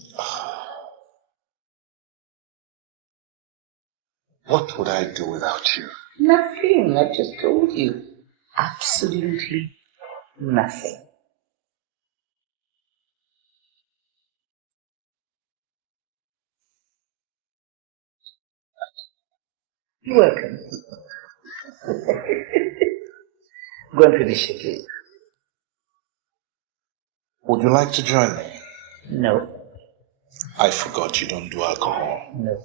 What would I do without you? Nothing, I just told you. Absolutely nothing. You're welcome. Go and finish it, please. Would you like to join me? No. I forgot you don't do alcohol. No.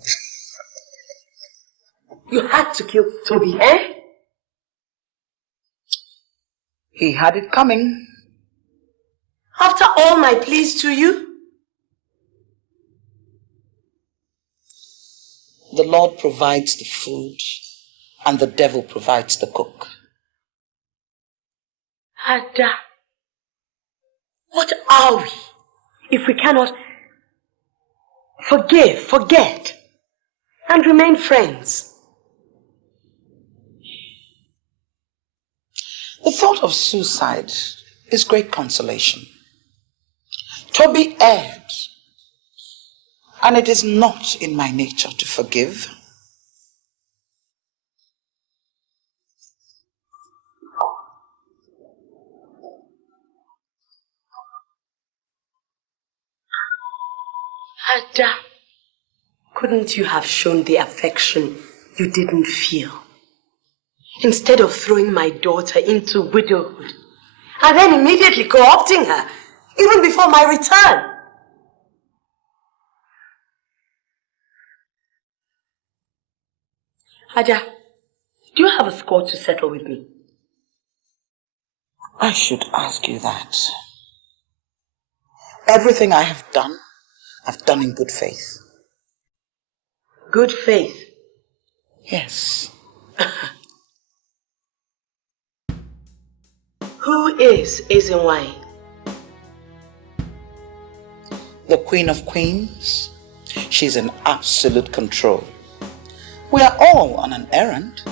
You had to kill Toby, eh? He had it coming. After all my pleas to you? The Lord provides the food, and the devil provides the cook. Ada, what are we if we cannot forgive, forget, and remain friends? The thought of suicide is great consolation. Toby erred, and it is not in my nature to forgive. Ada, couldn't you have shown the affection you didn't feel? Instead of throwing my daughter into widowhood and then immediately co-opting her, even before my return. Ada, do you have a score to settle with me? I should ask you that. Everything I have done, I've done in good faith. Good faith? Yes. Who is Ezenwai? The Queen of Queens. She's in absolute control. We are all on an errand.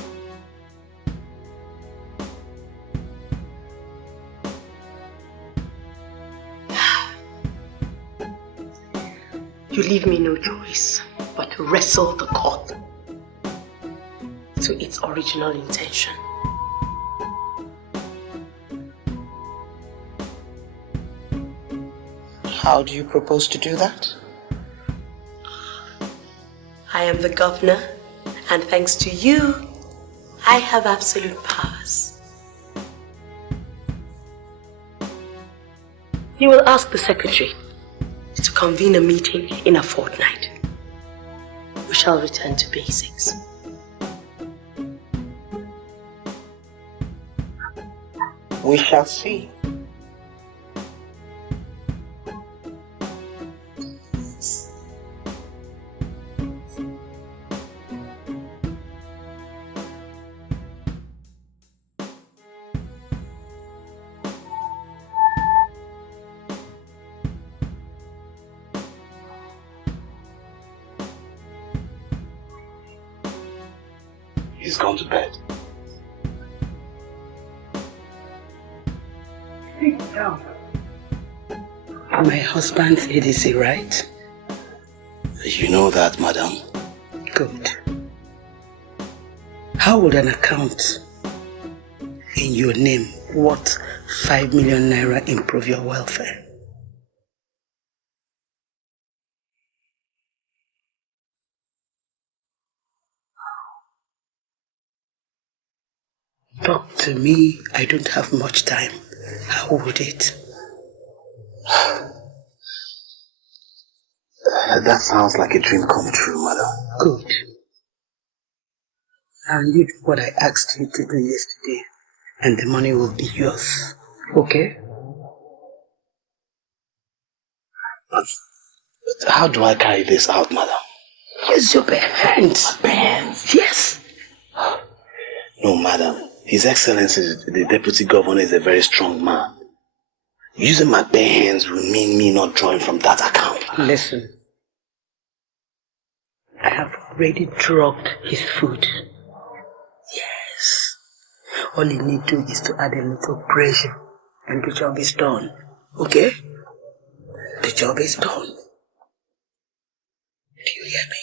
You leave me no choice but to wrestle the court to its original intention. How do you propose to do that? I am the governor, and thanks to you, I have absolute powers. You will ask the secretary to convene a meeting in a fortnight. We shall return to basics. We shall see. He's gone to bed. Sit down. My husband's ADC, right? You know that, madam. Good. How would an account in your name worth 5 million naira improve your welfare? Talk to me. I don't have much time. How would it? That sounds like a dream come true, madam. Good. I'll need what I asked you to do yesterday, and the money will be yours. Okay? But how do I carry this out, madam? Use your bare hands. Bare hands? Yes. No, madam. His Excellency, the Deputy Governor, is a very strong man. Using my bare hands will mean me not drawing from that account. Listen. I have already drugged his food. Yes. All you need to do is to add a little pressure and the job is done. Okay? The job is done. Do you hear me?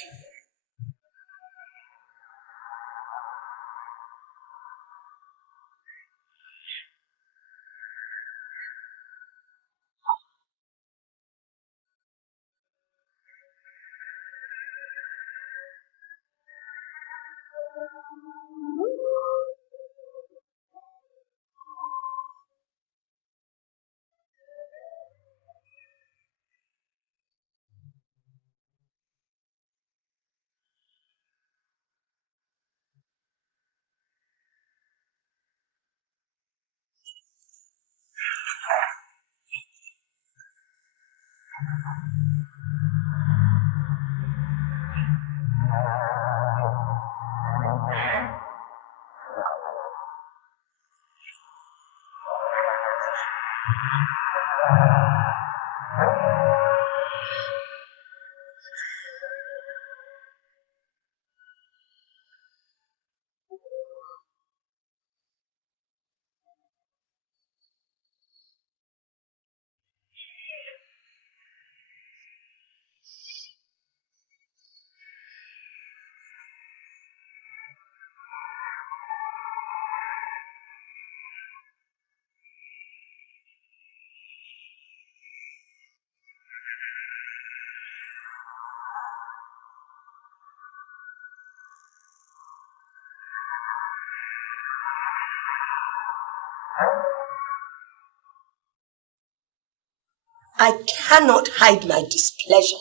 I cannot hide my displeasure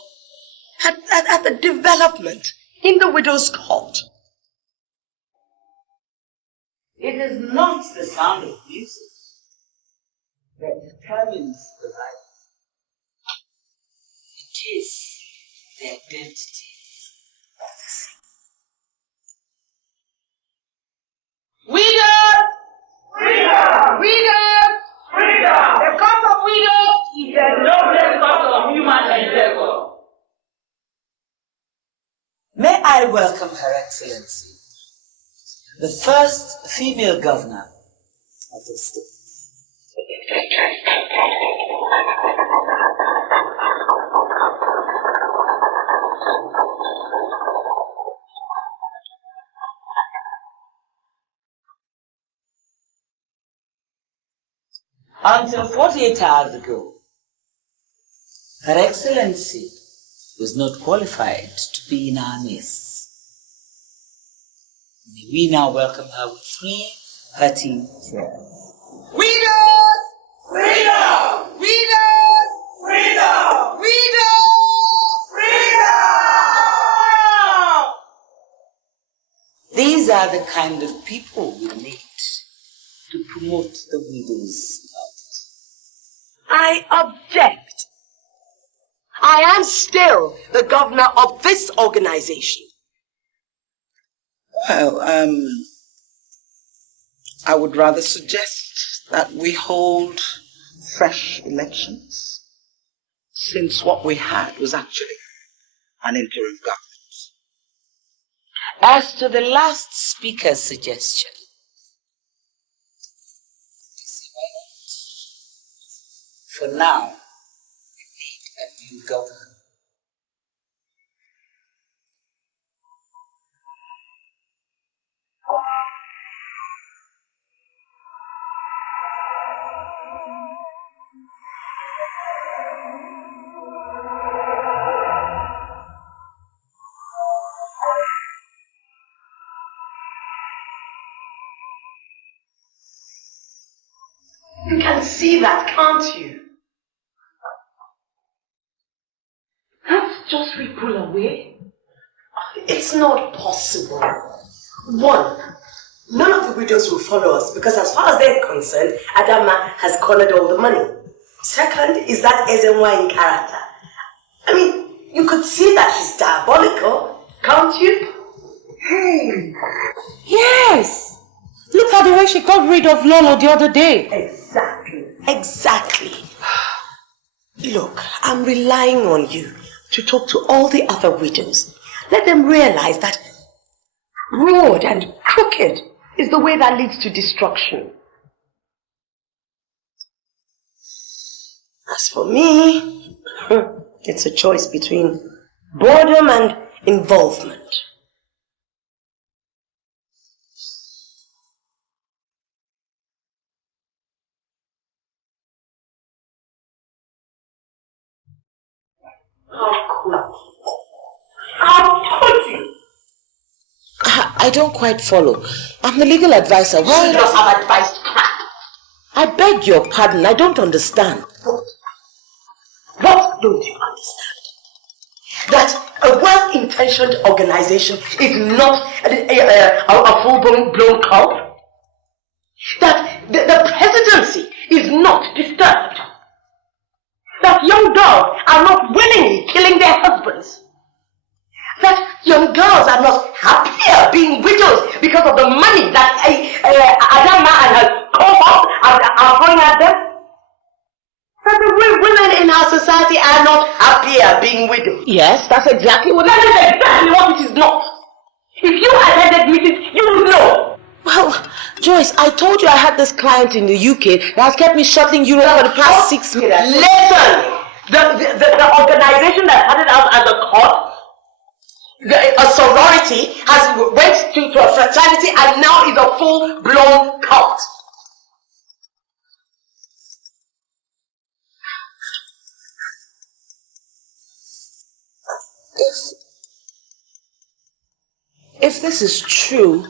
at the development in the widow's court. It is not the sound of music that determines the life. It is the identity of the singer. Widows! Freedom! Widows! Freedom! The cause of widows is the noblest cause of human endeavor. May I welcome Her Excellency, the first female governor of the state. Until 48 hours ago, Her Excellency was not qualified to be in our midst. May we now welcome her with 3 hearty cheers. Widows! Freedom! Widows! Freedom! Widows! Freedom! These are the kind of people we need to promote the widows' cause. I object. I am still the governor of this organization. Well, I would rather suggest that we hold fresh elections, since what we had was actually an interim government. As to the last speaker's suggestion, for now, we need a new governor. You can see that, can't you? Can't just we pull away? It's not possible. 1, none of the widows will follow us because as far as they're concerned, Adama has cornered all the money. 2nd is that Ezenwa in character. I mean, you could see that he's diabolical, can't you? Hey! Yes! Look at the way she got rid of Lolo the other day. Exactly. Look, I'm relying on you to talk to all the other widows. Let them realize that broad and crooked is the way that leads to destruction. As for me, it's a choice between boredom and involvement. I don't quite follow. I'm the legal advisor. Why? You just have advised crap. I beg your pardon. I don't understand. What don't you understand? That a well-intentioned organization is not a full-blown cult? That the presidency is not disturbed? That young girls are not willingly killing their husbands? That young girls are not happier being widows because of the money that Adama and her cohorts are throwing at them? That the women in our society are not happier being widows? Yes, that's exactly what that is exactly what it is not. If you attended meetings, you would know. Well, Joyce, I told you I had this client in the UK that has kept me shuttling Europe for the past 6 months. Listen! The organization that started out as a cult, a sorority, went to a fraternity and now is a full-blown cult. If this is true,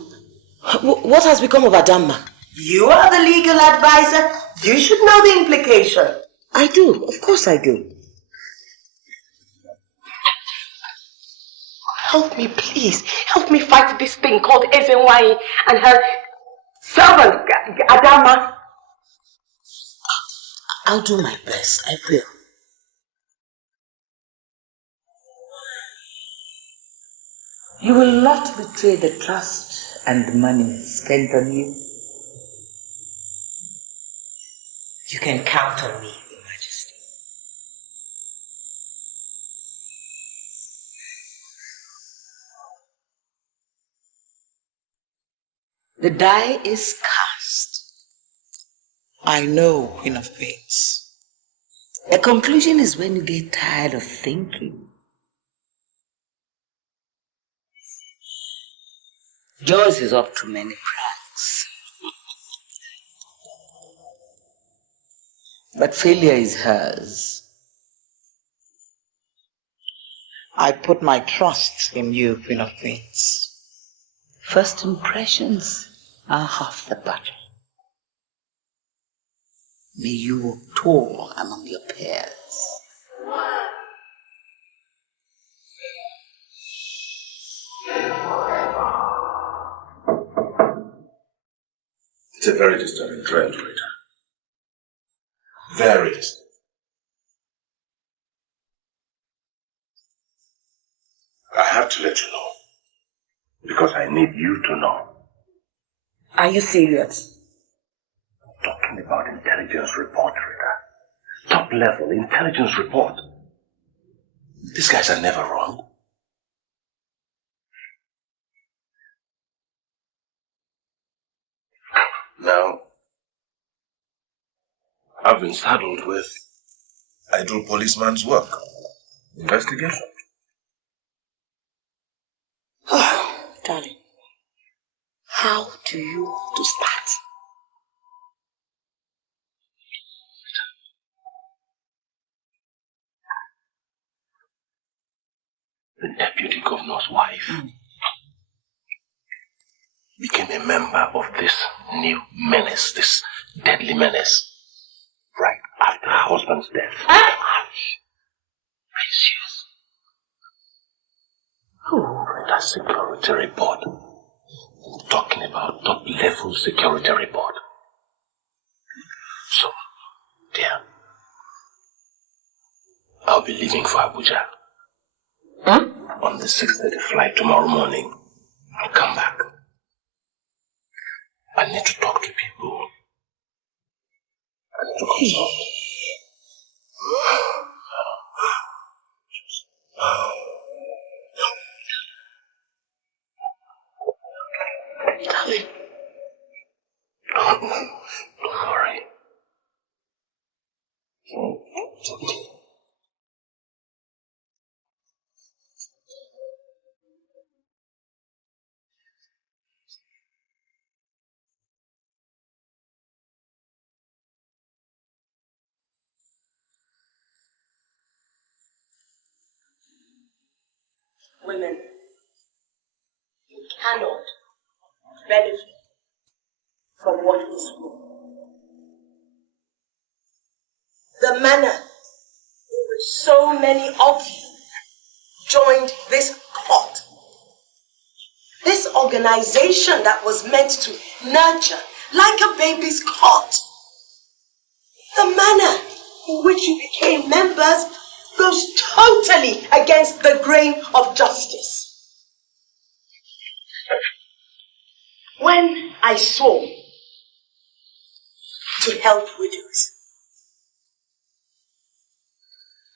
what has become of Adama? You are the legal advisor. You should know the implication. I do. Of course I do. Help me, please. Help me fight this thing called Ezenwai and her servant, Adama. I'll do my best. I will. You will not betray the trust and the money spent on you. You can count on me, Your Majesty. The die is cast. I know, Queen of Pains. A conclusion is when you get tired of thinking. Joyce is up to many pranks. But failure is hers. I put my trust in you, Queen of Pains. First impressions are half the battle. May you walk tall among your peers. It's a very disturbing trend, Rita. Very disturbing. I have to let you know. Because I need you to know. Are you serious? I'm talking about intelligence report, Rita. Top level intelligence report. These guys are never wrong. Now, I've been saddled with I do policeman's work. Investigation. Darling, how do you want to start? The deputy governor's wife became a member of this new menace, this deadly menace, right after her husband's death. Precious. Oh, that security report. I'm talking about top-level security report. So, dear, I'll be leaving for Abuja. On the 6:30 flight tomorrow morning. I'll come back. I need to talk to people. I need to consult. Darling. Don't worry. It's okay. Women, you cannot benefit from what is wrong. The manner in which so many of you joined this cult, this organization that was meant to nurture like a baby's cot, the manner in which you became members goes totally against the grain of justice. When I swore to help widows,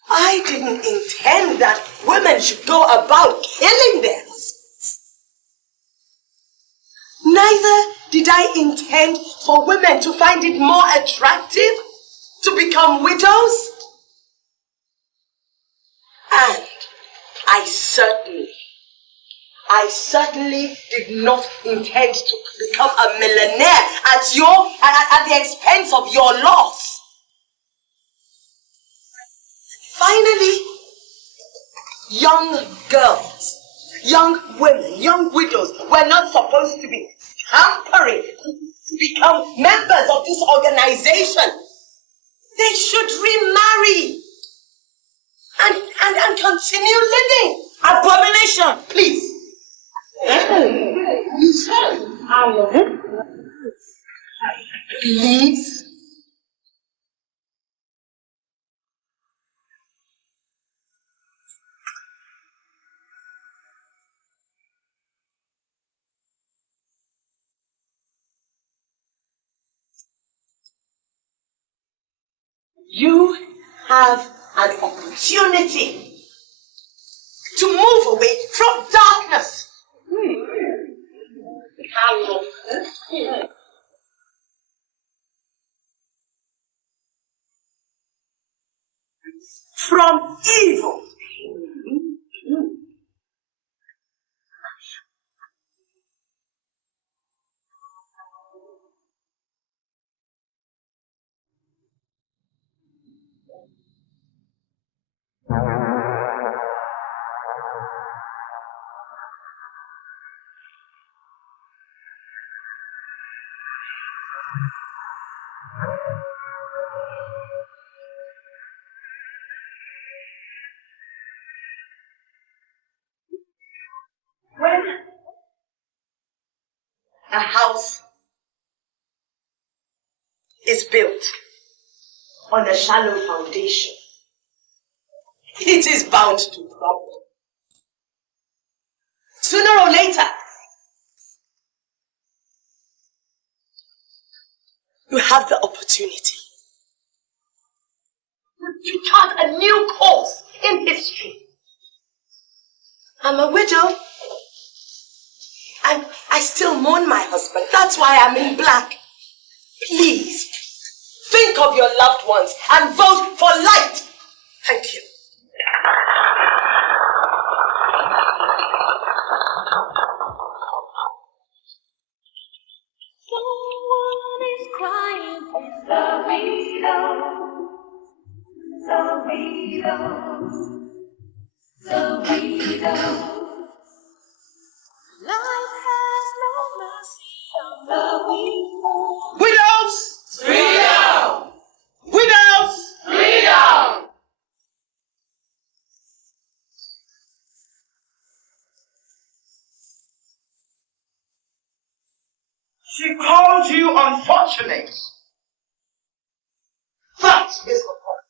I didn't intend that women should go about killing their husbands. Neither did I intend for women to find it more attractive to become widows. And I certainly did not intend to become a millionaire at the expense of your loss. Finally, young girls, young women, young widows were not supposed to be scampering become members of this organization. They should remarry and continue living. Abomination, please. Please. You have an opportunity to move away from darkness. From evil. When a house is built on a shallow foundation, it is bound to crumble. Sooner or later, you have the opportunity to chart a new course in history. I'm a widow, and I still mourn my husband. That's why I'm in black. Please, think of your loved ones and vote for light. Thank you. Someone is crying, it's the widow. The widow. The widow. Life has no mercy on the widow. Widows! Freedom! Widows! Freedom! She called you unfortunate. That is the point.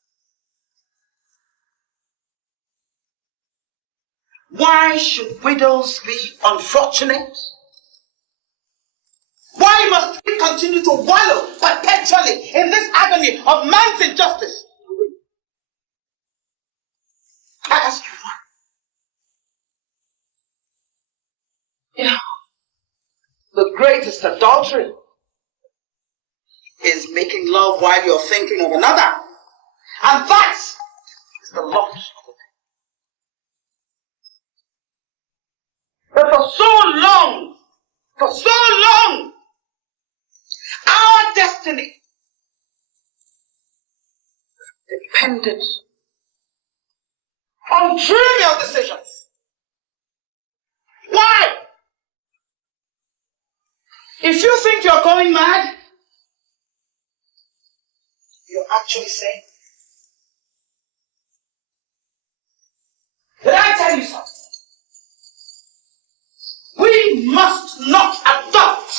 Why should widows be unfortunate? Why must we continue to wallow perpetually in this agony of man's injustice? I ask you why. Yeah. The greatest adultery is making love while you're thinking of another. And that is the lot of it. But for so long, our destiny depended on trivial decisions. Why? If you think you're going mad, you're actually sane. Did I tell you something? We must not adopt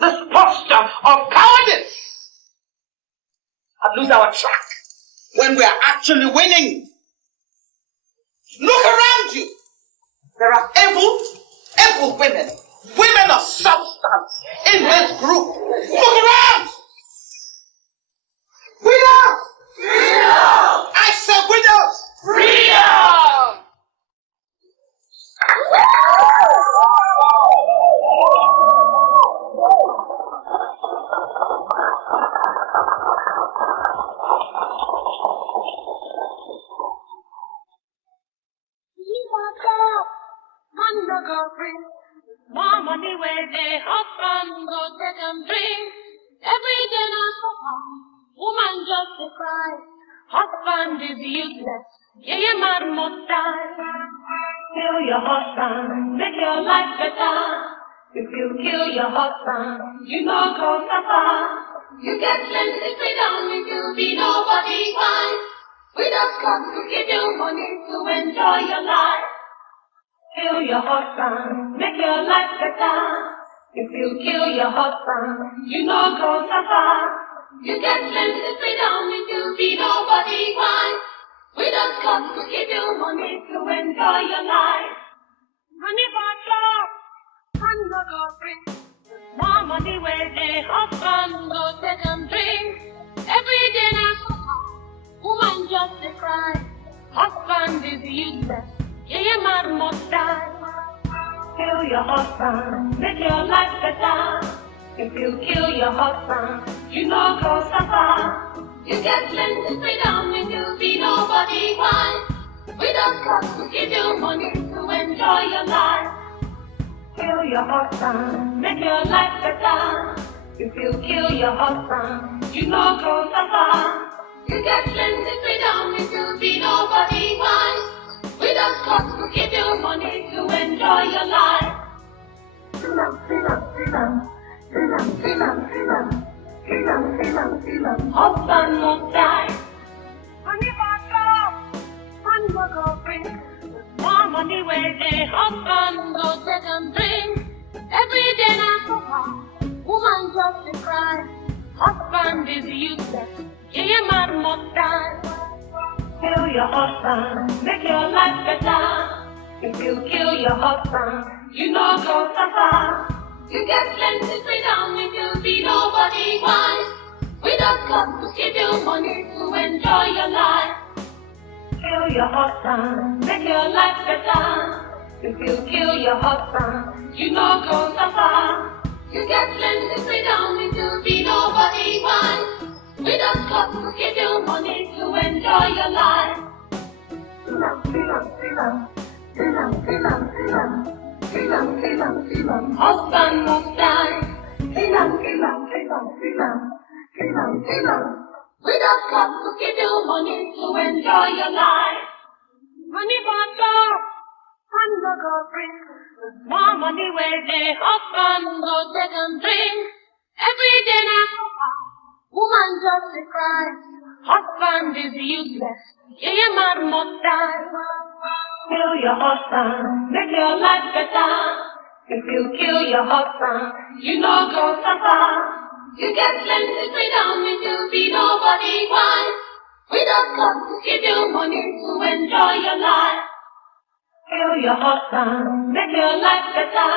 this posture of cowardice and lose our track when we are actually winning. Look around you. There are able women, women of substance in this group. Look around. Widows! Freedom! I said widows! Freedom! More money where they husband go take and drink. Every day now woman just a cry. Husband is useless. Yeah, man must die. Kill your husband, make your life better. If you you kill your husband, you no go suffer. You get plenty freedom if you be nobody's wife. We just come to give you money to enjoy your life. Kill your husband, make your life better. If you kill your husband, you no go suffer. You get plenty freedom if you be nobody's wife. We just come to give you money to enjoy your life. Money for job, and no go free. More money where the husband go take and drink. Every day now, woman just a cry. Husband is useless, yeah, your man must die. Kill your husband, make your life better. If you kill your husband, you no go suffer. You get plenty freedom if you be nobody's wife. We just come to give you money to enjoy your life. Kill your husband, make your life better. If you kill your husband, you no go suffer. You get plenty freedom if you be nobody's wife. We just come to give you money to enjoy your life. Freedom, freedom, freedom, freedom, freedom, freedom, freedom, freedom, freedom. Husband must die. Money for job, and no go free. More money where the husband go take and drink. Every day now suffer, woman just a cry. Husband is useless, yeah, your man must die. Kill your husband, make your life better. If you kill your husband, you no go suffer. You get plenty freedom if you be nobody's wife. We just come to give you money to enjoy your life. Kill your husband, make your life better. If you kill your husband, you no go suffer. You get plenty freedom if you be nobody's wife. We just come to give you money to enjoy your life. Freedom, freedom, freedom, freedom, freedom, freedom, freedom, freedom, freedom. Husband must die. Freedom, freedom, freedom, freedom, freedom, freedom. We just come to give you money to enjoy your life. Money for job, and no go free. More money where the husband go take and drink. Every day now, woman just a cry. Husband is useless, yeah, your man must die. Kill your husband, make your life better. If you kill your husband, you no go suffer. You get plenty freedom if you be nobody's wife. We just come to give you money to enjoy your life. Kill your husband, make your life better.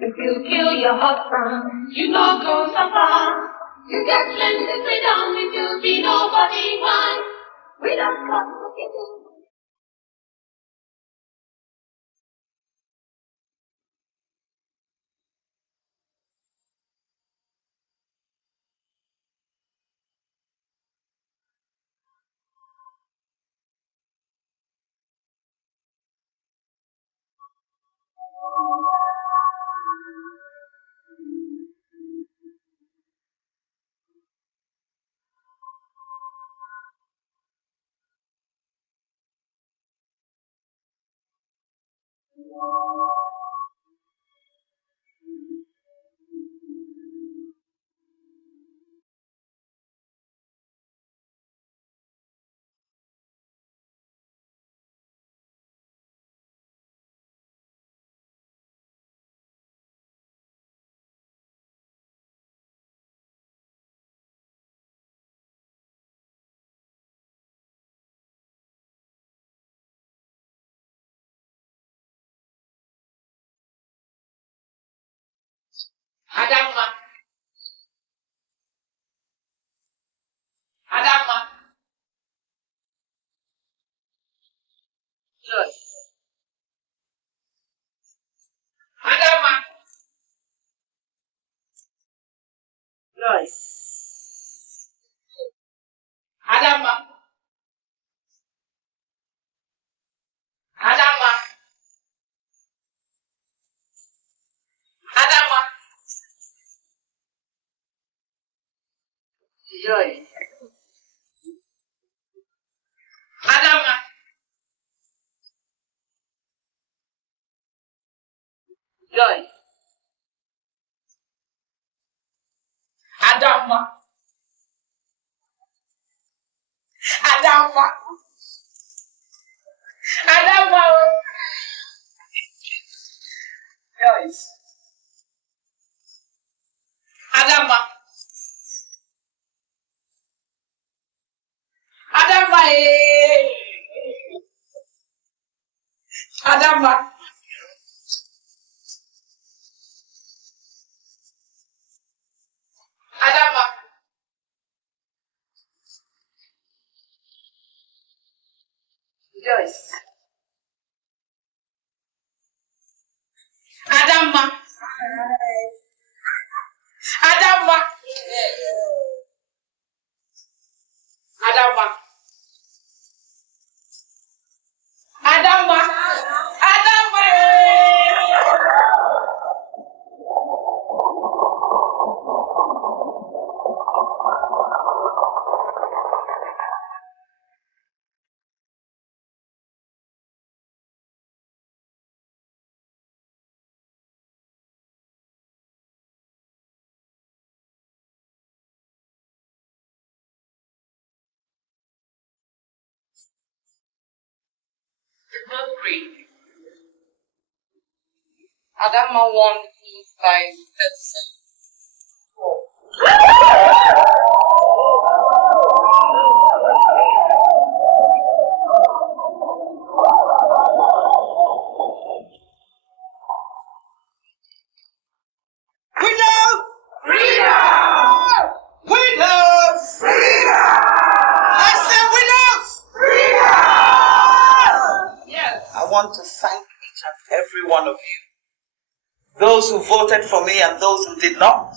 If you kill your husband, you no go suffer. You get plenty freedom if you be nobody's wife. We just come to give you. Adama. Adama. Joyce. Adama. Joyce. Adama. Adama. Adama. Joyce. Adama. Joyce. Adama. Adama. Adama. Guys. Adama. Adama. Adama. Adama. Joyce. Adama. Adama. Adama. Adama. Adama. Bukky. Adama won by 34. I want to thank each and every one of you. Those who voted for me and those who did not.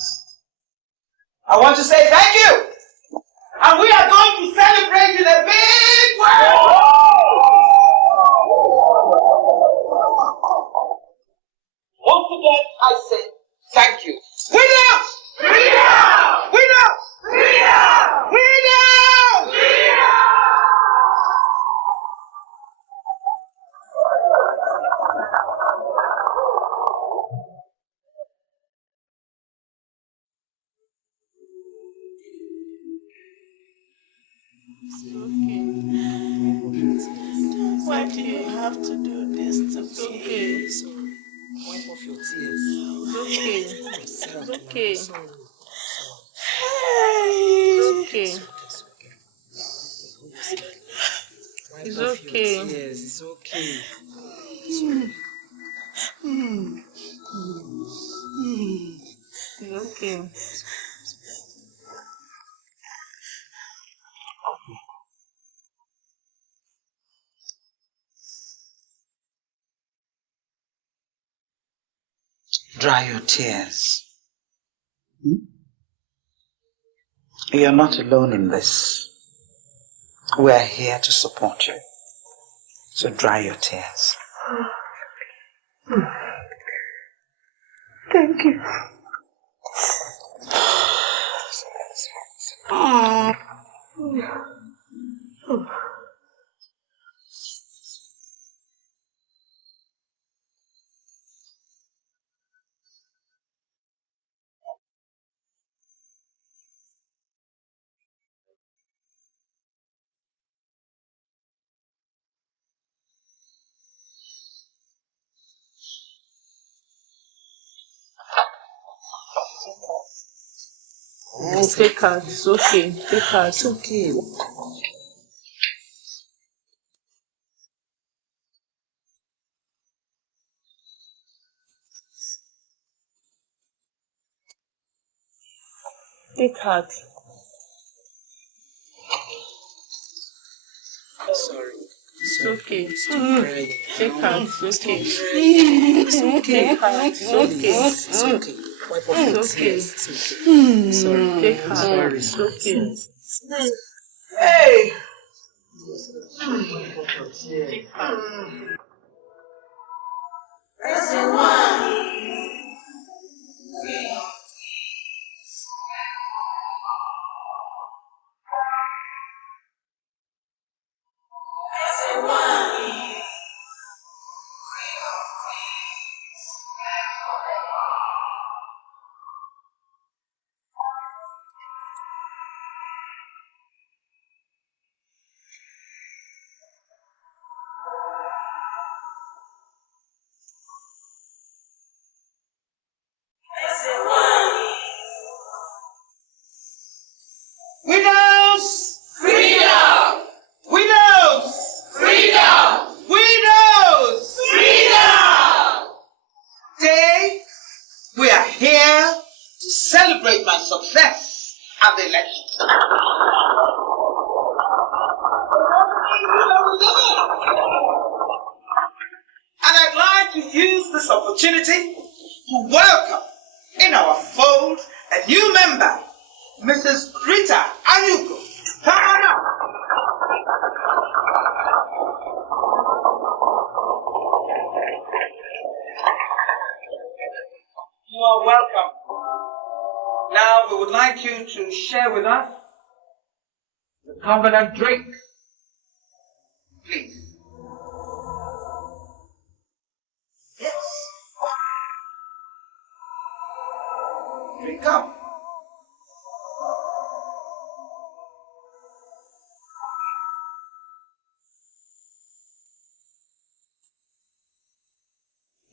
I want to say thank you. And we are going to celebrate in a big way. Once again, I say thank you. Winners! Freedom! Winners! Freedom! Freedom! Freedom! Why do you have to do this to me? Okay. Wipe off your tears. Okay. Yourself, Okay. sorry. It's okay. Wipe It's off okay. your tears. It's okay. It's okay. Dry your tears. You're not alone in this. We're here to support you. So dry your tears. Thank you. Take out. It's okay. Take out. It's okay. Take out. Sorry. It's okay. Stop crying. Take out. It's okay. It's okay. Take out. It's okay. It's okay. Wipe off your It's okay. tears. It's okay. Sorry. Take out. Sorry. It's okay. Hey! Wipe off your tears. Take out. here to celebrate my success at the election. And I'd like to use this opportunity to welcome in our fold a new member, Mrs. Rita Anyuko. Come on up. You are welcome. Now we would like you to share with us the covenant drink. Please. Yes. Drink up.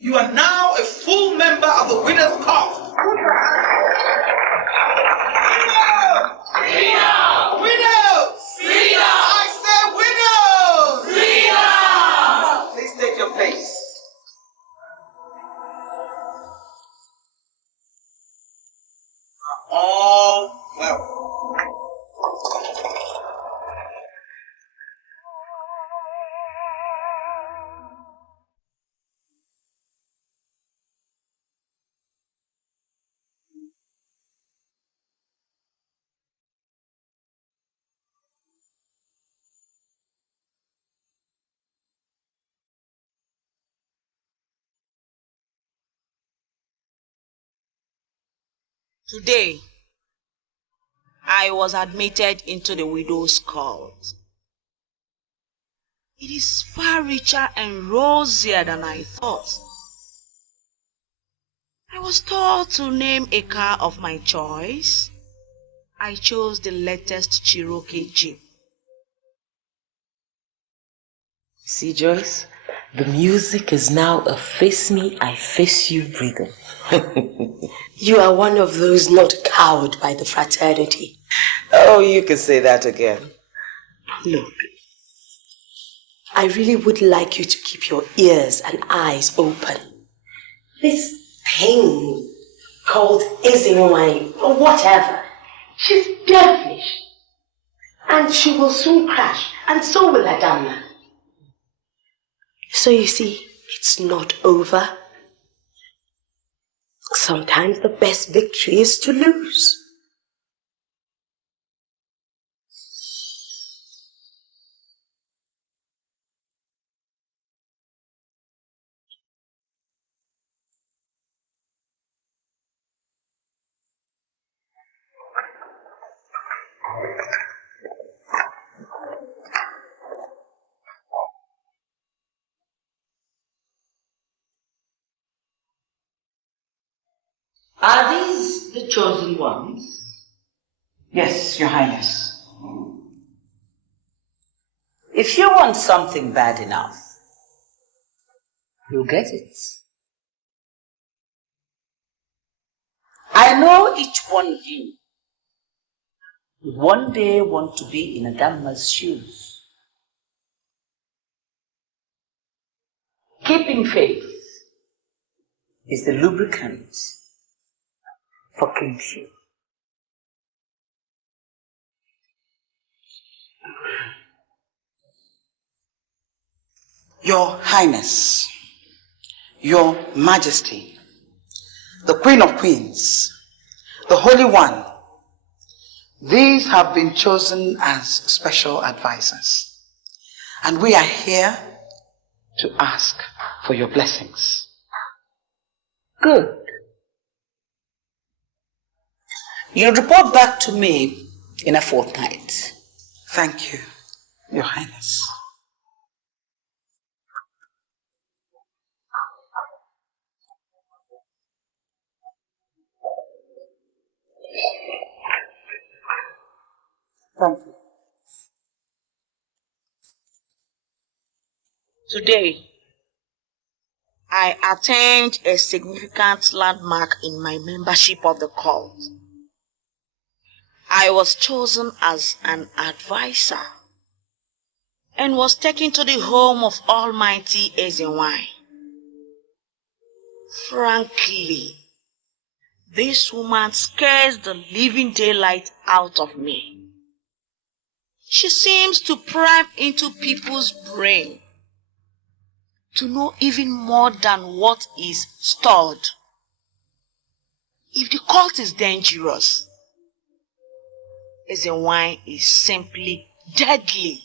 You are now a full member of the Winners' Cause. Winners! Winners! I say winners! Please take your place. All well. Today, I was admitted into the widow's cult. It is far richer and rosier than I thought. I was told to name a car of my choice. I chose the latest Cherokee Jeep. See, Joyce, the music is now a face me, I face you rhythm. You are one of those not cowed by the fraternity. Oh, you can say that again. Look, I really would like you to keep your ears and eyes open. This thing called Ezinwine or whatever, she's devilish. And she will soon crash, and so will Adama. So you see, it's not over. Sometimes the best victory is to lose. Are these the chosen ones? Yes, Your Highness. If you want something bad enough, you'll get it. I know each one of you would one day want to be in Adama's shoes. Keeping faith is the lubricant for kingship. Your Highness, Your Majesty, the Queen of Queens, the Holy One, these have been chosen as special advisors. And we are here to ask for your blessings. Good. You'll report back to me in a fortnight. Thank you, Your Highness. Thank you. Today, I attained a significant landmark in my membership of the cult. I was chosen as an advisor and was taken to the home of Almighty Ezenwai. Frankly, This woman scares the living daylight out of me. She seems to pry into people's brain to know even more than what is stored. If the cult is dangerous, Ezenwanyị is simply deadly.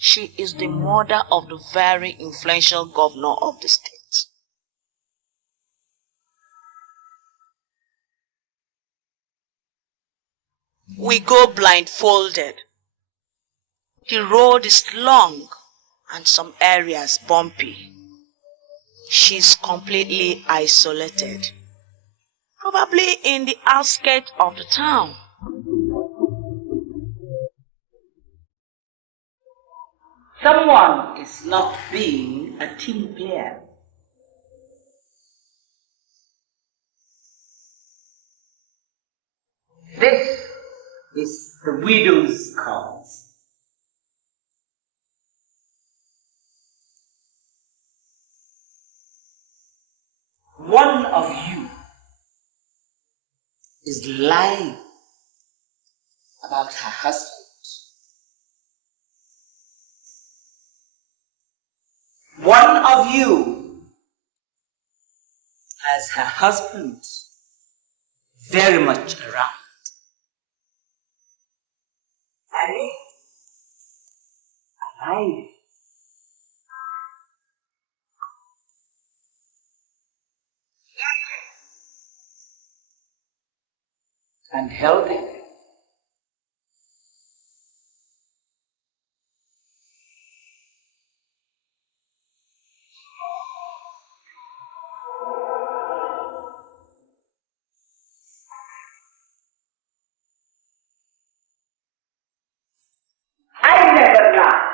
She is the mother of the very influential governor of the state. We go blindfolded. The road is long and some areas bumpy. She's completely isolated, probably in the outskirts of the town. Someone is not being a team player. This is the widow's cause. One of you is lying about her husband. One of you has her husband very much around. Alive. And healthy. I never lie.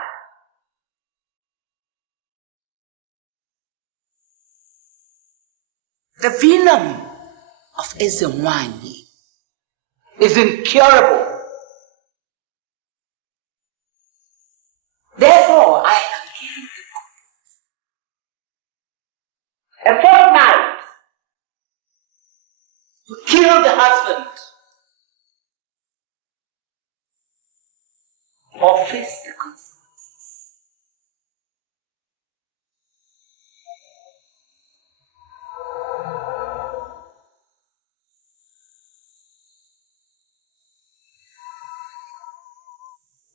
The venom of Ezenwanyị is incurable. Therefore, I am giving you a fortnight to kill the husband or face the consequences.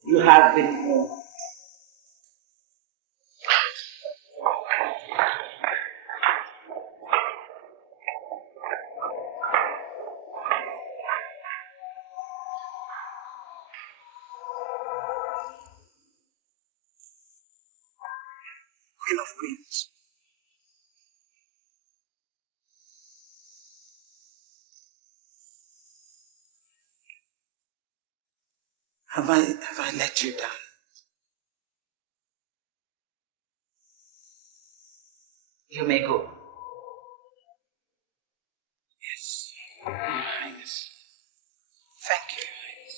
You have been warned. Queen of Queens. Have I let you down? You may go. Yes, Your Highness. Thank you, Your Highness.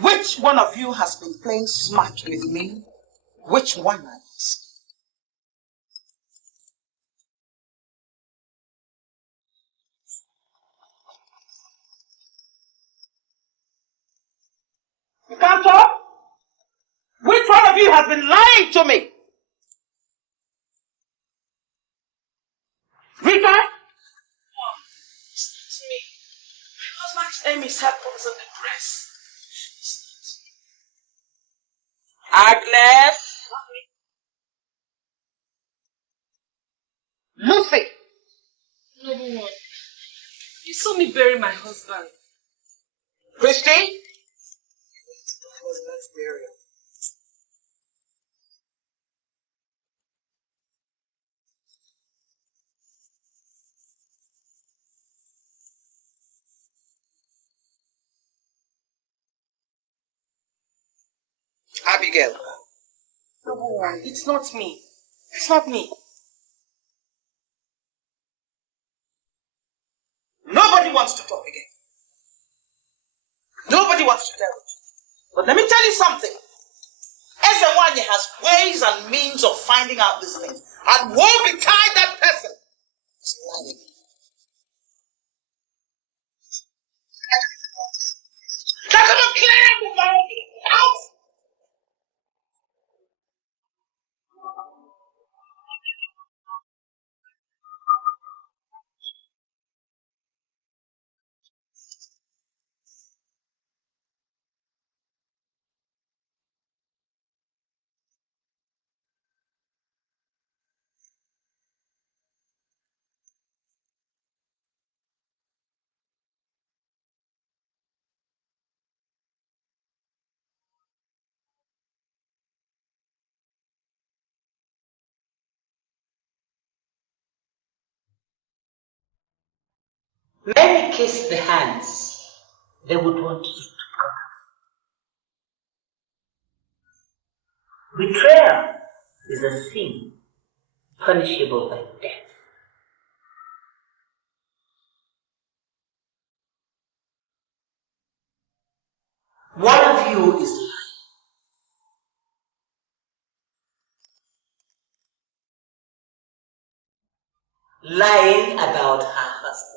Which one of you has been playing smart with me? Which one, I ask? You can't talk? Which one of you has been lying to me? Rita? It's me. My husband's name is Headphones in the press. Agnes? Lucy? No one. You saw me bury my husband. Christy? Husband's burial. Abigail. It's not me. It's not me. Nobody wants to talk again. Nobody wants to tell it. But let me tell you something. Ezewanye has ways and means of finding out these things. And woe betide that person. Many kiss the hands they would want to cut. Betrayal is a sin punishable by death. One of you is lying about her husband.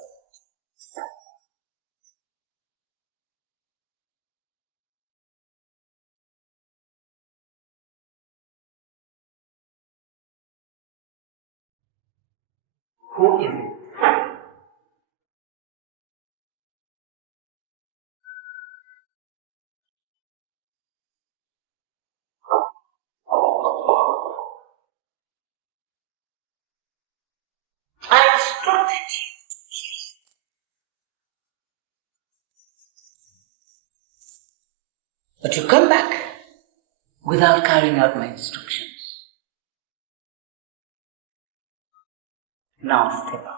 Who is it? I instructed you. But you come back without carrying out my instructions. Now step out.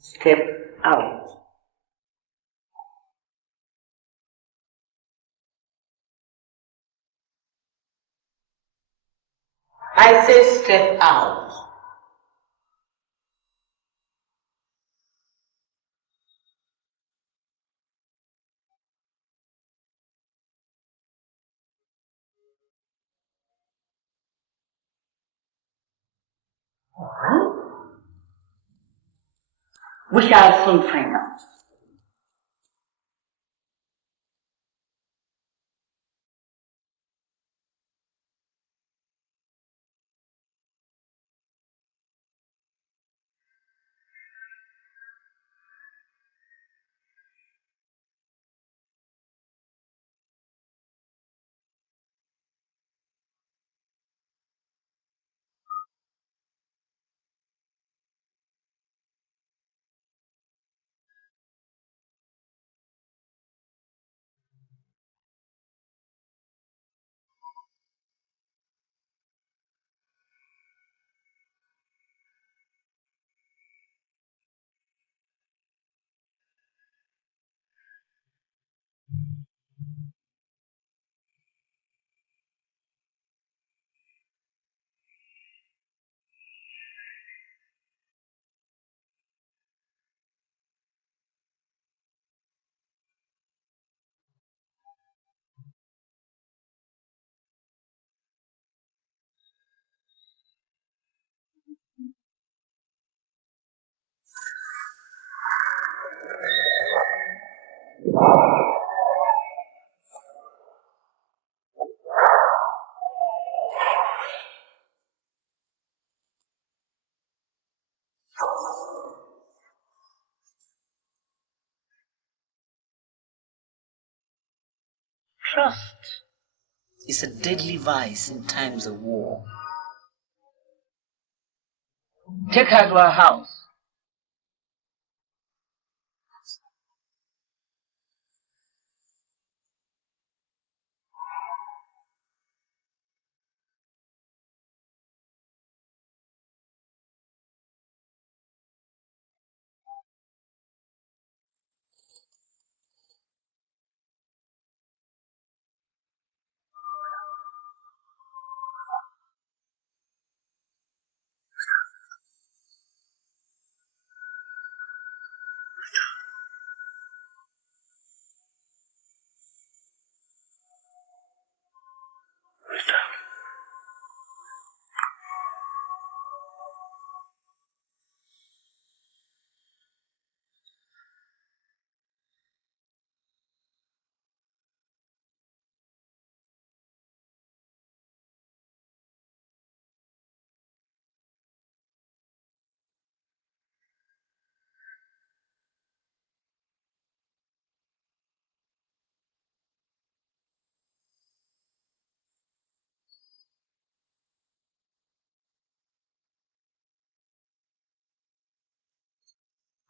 Step out. I say step out. We shall soon find out. Trust is a deadly vice in times of war. Take her to her house.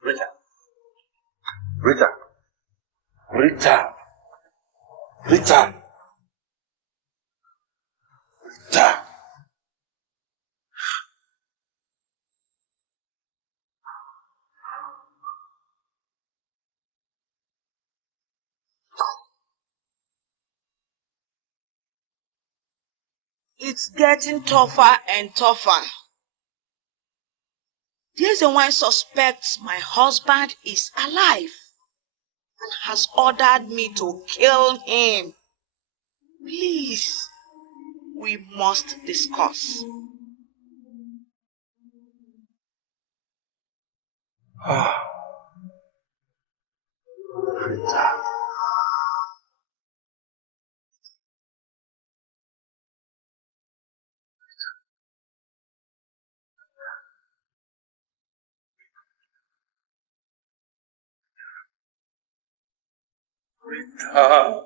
Rita. Rita. Rita. Rita. Rita. It's getting tougher and tougher. The reason why suspects my husband is alive and has ordered me to kill him. Please, we must discuss. Rita. Rita.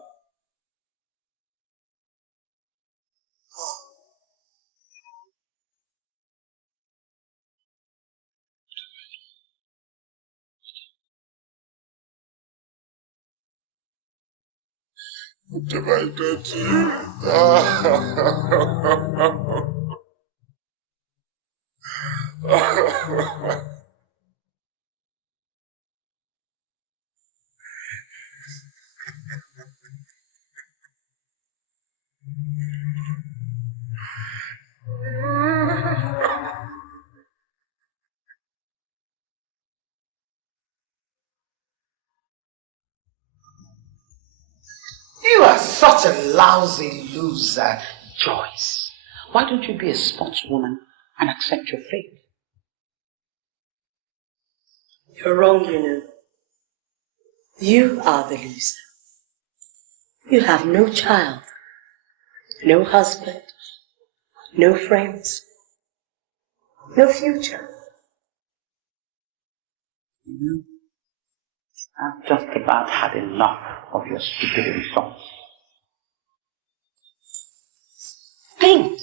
What have I done to you? You are such a lousy loser, Joyce. Why don't you be a sportswoman and accept your fate? You're wrong, you know. You are the loser. You have no child, no husband, no friends, no future. I've just about had enough of your stupid insults. Think.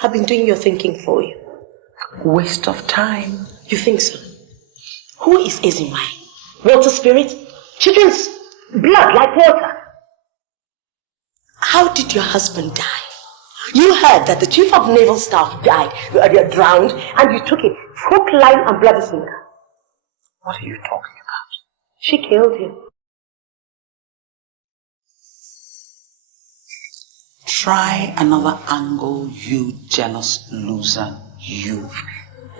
I've been doing your thinking for you. Waste of time. You think so? Who is Ezinwai? Water spirit? Children's blood like water. How did your husband die? You heard that the chief of naval staff died, drowned, and you took it hook, line, and bloody sinker. What are you talking about? She killed him. Try another angle, you jealous loser, you.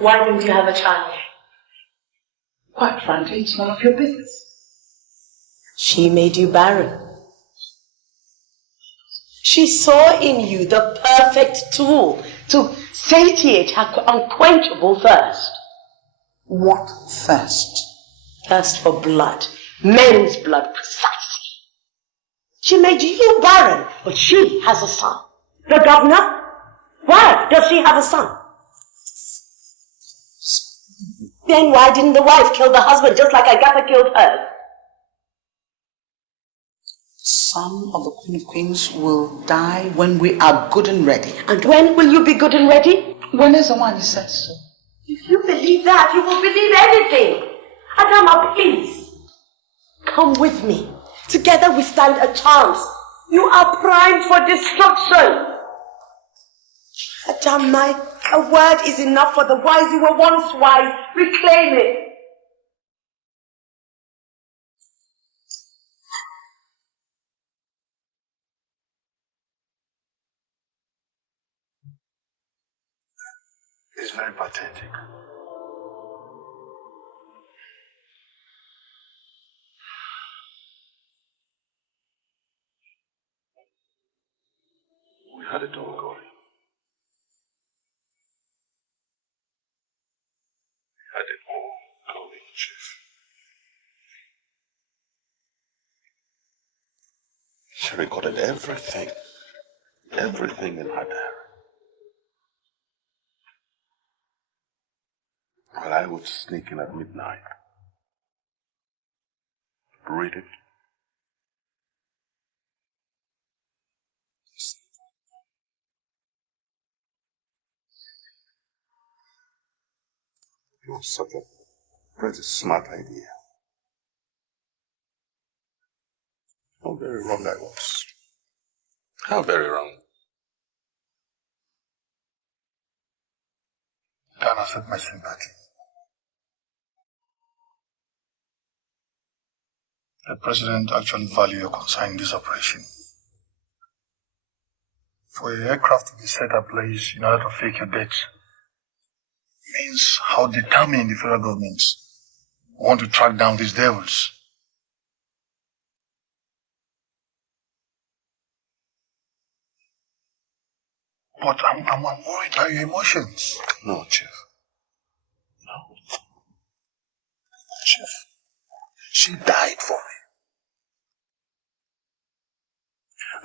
Why didn't you have a child? Quite frankly, it's none of your business. She made you barren. She saw in you the perfect tool to satiate her unquenchable thirst. What thirst? Thirst for blood. Men's blood, precisely. She made you barren, but she has a son. The governor? Why does she have a son? Then why didn't the wife kill the husband just like Agatha killed hers? Son of the Queen of Queens will die when we are good and ready. And when will you be good and ready? When is the one who says so? If you believe that, you will believe anything. Adama, please. Come with me. Together we stand a chance. You are primed for destruction. Adama, a word is enough for the wise. You were once wise. Reclaim it. It's very pathetic. We had it all going. We had it all going, Chief. She recorded everything. Everything in her diary. While I would sneak in at midnight, read it, It was such a pretty smart idea. How very wrong I was. How very wrong. Dan, accept my sympathy. The president actually values your concern in this operation. For a aircraft to be set ablaze in order to fake your death means how determined the federal government want to track down these devils. But I'm worried by your emotions. No, Chief. No. Chief, she died for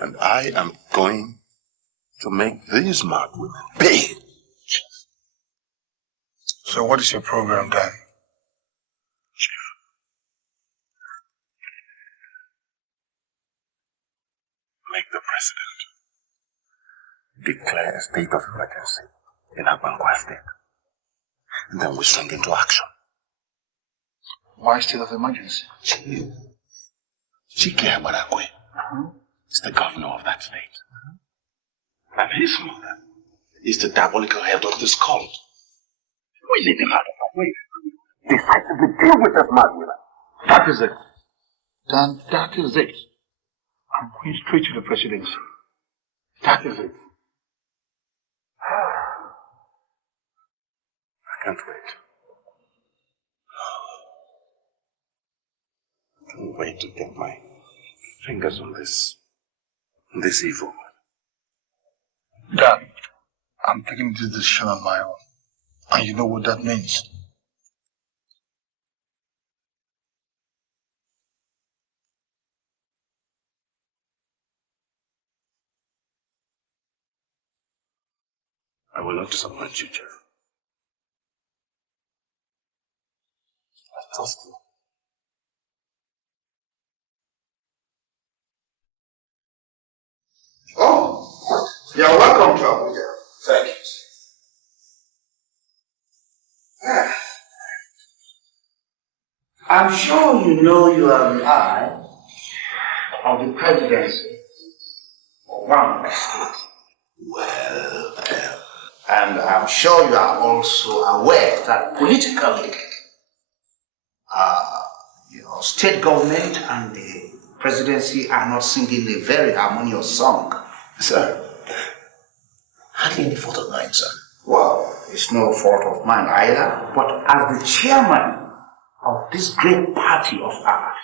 me. And I am going to make these mad women pay. So what is your program, Dan? Chief, make the president declare a state of emergency in Abankwa State. And then we spring into action. Why state of emergency? Chike Amarakwe is the governor of that state. And his mother is the diabolical head of this cult. We need him out of our way. Decisively deal with this mad woman. That is it. Dan, that is it. I'm going straight to the presidency. That is it. I can't wait. I can't wait to get my fingers on this evil one. Dan, I'm taking this decision on my own. And you know what that means. I will not disappoint you, Jeff. I trust you. Oh, you're welcome to Abuja. Thank you. I'm sure you know you are the eye of the presidency of one of the states. Well, and I'm sure you are also aware that politically, your state government and the presidency are not singing a very harmonious song. Sir, hardly any fault of mine, sir. Well, it's no fault of mine either, but as the chairman of this great party of ours,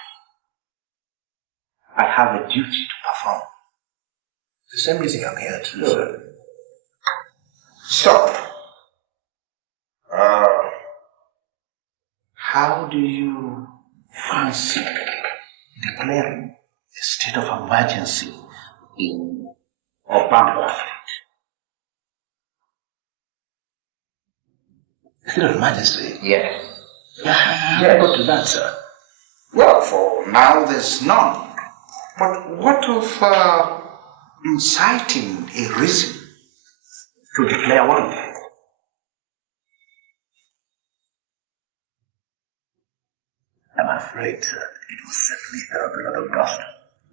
I have a duty to perform. The same reason I'm here too, sir. So, how do you fancy declaring a state of emergency in Obanwa State? State of emergency? Yes. Yeah, go to that, sir. Well, for now there's none. But what of inciting a reason to declare one? I'm afraid, sir, it will certainly stir up a lot of dust,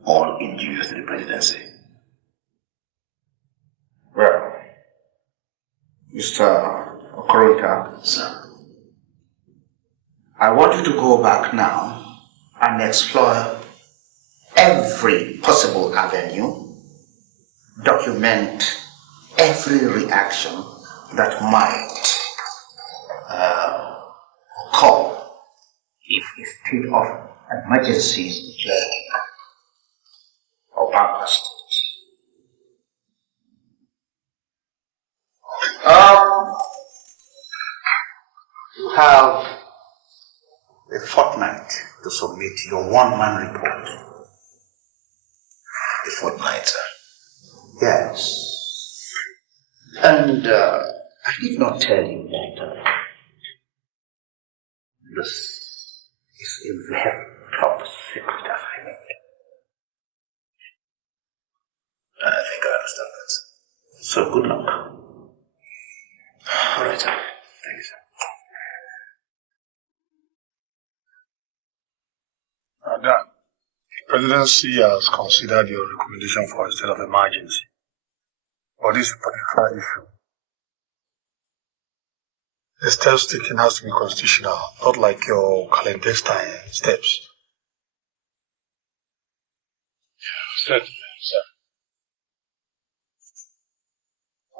all injurious to the presidency. Well, Mr. Okorita, sir, I want you to go back now and explore every possible avenue, document every reaction that might occur if a state of emergency is declared or Bangladesh. You have a fortnight to submit your one-man report. a fortnight, sir. Yes. And I did not tell you that this is a very top secret assignment. I think I understand that, sir. So good luck. All right, sir. Thank you, sir. Presidency has considered your recommendation for a state of emergency. But this is a political issue. The steps taken has to be constitutional, not like your clandestine steps. Certainly, sir.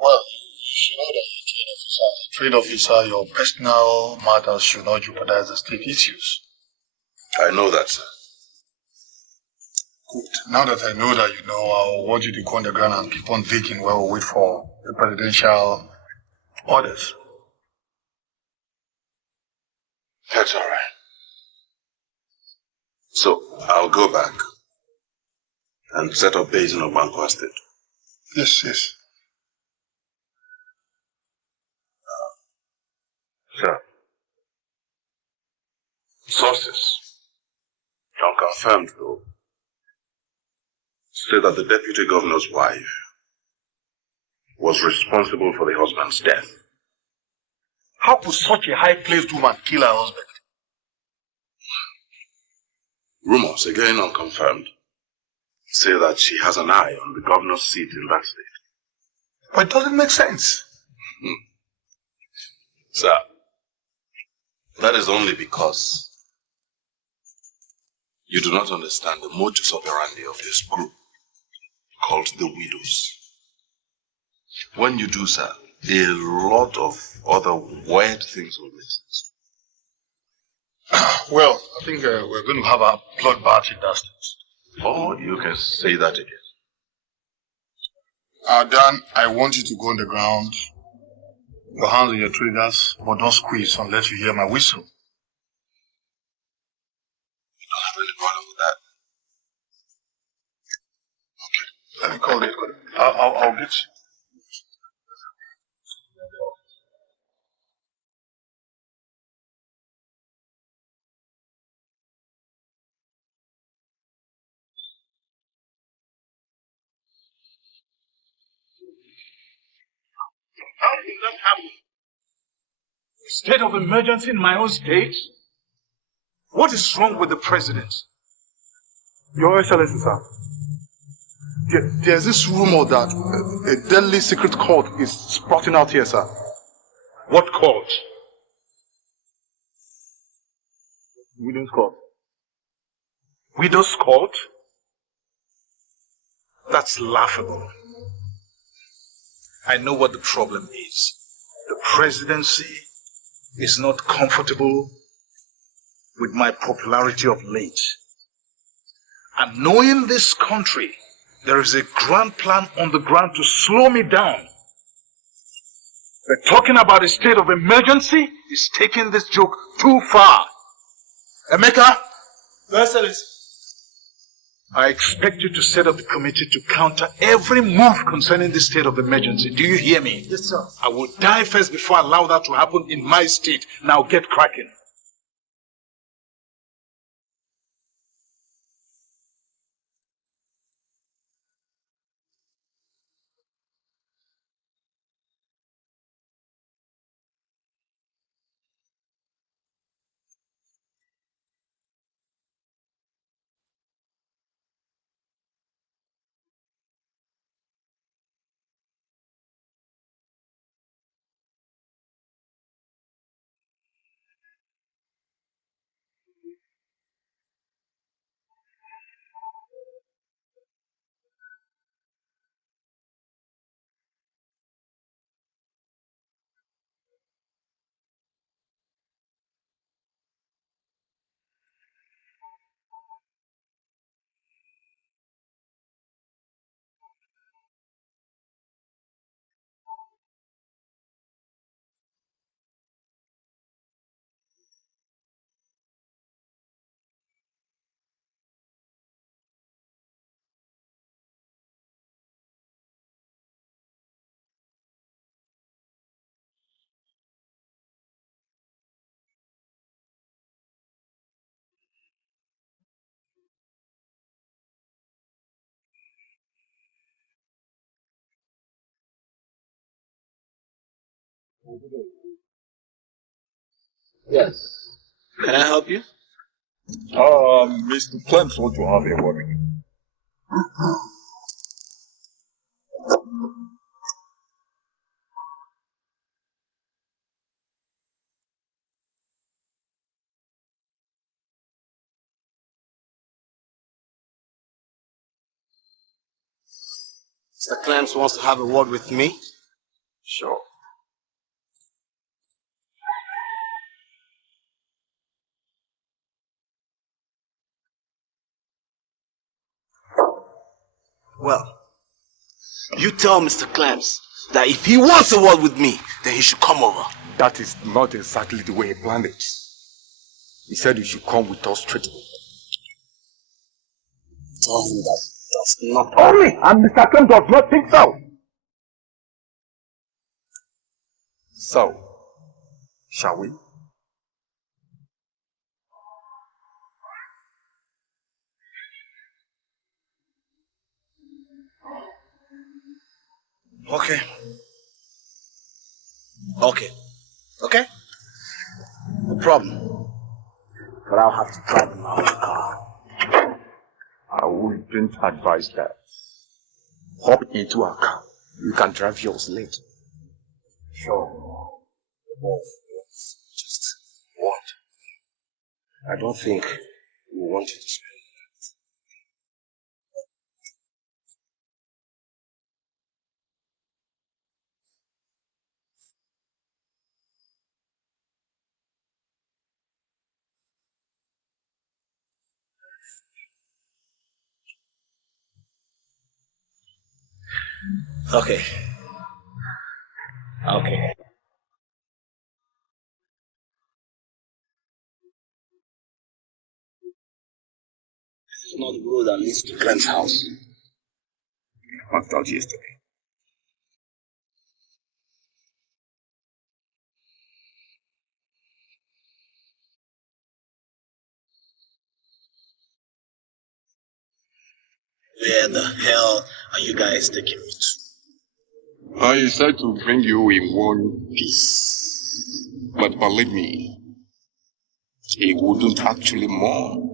Well, you should know that as a trade officer, your personal matters should not jeopardize the state issues. I know that, sir. Good. Now that I know that you know, I want you to go on the ground and keep on digging while we wait for the presidential orders. That's all right. So, I'll go back and set up base in Obanko Estate. Yes, yes. Sir. Sources, unconfirmed though, say that the deputy governor's wife was responsible for the husband's death. How could such a high-placed woman kill her husband? Rumors, again unconfirmed, say that she has an eye on the governor's seat in that state. But it doesn't make sense. Sir, that is only because you do not understand the modus operandi of this group called the Widows. When you do, sir, a lot of other weird things will make sense. Well, I think we're going to have a bloodbath in that state. Or you can say that again. Dan, I want you to go on the ground. Your hands on your triggers, but don't squeeze unless you hear my whistle. You don't have any problem with that. Okay, let me call it. I'll get you. How did that happen? State of emergency in my own state? What is wrong with the president? Your Excellency, sir. There's this rumor that a deadly secret cult is sprouting out here, sir. What cult? Widow's cult. Widow's cult? That's laughable. I know what the problem is. The presidency is not comfortable with my popularity of late. And knowing this country, there is a grand plan on the ground to slow me down. They're talking about a state of emergency is taking this joke too far. Emeka? Excellency. I expect you to set up a committee to counter every move concerning the state of emergency. Do you hear me? Yes, sir. I will die first before I allow that to happen in my state. Now get cracking. Yes. Can I help you? Mr. Clemens wants to have a word with you. Mr. Clemens wants to have a word with me? Sure. Well, you tell Mr. Clemens that if he wants a word with me, then he should come over. That is not exactly the way he planned it. He said you should come with us straight away. Tell him that does not... Only, and Mr. Clemens does not think so. So, shall we? Okay. Okay. Okay? No problem. But I'll have to drive in my own car. I wouldn't advise that. Hop into a car. You can drive yours later. Sure. Just what? I don't think we want you to spend Okay. Okay. This is not the road that leads to Glenn's house. I thought yesterday. Where the hell are you guys taking me to? I said to bring you in one piece. But believe me, he wouldn't actually mourn.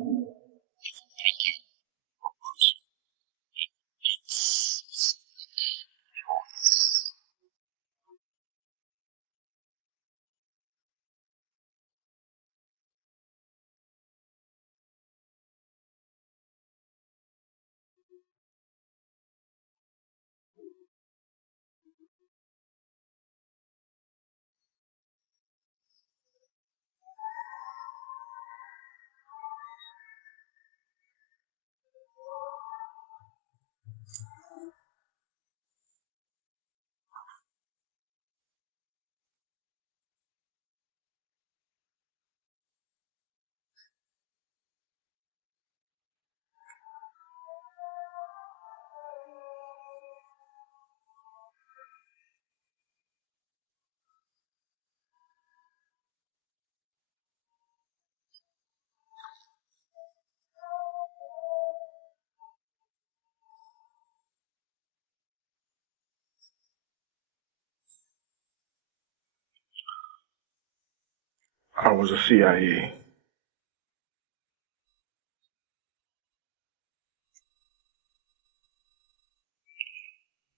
I was a CIA.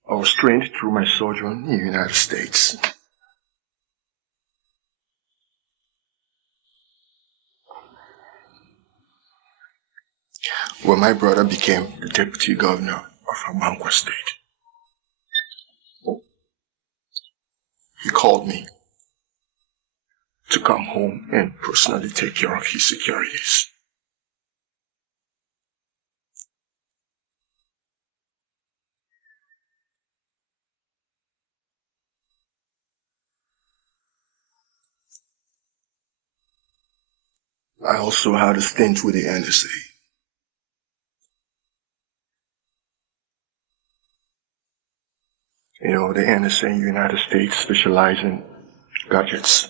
I was trained through my sojourn in the United States. When my brother became the deputy governor of Abankwa State, he called me to come home and personally take care of his securities. I also had a stint with the NSA. You know, the NSA in the United States specialize in gadgets,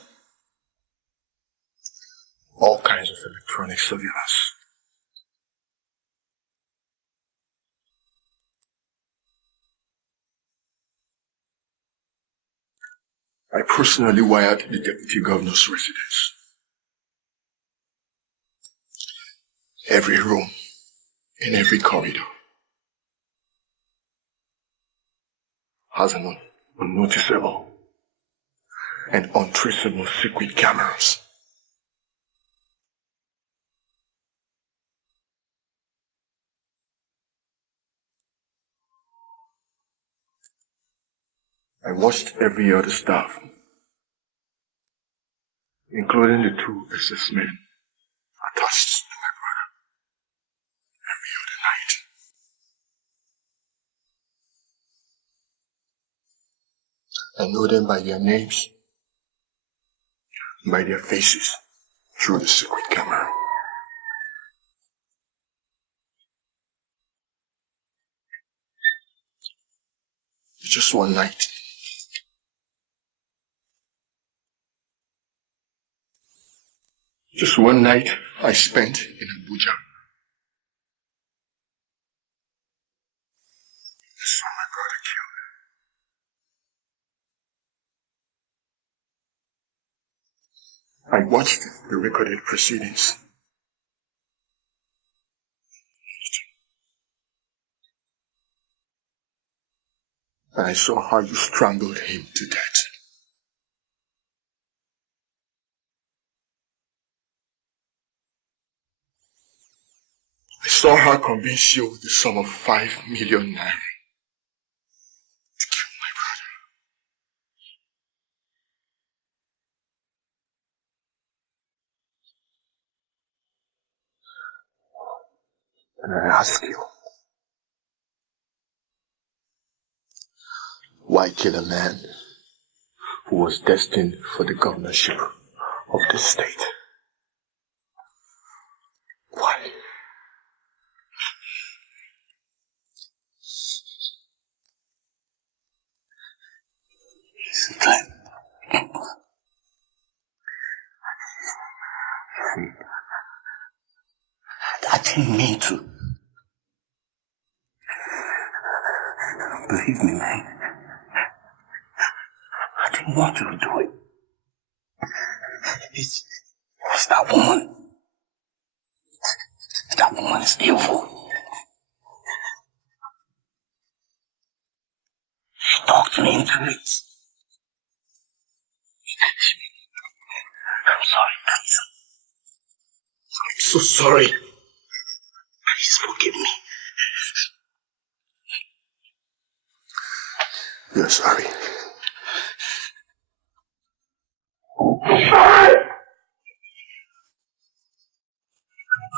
all kinds of electronic surveillance. I personally wired the deputy governor's residence. Every room, in every corridor, has an unnoticeable and untraceable secret cameras. I watched every other staff, including the 2 SS men attached to my brother, every other night. I know them by their names, by their faces, through the secret camera. Just one night. Just one night I spent in Abuja. I saw my brother killed. I watched the recorded proceedings. And I saw how you strangled him to death. I saw her convince you with the sum of 5 million naira to kill my brother. And I ask you, why kill a man who was destined for the governorship of the state? Why? Listen, Clem. I didn't mean to. Believe me, man. I didn't want to do it. It's that woman. That woman is evil. She talked me into it. I'm sorry, please. I'm so sorry. Please forgive me. You're sorry.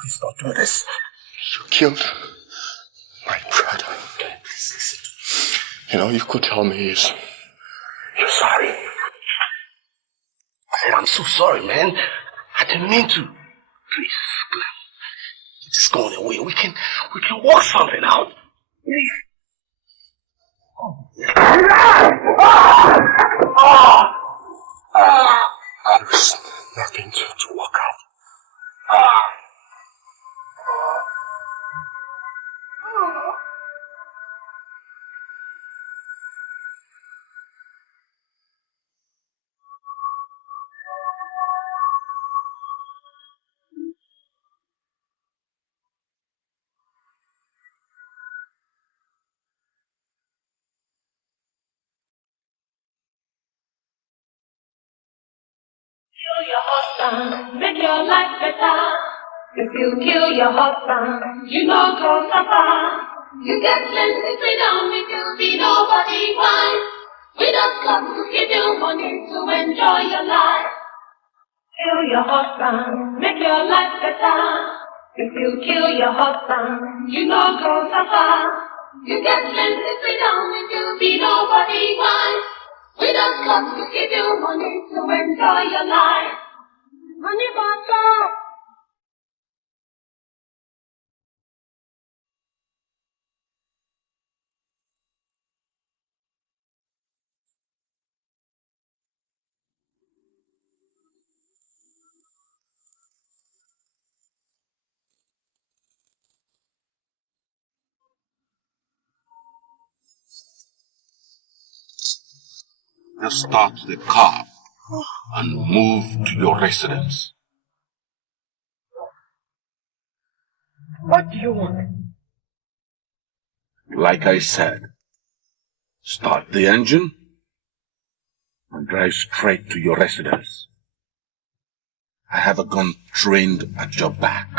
Please don't do this. You killed my brother. Please listen. And all you could tell me is, you're sorry. I said, I'm so sorry, man. I didn't mean to. Please, Glenn. Just going away. We can work something out. Please. There's nothing to work out. Kill your husband, make your life better. If you kill your husband, you know go suffer. You get plenty freedom if you be nobody wife. We don't come to give you money to enjoy your life. Kill your husband, make your life better. If you kill your husband, you know go suffer. You get plenty freedom if you be nobody wife. We don't come to give you money to enjoy your life. Money bottle. Just start the car and move to your residence. What do you want? Like I said, start the engine and drive straight to your residence. I have a gun trained at your back.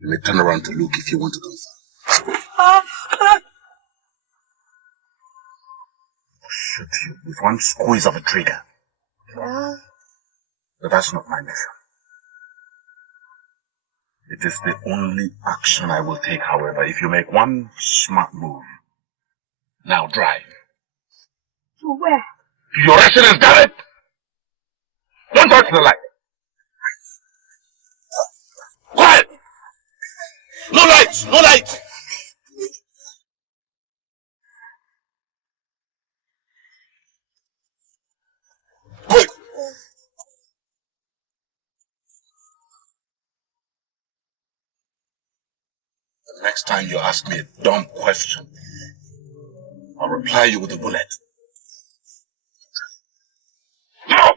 You may turn around to look if you want to confirm. Shoot you with one squeeze of a trigger. But that's not my mission. It is the only action I will take, however, if you make one smart move. Now drive. To where? To your residence, damn it! Don't touch the light! Quiet! No lights! No lights! Quick! The next time you ask me a dumb question, I'll reply you with a bullet. No!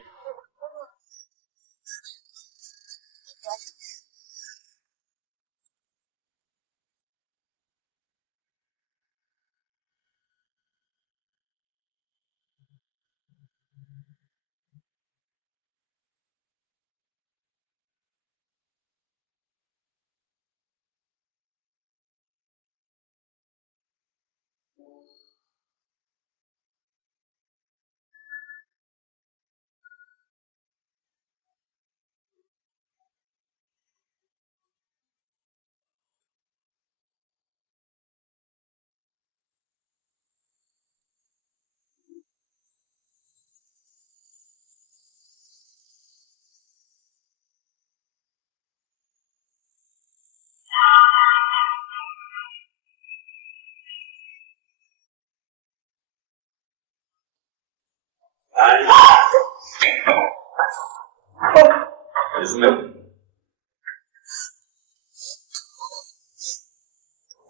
Isn't it?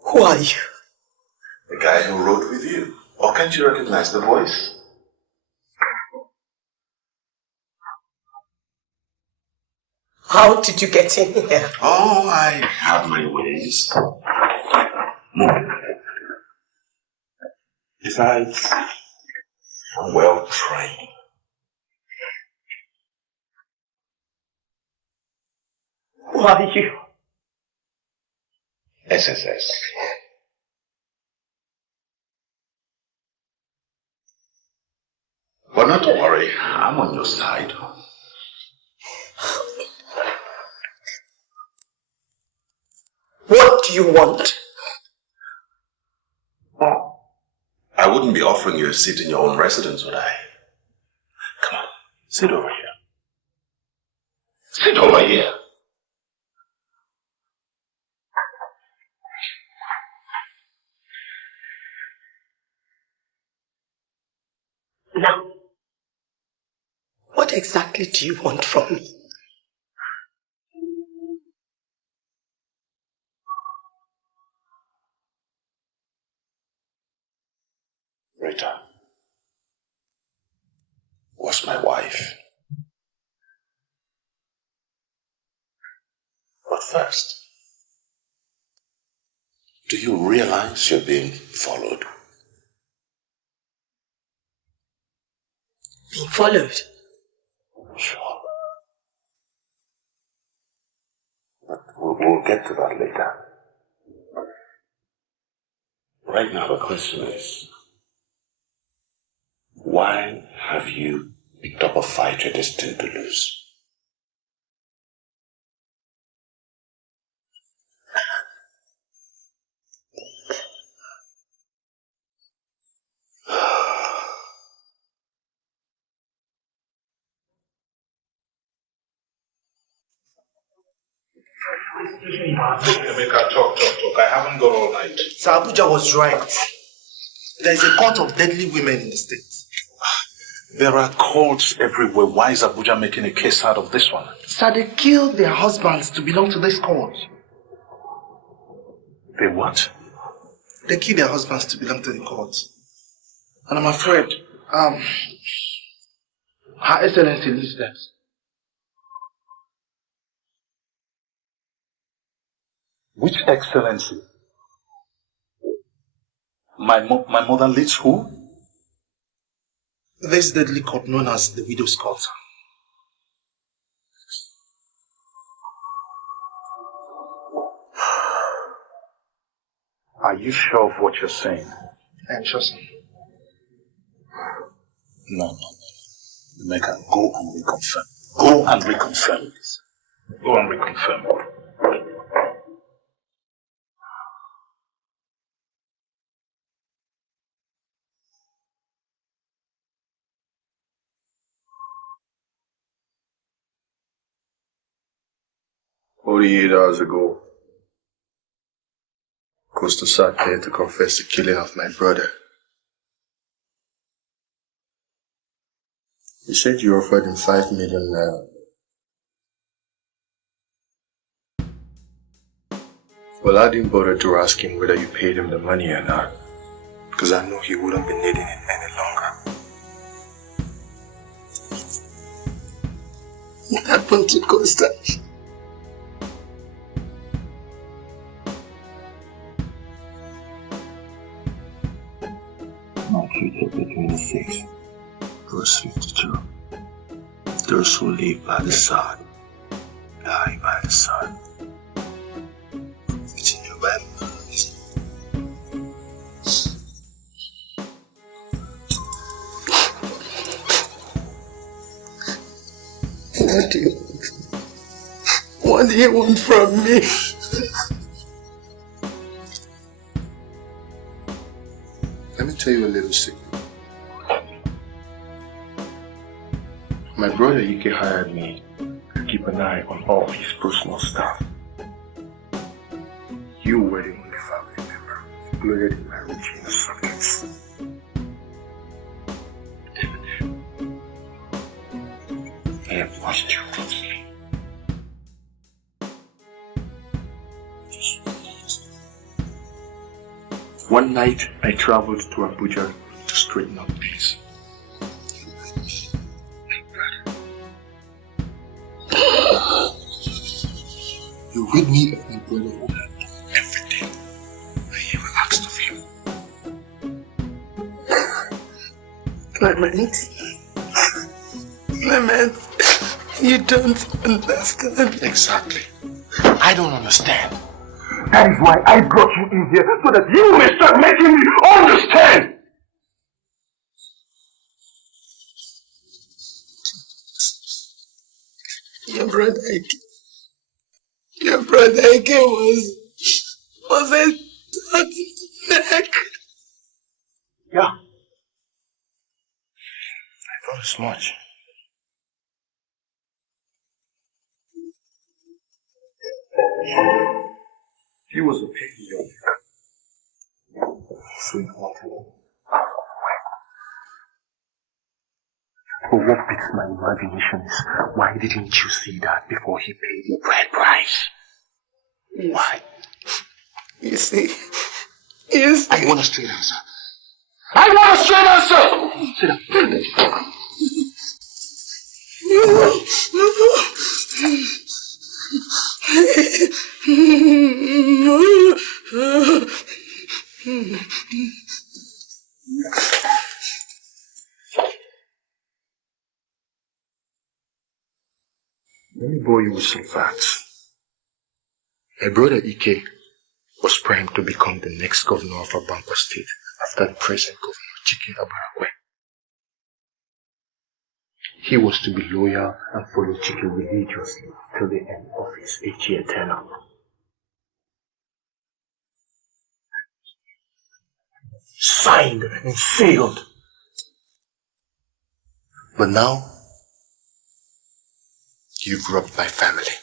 Who are you? The guy who rode with you. Or can't you recognize the voice? How did you get in here? Oh, I have my ways. Move. Besides, I'm well trained. Who are you? SSS. But not to worry, I'm on your side. What do you want? I wouldn't be offering you a seat in your own residence, would I? Come on, sit over here. Sit over here. Now, what exactly do you want from me? Rita was my wife. But first, do you realize you're being followed? Being followed? Sure. But we'll get to that later. Right now, the question is, why have you picked up a fight you're destined to lose? Talk. I haven't got all night. Sir Abuja was right. There is a cult of deadly women in the state. There are cults everywhere. Why is Abuja making a case out of this one? Sir, they killed their husbands to belong to this cult. They what? They killed their husbands to belong to the cult. And I'm afraid, Her Excellency lives there. Which excellency? My mother leads who? This deadly court known as the Widow's Court. Are you sure of what you're saying? I'm sure, sir. No. Onyeka, go and reconfirm. Go and reconfirm this. Go and reconfirm. "48 hours ago, Costa sat here to confess the killing of my brother. He said you offered him 5 million naira. Well, I didn't bother to ask him whether you paid him the money or not, because I know he wouldn't be needing it any longer. What happened to Costa? Matthew chapter 26, verse 52. Those who live by the sword die by the sword. It's in your Bible. What do you want from me? Let me tell you a little secret. My brother Ike hired me to keep an eye on all of his personal stuff. You were the only family member included in my routine of subjects. I have watched you closely. One night, I traveled to Abuja to straighten up things. You rid me of my brother who had done everything I ever asked of him. Clement, you don't understand. Exactly. I don't understand. That is why I brought you in here, so that you may start making me understand. Your brother Ike was a neck. Yeah. I thought as much. He was a petty young sweet-hearted. But what beats my imagination is, why didn't you see that before he paid the bride price? Why? You see. I want a straight answer. I want a straight answer! Sit down. Let me bore you with some facts. My brother Ike was primed to become the next governor of Abankwa State after the present governor, Chike Abarakwe. He was to be loyal and follow Chike religiously till the end of his 8-year tenure. Signed and sealed. But now, you've robbed my family.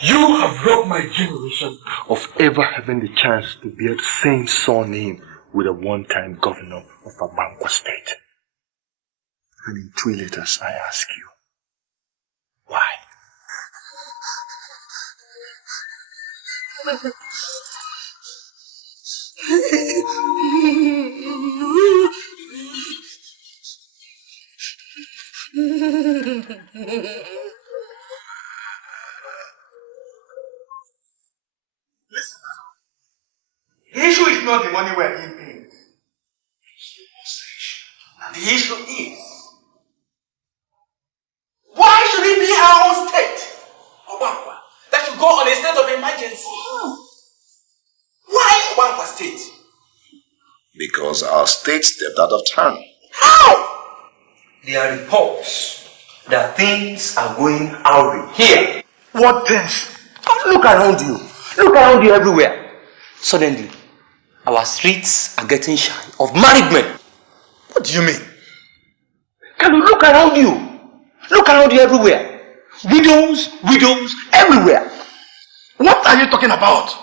You have robbed my generation of ever having the chance to bear the same surname with a one-time governor of Abankwa State. And in 3 letters, I ask you, why? is not the money we are being paid. And the issue is, why should it be our own state, Obankwa, that should go on a state of emergency? Why Obankwa state? Because our state stepped out of turn. How? There are reports that things are going awry here. What things? Look around you. Look around you everywhere. Suddenly, our streets are getting shy of married men. What do you mean? Can you look around you? Look around you everywhere. Widows, everywhere. What are you talking about?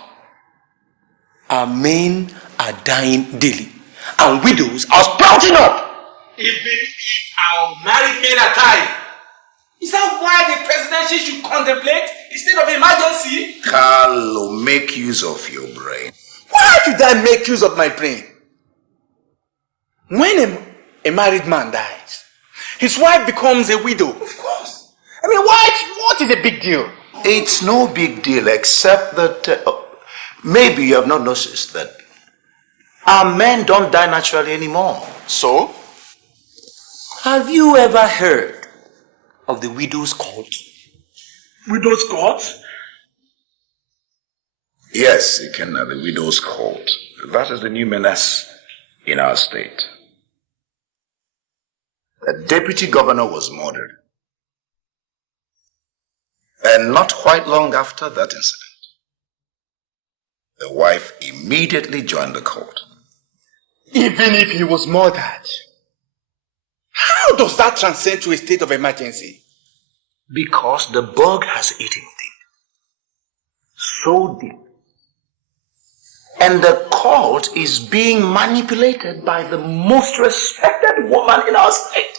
Our men are dying daily, and widows are sprouting up. Even if our married men are dying, is that why the presidency should contemplate a state of emergency? Carlo, make use of your brain. Why should I make use of my brain? When a married man dies, his wife becomes a widow. Of course. I mean, what is a big deal? It's no big deal, except that maybe you have not noticed that our men don't die naturally anymore. So? Have you ever heard of the widow's court? Widow's court? Yes, Ikenna, the widow's court. That is the new menace in our state. The deputy governor was murdered. And not quite long after that incident, the wife immediately joined the court. Even if he was murdered, how does that transcend to a state of emergency? Because the bug has eaten deep. So deep. And the court is being manipulated by the most respected woman in our state.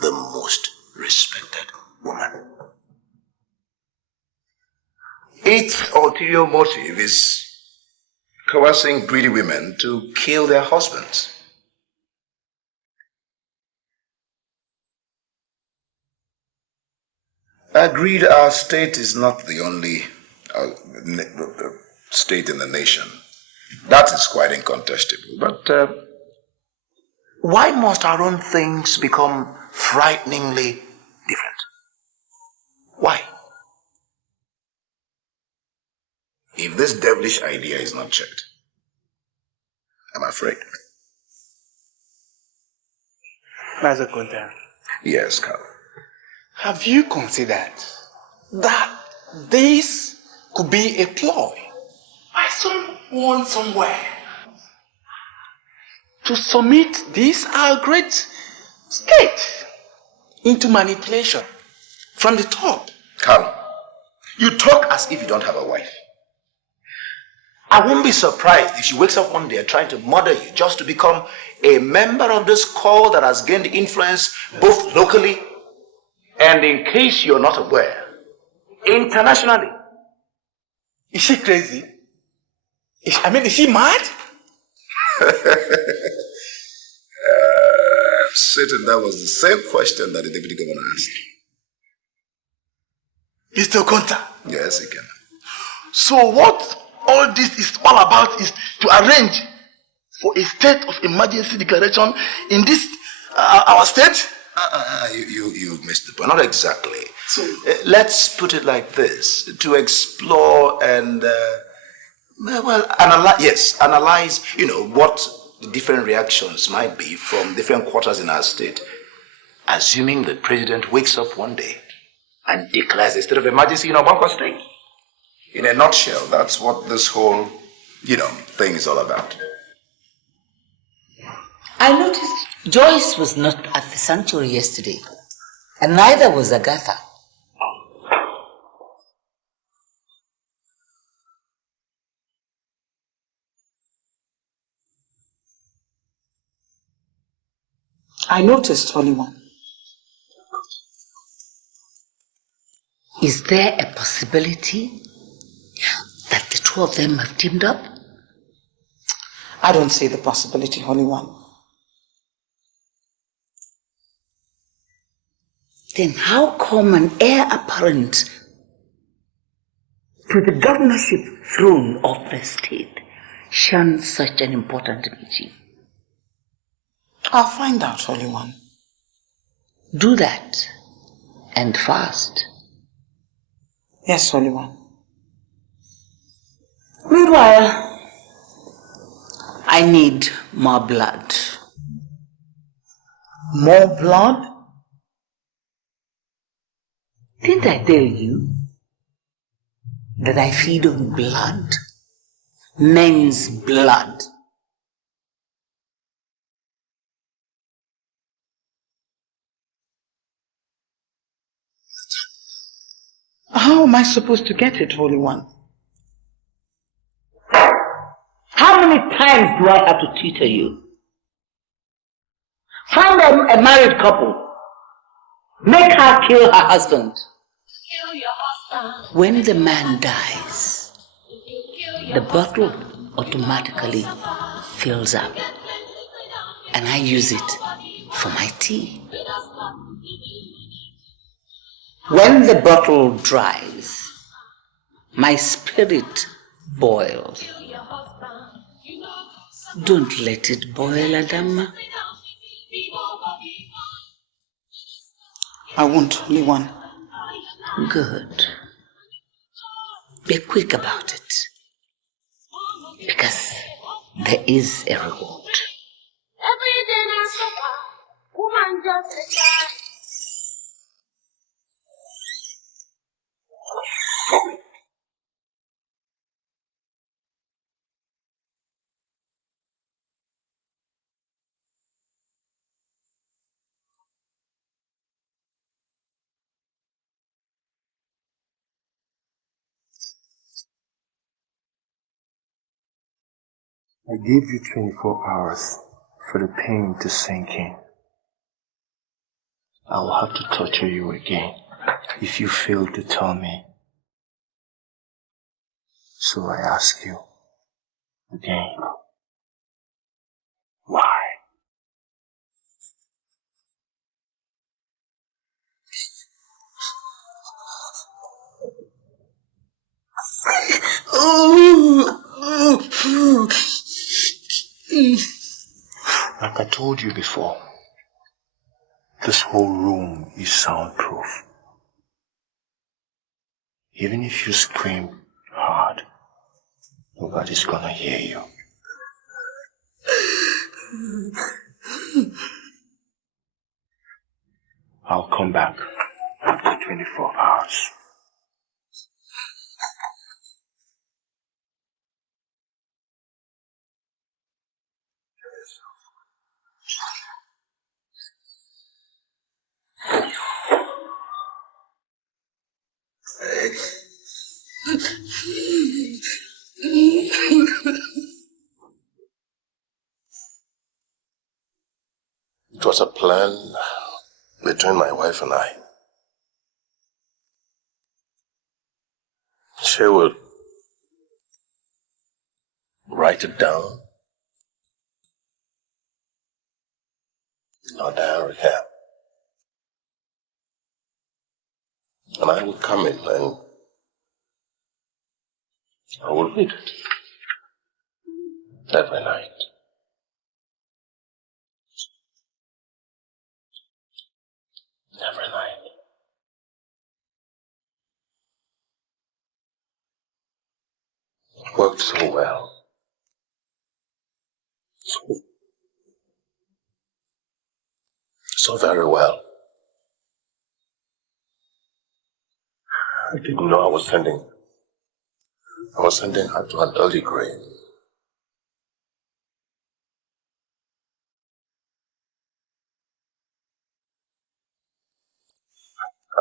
The most respected woman. Its ulterior motive is coercing greedy women to kill their husbands. Agreed, our state is not the only state in the nation. That is quite incontestable. But why must our own things become frighteningly different? Why? If this devilish idea is not checked, I'm afraid. Master Kunta. Yes, Carl. Have you considered that this could be a ploy by someone somewhere to submit this our great state into manipulation from the top? Carl, you talk as if you don't have a wife. I won't be surprised if she wakes up one day trying to murder you just to become a member of this cult that has gained influence both locally and, in case you're not aware, internationally. Is she crazy? Is she mad? Satan, that was the same question that the deputy governor asked. Mr. Kunta. Yes, he can. So what all this is all about is to arrange for a state of emergency declaration in this our state? You missed the point. Not exactly. So, let's put it like this: to explore and analyze. What the different reactions might be from different quarters in our state. Assuming the president wakes up one day and declares a state of emergency in our Bangkok state. In a nutshell, that's what this whole, thing is all about. I noticed Joyce was not at the sanctuary yesterday, and neither was Agatha. I noticed, Holy One. Is there a possibility that the two of them have teamed up? I don't see the possibility, Holy One. Then how come an heir apparent to the governorship throne of the state shuns such an important meeting? I'll find out, Holy One. Do that and fast. Yes, Holy One. Meanwhile, I need more blood. More blood? Didn't I tell you that I feed on blood? Men's blood. How am I supposed to get it, Holy One? How many times do I have to tutor you? Find a married couple. Make her kill her husband. When the man dies, the bottle automatically fills up, and I use it for my tea. When the bottle dries, my spirit boils. Don't let it boil, Adama. I won't, Holy One. Good. Be quick about it, because there is a reward. Every day I suffer, woman just a child. I gave you 24 hours for the pain to sink in. I will have to torture you again if you fail to tell me. So I ask you again, why? Like I told you before, this whole room is soundproof. Even if you scream hard, nobody's gonna hear you. I'll come back after 24 hours. It was a plan between my wife and I. She would write it down in our diary here. And I would come in and I would read it every night. Every night. It worked so well. So very well. I didn't know I was sending her to an early grave.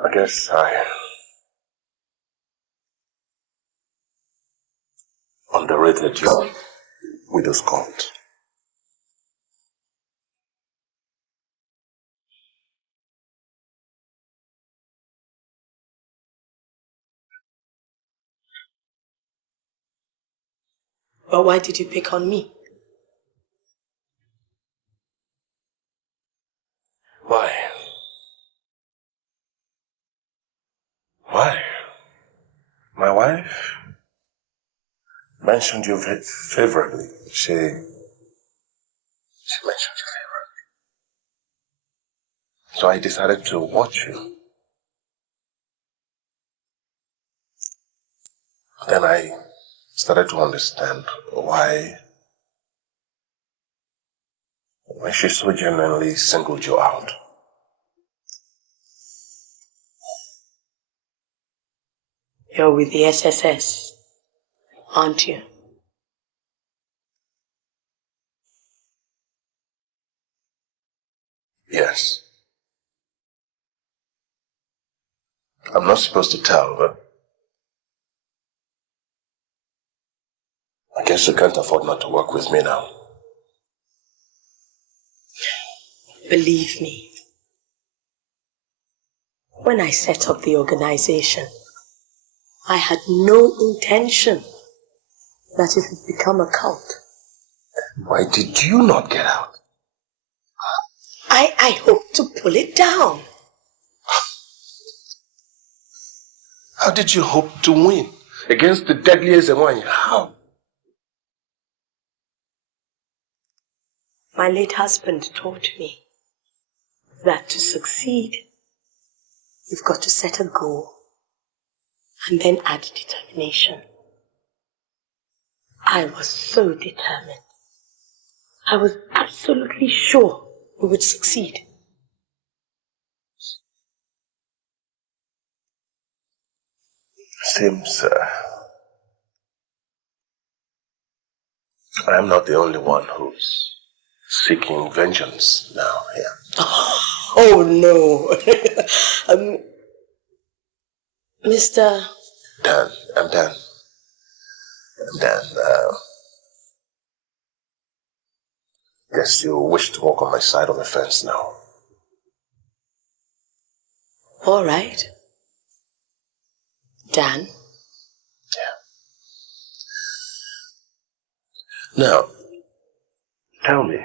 I guess I underrated your widow's count. But why did you pick on me? Why? Why? My wife mentioned you favorably. She mentioned you favorably. So I decided to watch you. Then I started to understand why she so genuinely singled you out. You're with the SSS, aren't you? Yes. I'm not supposed to tell, but I guess you can't afford not to work with me now. Believe me, when I set up the organization, I had no intention that it would become a cult. Why did you not get out? I hope to pull it down. How did you hope to win against the deadliest one? How? My late husband taught me that to succeed, you've got to set a goal and then add determination. I was so determined. I was absolutely sure we would succeed. Seems I am not the only one who's seeking vengeance now here. Oh no. Mr. Dan, I'm Dan. I'm Dan. Guess you wish to walk on my side of the fence now. All right. Dan? Now, tell me,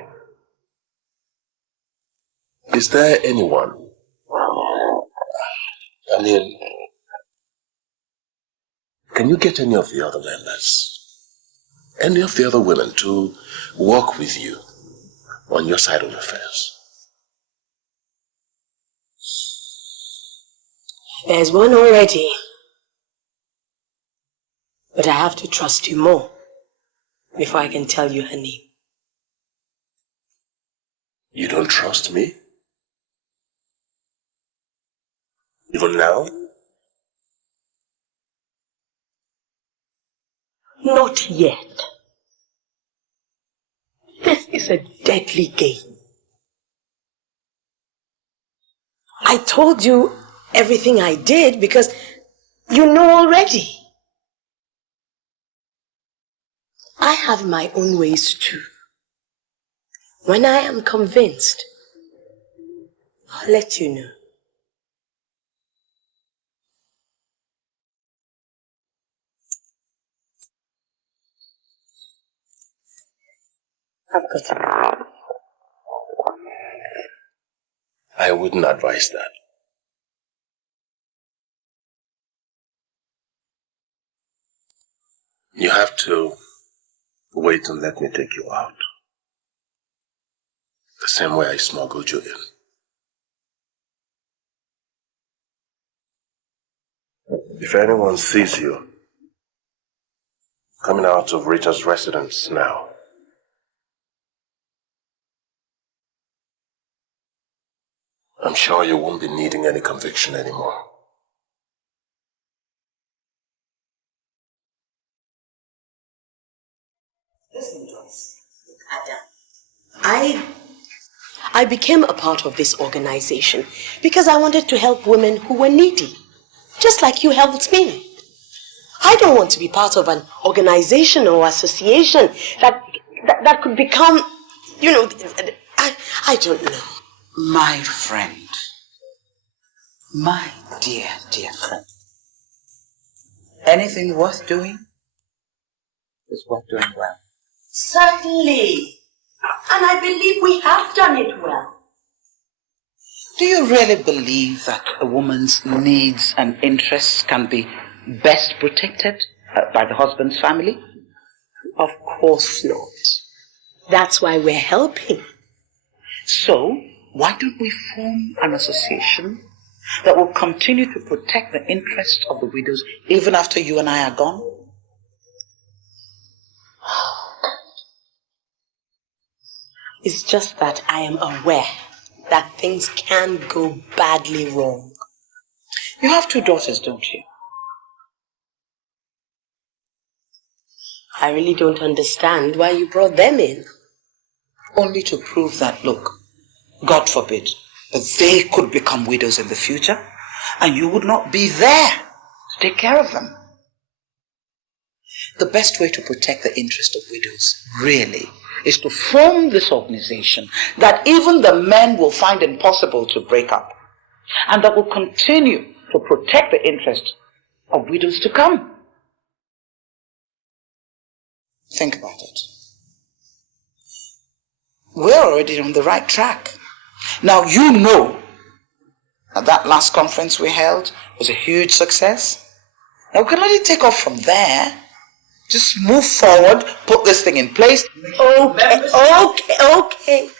is there anyone, can you get any of the other members, any of the other women to work with you on your side of the fence? There's one already. But I have to trust you more before I can tell you her name. You don't trust me? Even now? Not yet. This is a deadly game. I told you everything I did because you know already. I have my own ways too. When I am convinced, I'll let you know. I've got to. I wouldn't advise that. You have to wait and let me take you out. The same way I smuggled you in. If anyone sees you coming out of Rita's residence now, I'm sure you won't be needing any conviction anymore. Listen, Joyce. Adam. I became a part of this organization because I wanted to help women who were needy, just like you helped me. I don't want to be part of an organization or association that could become, you know, I don't know. My friend, my dear, dear friend, anything worth doing is worth doing well. Certainly. And I believe we have done it well. Do you really believe that a woman's needs and interests can be best protected by the husband's family? Of course not. That's why we're helping. So, why don't we form an association that will continue to protect the interests of the widows even after you and I are gone? It's just that I am aware that things can go badly wrong. You have 2 daughters, don't you? I really don't understand why you brought them in. Only to prove that, look, God forbid, that they could become widows in the future, and you would not be there to take care of them. The best way to protect the interest of widows, really, is to form this organization that even the men will find impossible to break up, and that will continue to protect the interest of widows to come. Think about it. We're already on the right track. Now you know that last conference we held was a huge success. Now we can only take off from there. Just move forward, put this thing in place. Okay.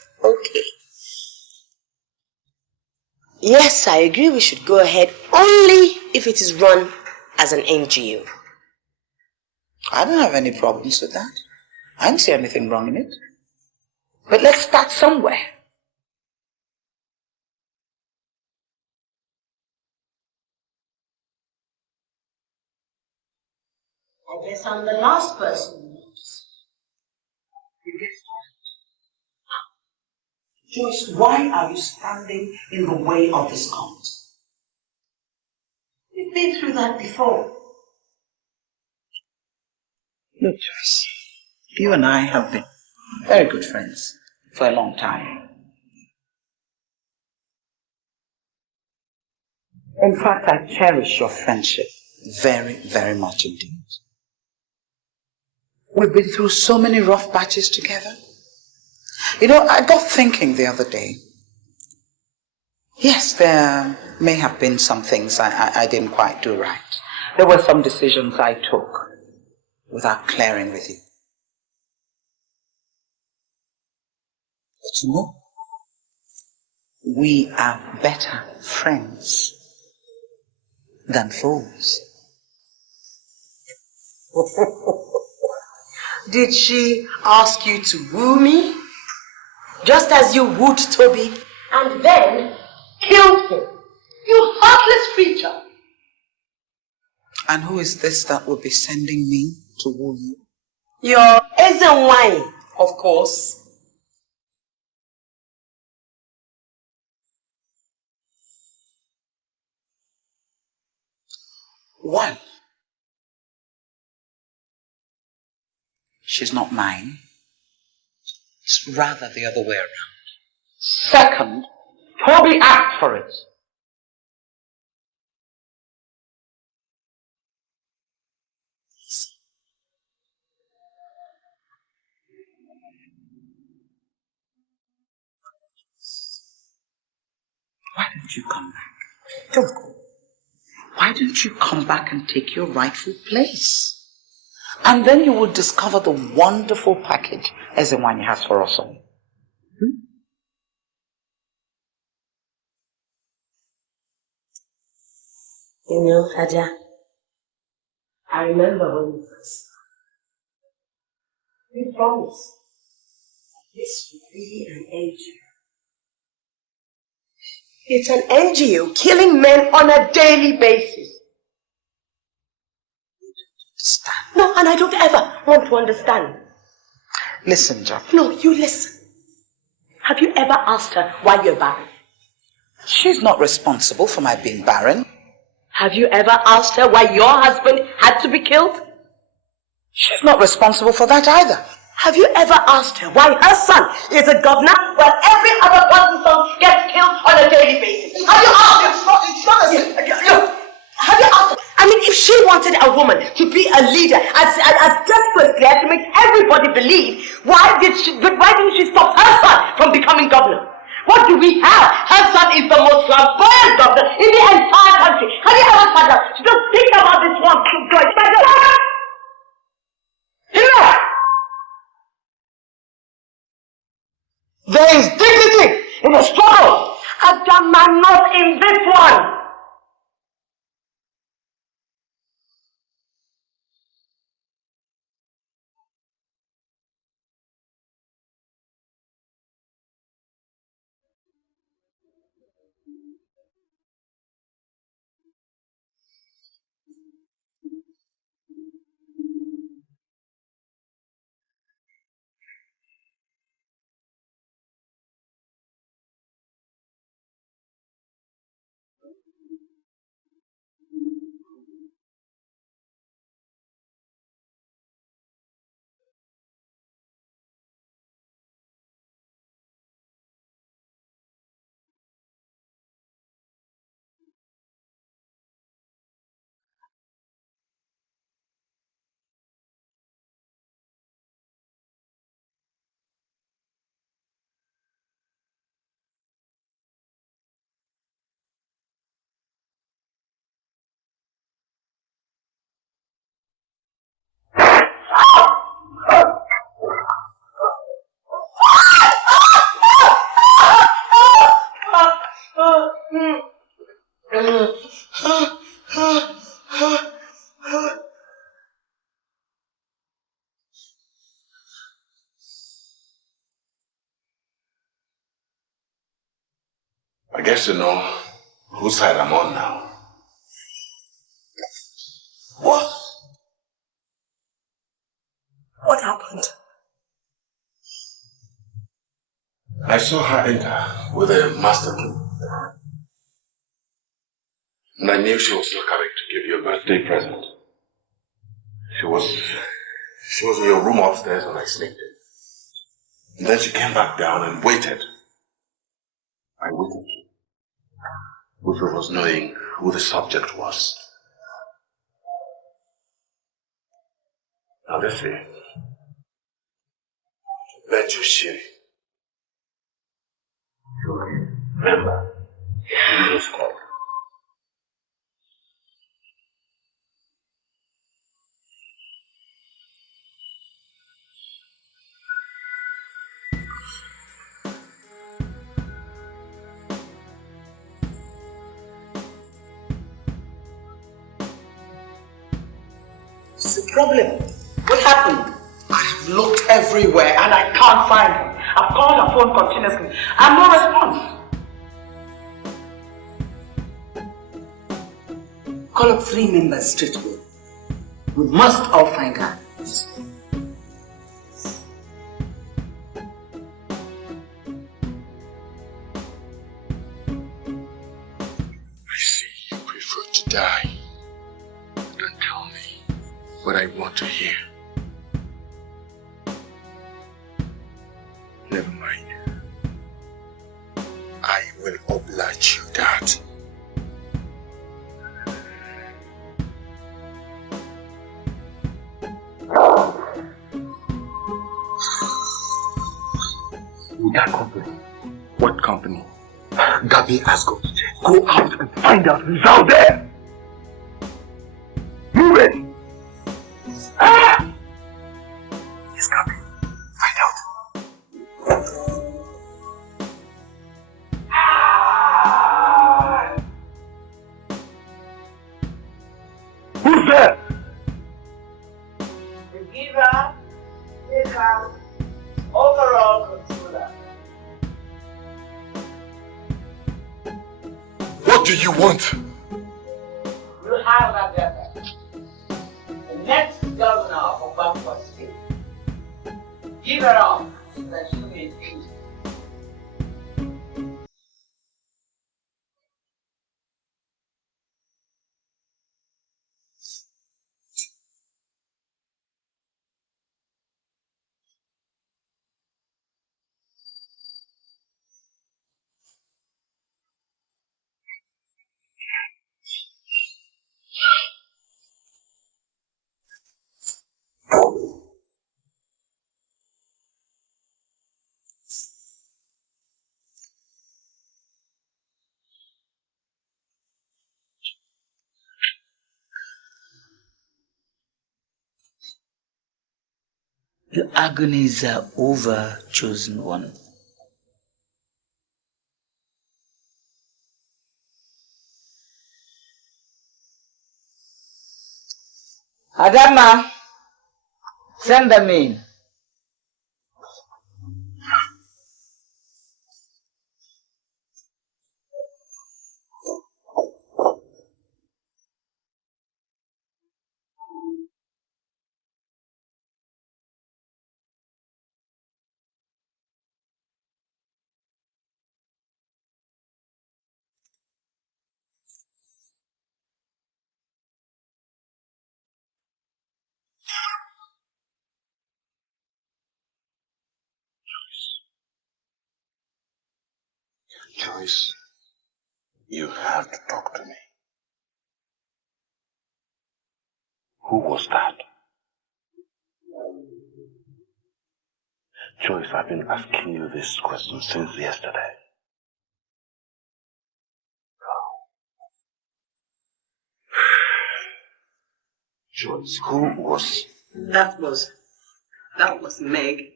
Yes, I agree we should go ahead only if it is run as an NGO. I don't have any problems with that. I don't see anything wrong in it. But let's start somewhere. I guess I'm the last person. Joyce, why are you standing in the way of this cult? We've been through that before. Look, Joyce, you and I have been very good friends for a long time. In fact, I cherish your friendship very, very much indeed. We've been through so many rough patches together. You know, I got thinking the other day. Yes, there may have been some things I didn't quite do right. There were some decisions I took without clearing with you. But you know, we are better friends than foes. Did she ask you to woo me? Just as you wooed Toby and then killed him. You heartless creature. And who is this that will be sending me to woo you? Your Ezenwine, of course. One, she's not mine. It's rather the other way around. Second, Toby asked for it. Why don't you come back? Don't go. Why don't you come back and take your rightful place? And then you will discover the wonderful package Ezenwani has for us all. You know, Aja, I remember when we first started. We promised this would be an NGO. It's an NGO killing men on a daily basis. No, and I don't ever want to understand. Listen, Jack. No, you listen. Have you ever asked her why you're barren? She's not responsible for my being barren. Have you ever asked her why your husband had to be killed? She's not responsible for that either. Have you ever asked her why her son is a governor while every other person's son gets killed on a daily basis? Have you asked her? It's not as if... Look, have you asked her? I mean, if she wanted a woman to be a leader as desperately as to make everybody believe, why didn't she stop her son from becoming governor? What do we have? Her son is the most flamboyant governor in the entire country. Have you ever sat down to just think about this one? There is dignity in the struggle. Adama, not in this one. I guess you know whose side I'm on now. What? What happened? I saw her enter with a master key. And I knew she was still coming to give you a birthday present. She was in your room upstairs when I sneaked in. And then she came back down and waited. I waited. With was knowing who the subject was. Now let's see. Bet you shitty. Remember, you just called. What's the problem? What happened? I have looked everywhere and I can't find her. I've called her phone continuously and no response. Call up 3 members straight away. We must all find her. I see you prefer to die. Don't tell me what I want to hear. Never mind. I will oblige you that. With that company. What company? Gabi has got to go out and find out who's out there. Move it! Ah! Yes, Gabi. Find out. Who's there? The giver, taker, overall controller. What do you want? You have that letter. The next governor of Bukky State. Give her up so that you may think. Your agonies are over, chosen one. Adama, send them in. Joyce, you have to talk to me. Who was that? Joyce, I've been asking you this question since yesterday. Joyce, who was... That was Meg.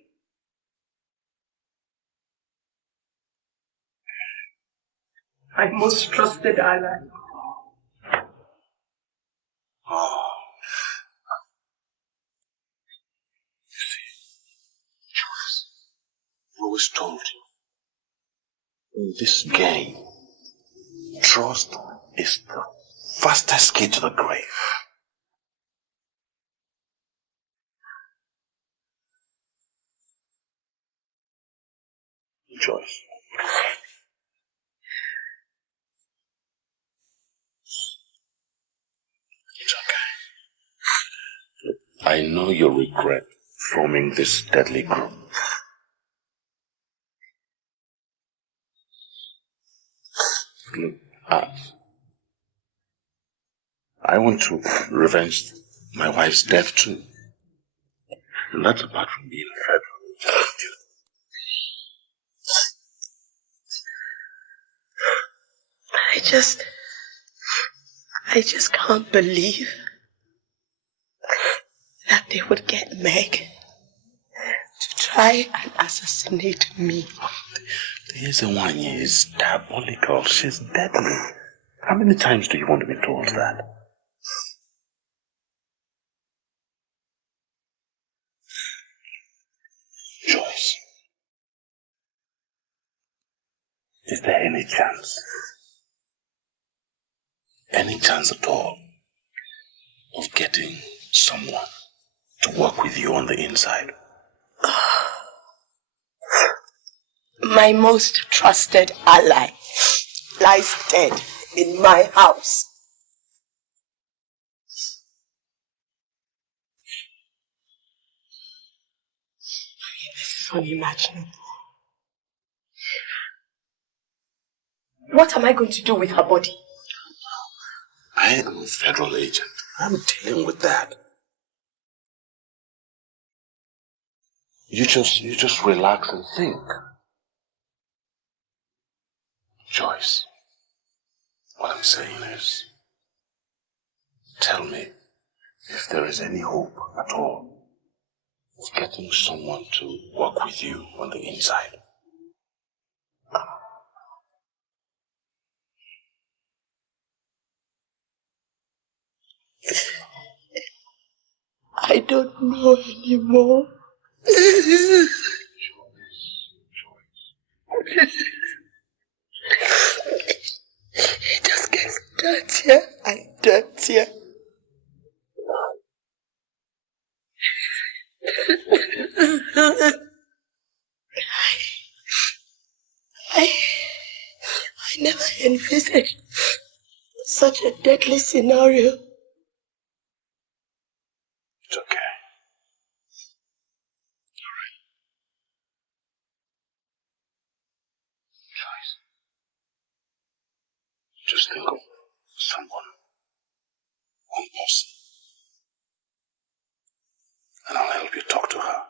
My most trusted ally. Oh. You see, Joyce, I always told you, in this game, trust is the fastest key to the grave. Joyce. It's okay. I know you regret forming this deadly group. Look, I want to revenge my wife's death too. And that's apart from being a federal duty. I just can't believe that they would get Meg to try and assassinate me. This one is diabolical. She's deadly. How many times do you want to be told that? Joyce, is there any chance at all of getting someone to work with you on the inside? My most trusted ally lies dead in my house. This is unimaginable. What am I going to do with her body? I am a federal agent. I'm dealing with that. You just relax and think. Joyce, what I'm saying is, tell me if there is any hope at all of getting someone to work with you on the inside. I don't know anymore. It just gets dirtier and dirtier. I never envisaged such a deadly scenario. It's okay. Joyce, just think of someone, one person, and I'll help you talk to her.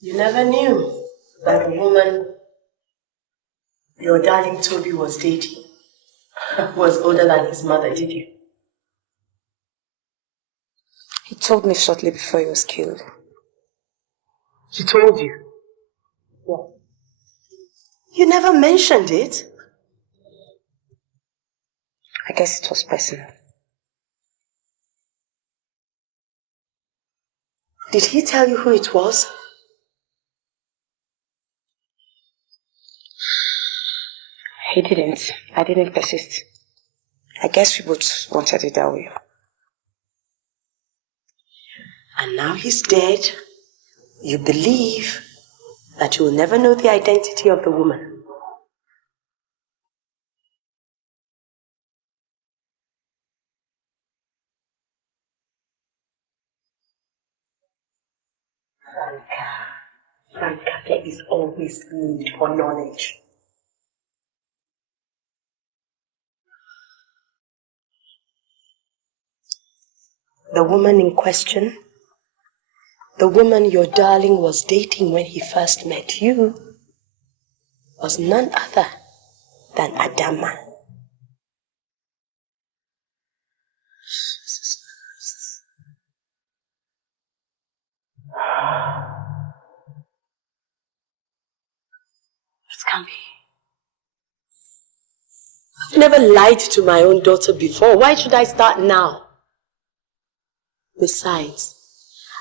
You never knew that a woman your darling Toby was dating was older than his mother, did you? He told me shortly before he was killed. He told you? Yeah. You never mentioned it. I guess it was personal. Did he tell you who it was? He didn't. I didn't persist. I guess we both wanted it that way. And now he's dead. You believe that you will never know the identity of the woman. Franca, there is always need for knowledge. The woman in question, the woman your darling was dating when he first met you, was none other than Adama. It can be. I've never lied to my own daughter before. Why should I start now? Besides,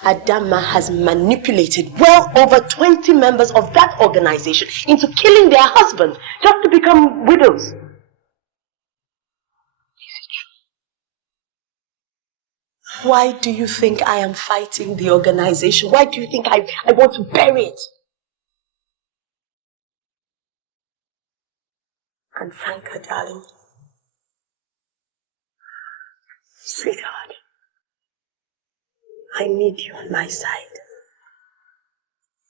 Adama has manipulated well over 20 members of that organization into killing their husbands just to become widows. Is it true? Why do you think I am fighting the organization? Why do you think I want to bury it? And Franca, darling, sweetheart, I need you on my side.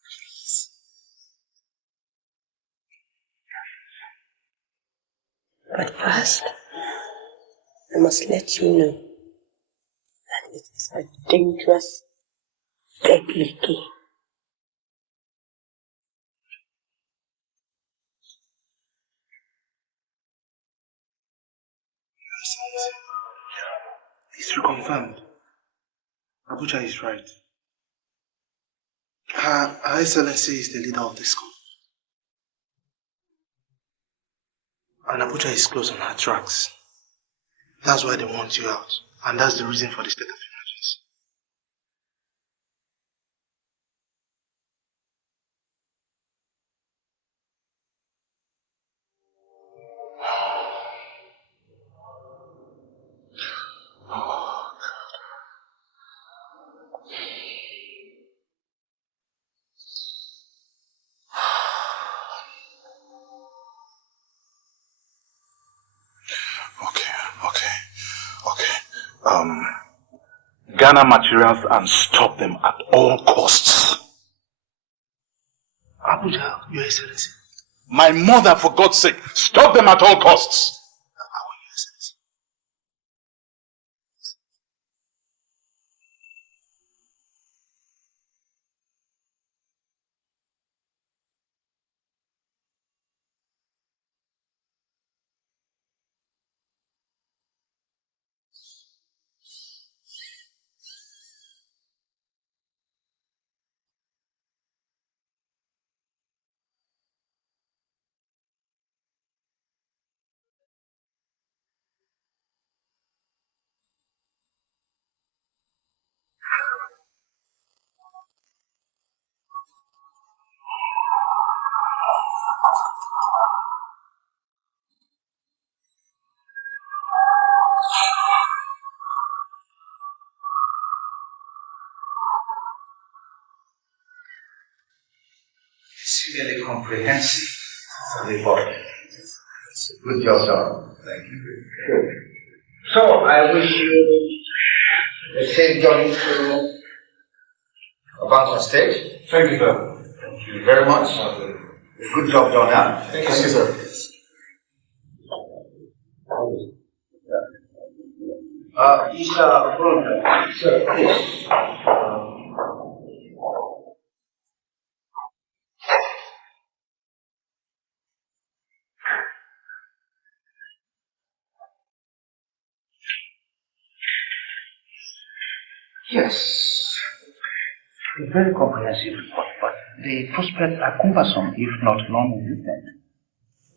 Please. But first, I must let you know that it is a dangerous, deadly game. It's reconfirmed. Abuja is right. Her Excellency is the leader of this school. And Abuja is close on her tracks. That's why they want you out. And that's the reason for the state of emergency. Gather materials and stop them at all costs. Abuja, Your Excellency. My mother, for God's sake, stop them at all costs. It's really comprehensive report. Good job, sir. Thank you. Good. So, I wish you a safe journey to Bangkok State. Thank you, sir. Thank you very much. Good job done, huh? Thank you, sir. Sir, please. Yes, a very comprehensive report, but the prospects are cumbersome, if not non-existent.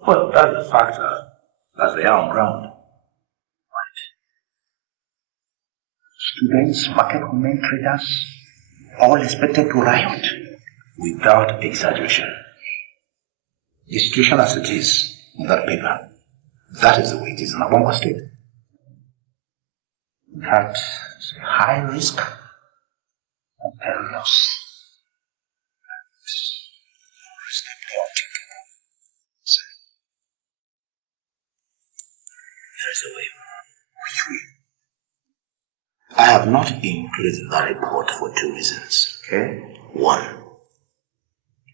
Well, that's the fact as they are on ground. Right. Students, market women, traders, all expected to riot without exaggeration. The situation as it is in that paper, that is the way it is in Abongo State. In fact, it's a high risk and perilous. There is a way. Which way? I have not included that report for two reasons. Okay. One,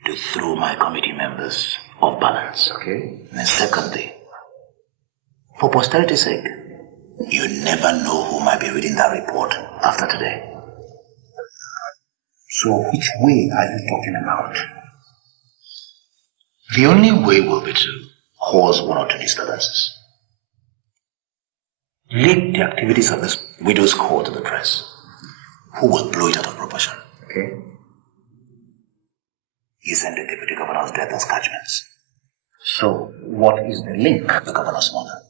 to throw my committee members off balance. Okay. And secondly, for posterity's sake, you never know who might be reading that report after today. So which way are you talking about? The only way will be to cause one or two disturbances. Leak the activities of this widow's court to the press, who will blow it out of proportion. Okay? You send the deputy governor's death as catchments. So, what is the link? The governor's mother.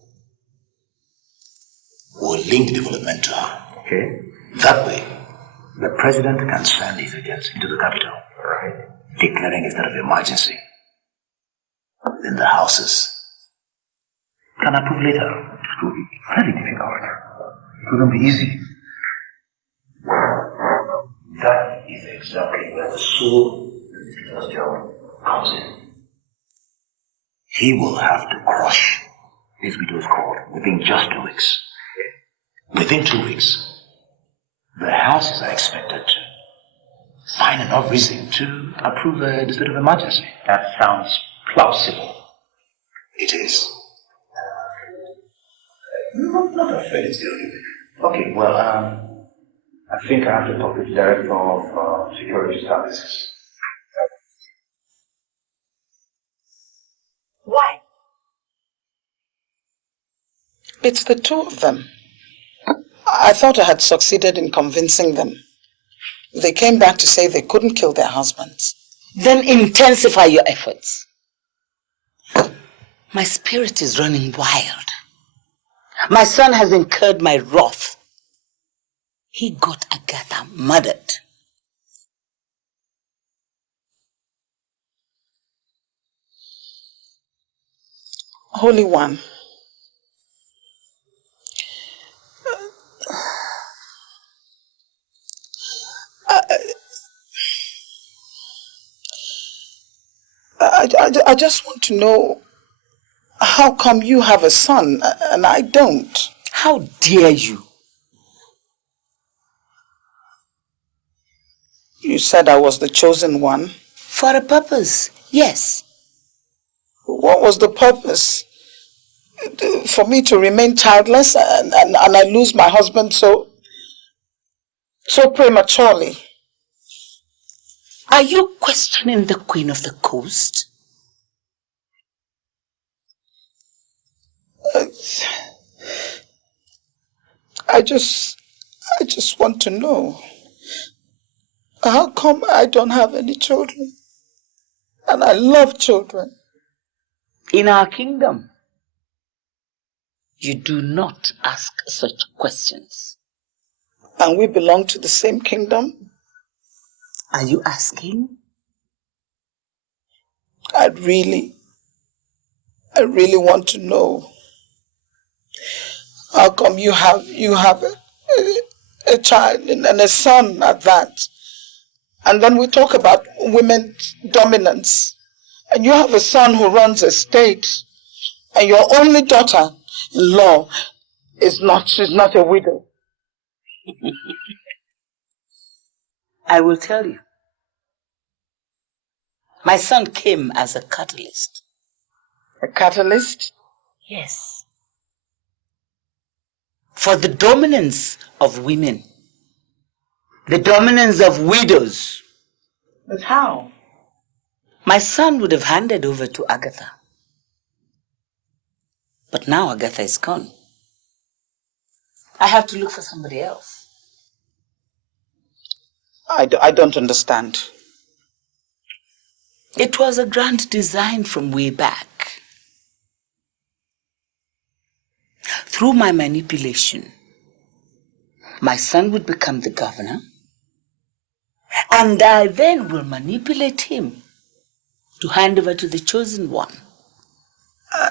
We'll link development to her. Okay? That way, the president can send his agents into the capital, right, declaring a state of emergency. Then the houses can approve later. It will be very difficult. It wouldn't be easy. That is exactly where the soul of the job comes in. He will have to crush this widow's court within just 2 weeks. Within 2 weeks, the houses are expected to find enough reason to approve the state of emergency. That sounds plausible. It is. Not afraid it's the okay, well, I think I have to talk to the Director of Security Services. Why? It's the two of them. I thought I had succeeded in convincing them. They came back to say they couldn't kill their husbands. Then intensify your efforts. My spirit is running wild. My son has incurred my wrath. He got Agatha murdered. Holy One, I just want to know, how come you have a son and I don't? How dare you? You said I was the chosen one. For a purpose, yes. What was the purpose? For me to remain childless and I lose my husband so prematurely? Are you questioning the Queen of the Coast? I just want to know, how come I don't have any children? And I love children. In our kingdom, you do not ask such questions. And we belong to the same kingdom? Are you asking? I really want to know. How come you have a child and a son at that? And then we talk about women's dominance. And you have a son who runs a state. And your only daughter-in-law she's not a widow. I will tell you. My son came as a catalyst. A catalyst? Yes. For the dominance of women. The dominance of widows. But how? My son would have handed over to Agatha. But now Agatha is gone. I have to look for somebody else. I don't understand. It was a grand design from way back. Through my manipulation, my son would become the governor, And I then will manipulate him to hand over to the chosen one.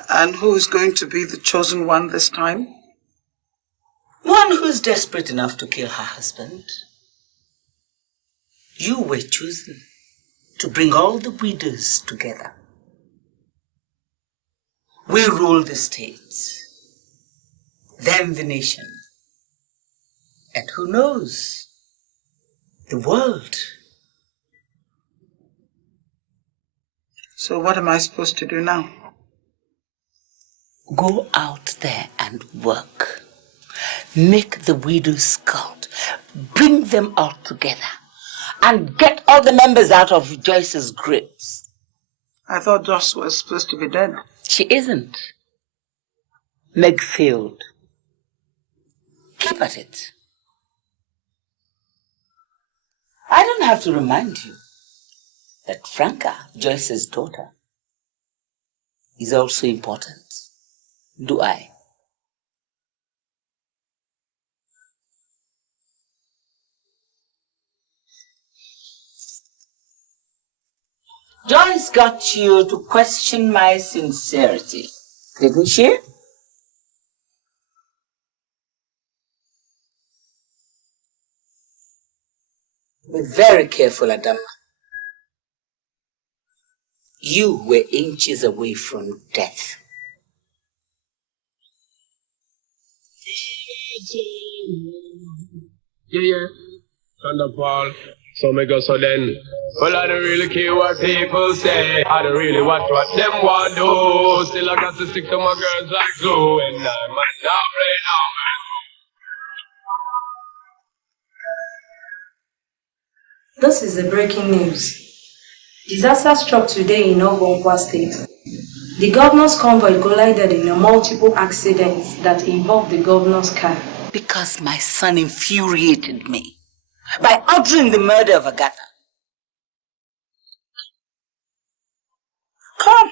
And who is going to be the chosen one this time? One who's desperate enough to kill her husband. You were chosen to bring all the widows together. We rule the states, then the nation, and who knows, the world. So what am I supposed to do now? Go out there and work. Make the widows cult. Bring them out together. And get all the members out of Joyce's grips. I thought Joyce was supposed to be dead. She isn't. Meg failed. Keep at it. I don't have to remind you that Franca, Joyce's daughter, is also important. Do I? Joyce got you to question my sincerity, didn't she? Be very careful, Adam. You were inches away from death. Yeah. Thunderfall. So me go so then. Well, I don't really care what people say. I don't really watch what them want do. Still I got to stick to my girls like glue. And I'm now play now. This is the breaking news. Disaster struck today in Ogonkwa State. The governor's convoy collided in multiple accidents that involved the governor's car. Because my son infuriated me by ordering the murder of Agatha. Come.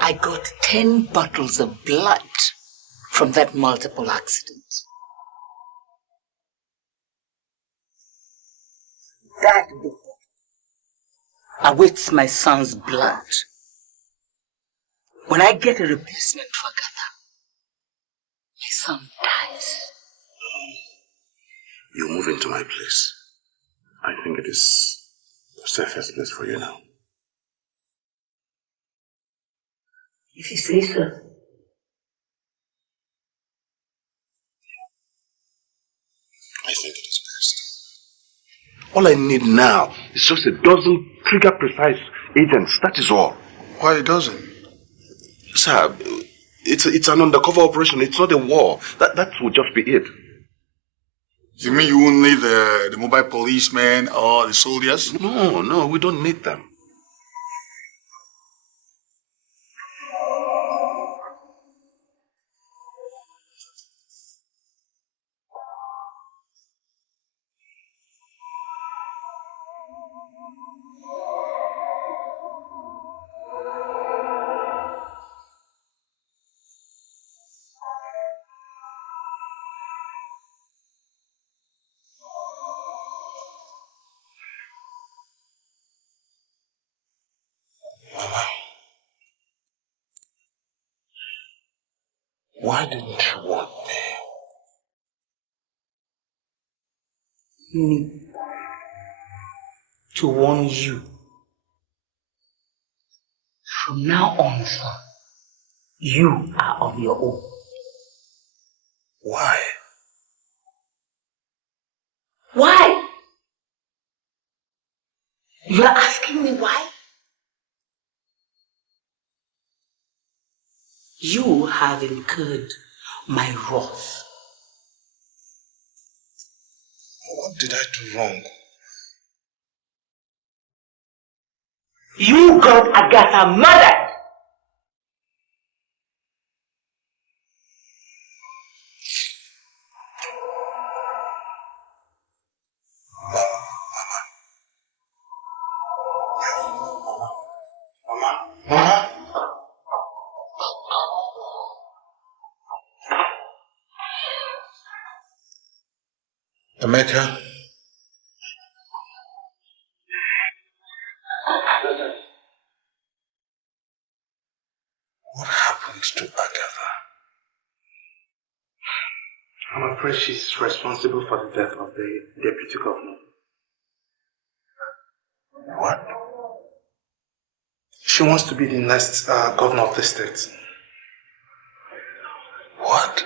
I got 10 bottles of blood from that multiple accident. That book awaits my son's blood. When I get a replacement for Agatha, my son dies. You move into my place. I think it is the safest place for you now. If you say so. I think it is best. All I need now is just a dozen trigger-precise agents. That is all. Why a dozen? Sir, it's an undercover operation. It's not a war. That would just be it. You mean you won't need the mobile policemen or the soldiers? No, we don't need them. Why didn't you want Me to warn you. From now on, son, you are on your own. Why? Why? You are asking me why? You have incurred my wrath. What did I do wrong? You got Agatha murdered! Emeka. What happened to Agatha? I'm afraid she's responsible for the death of the deputy governor. What? She wants to be the next governor of the state. What?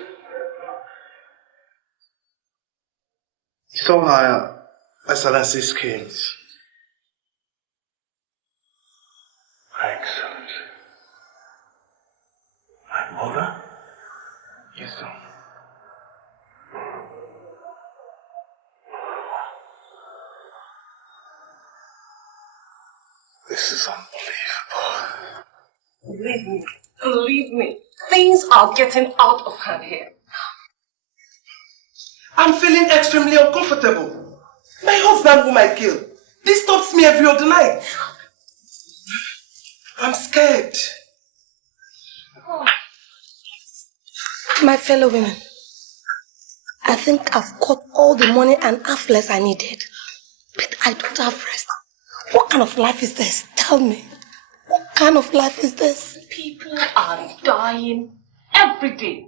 It's all her Excellency's schemes. Her Excellency. My mother? Yes, sir. This is unbelievable. Believe me, things are getting out of hand here. I'm feeling extremely uncomfortable. My husband whom I killed disturbs me every other night. I'm scared. My fellow women, I think I've got all the money and half less I needed. But I don't have rest. What kind of life is this? Tell me. What kind of life is this? People are dying every day,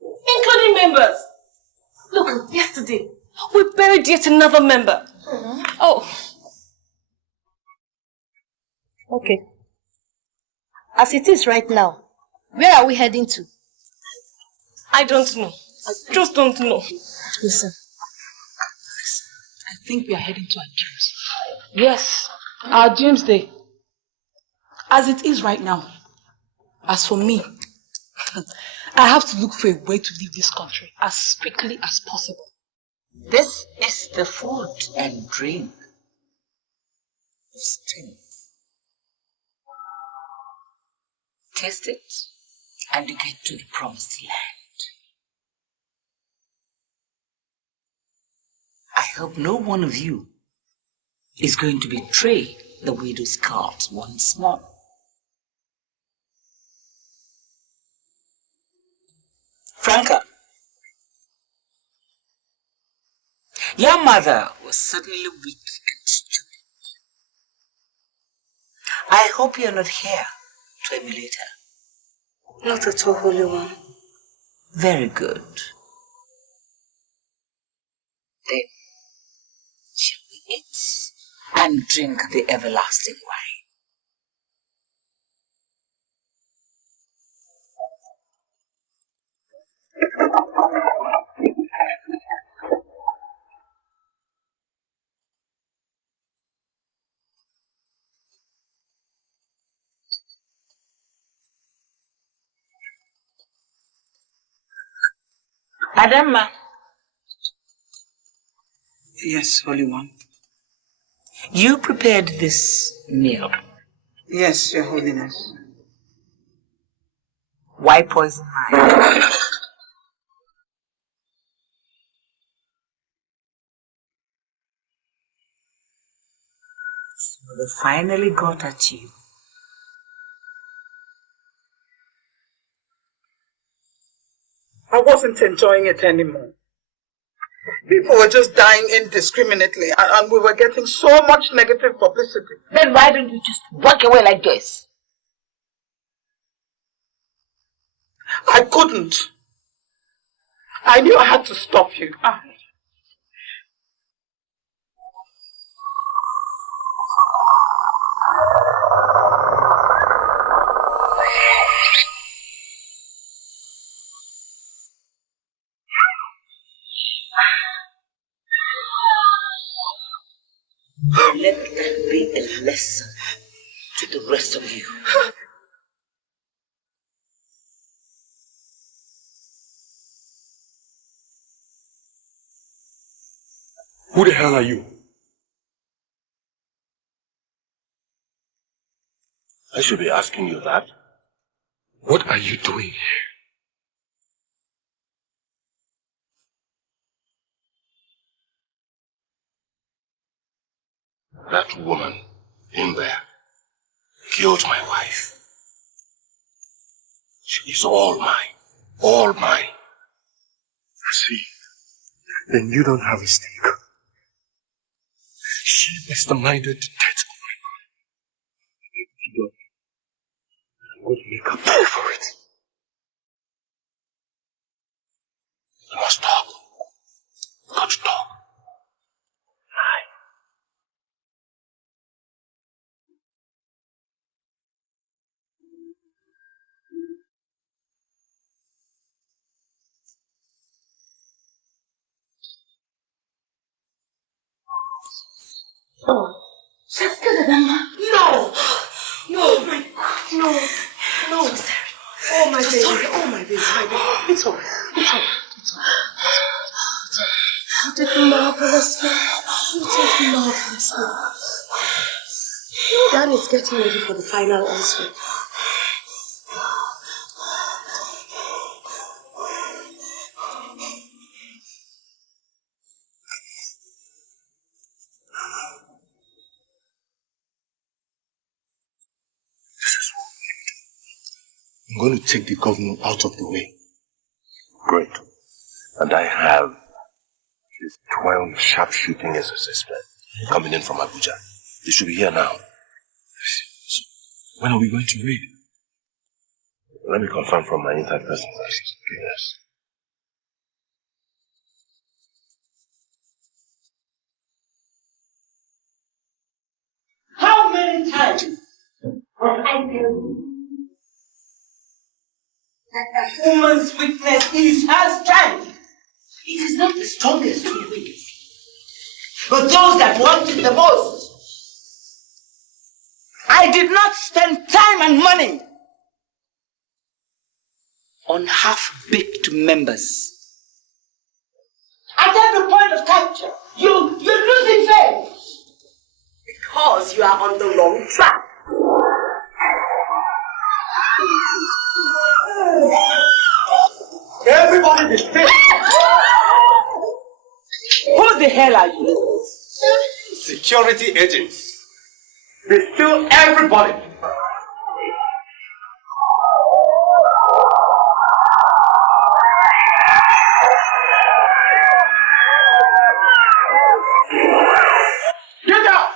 including members. Look, yesterday, we buried yet another member. Oh. Okay. As it is right now, where are we heading to? I don't know. I just don't know. Listen. I think we are heading to our dreams. Yes. Our dreams day. As it is right now. As for me, I have to look for a way to leave this country as quickly as possible. This is the food and drink of strength. Taste it and you get to the promised land. I hope no one of you is going to betray the widow's cult once more. Franca, your mother was certainly weak and stupid. I hope you're not here to emulate her. Not at all, Holy One. Very good. Then, shall we eat and drink the everlasting wine? Adama. Yes, Holy One. You prepared this meal. Yes, Your Holiness. Why poison mine? So they finally got at you. I wasn't enjoying it anymore. People were just dying indiscriminately and we were getting so much negative publicity. Then why don't you just walk away like this? I couldn't. I knew I had to stop you. Let that be a lesson to the rest of you. Who the hell are you? I should be asking you that. What are you doing here? That woman in there killed my wife. She is all mine. All mine. See, then you don't have a stake. She masterminded the death of my brother. I'm going to make her pay for it. You must talk. Got to talk. Oh, she's scared of Emma. No! No! Oh my God. No! No! So sorry. Oh my So baby! sorry. Oh my baby! My baby! It's alright. It's alright. It's alright. You did marvelously. You did marvelously. Dan is getting ready for the final answer. I'm going to take the governor out of the way. Great. And I have these 12 sharpshooting SSS men coming in from Abuja. They should be here now. When are we going to raid? Let me confirm from my inside person first. Yes. How many times have I told you that a woman's weakness is her strength? It is not the strongest who are weak, but those that want it the most. I did not spend time and money on half-baked members. at every point of capture. You're losing faith because you are on the wrong track. Everybody be still. Who the hell are you? Security agents. Be still, everybody. Get out!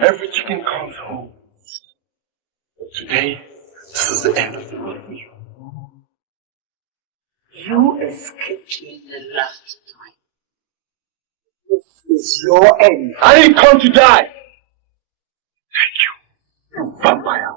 Every chicken comes home. But today, this is the end of the road for you. You escaped me the last time. This is your end. I didn't come to die. Thank you, you vampire.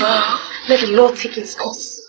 Please, let the Lord take its course.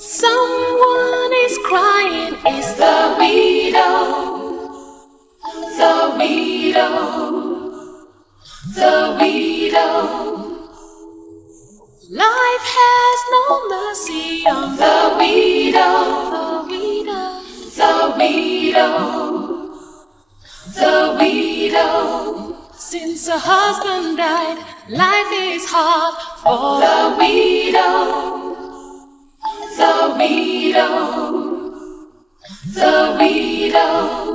Someone is crying, it's the widow, the widow, the widow. Life has no mercy on the widow, the widow, the widow. Since her husband died, life is hard for the widow. The widow, the widow.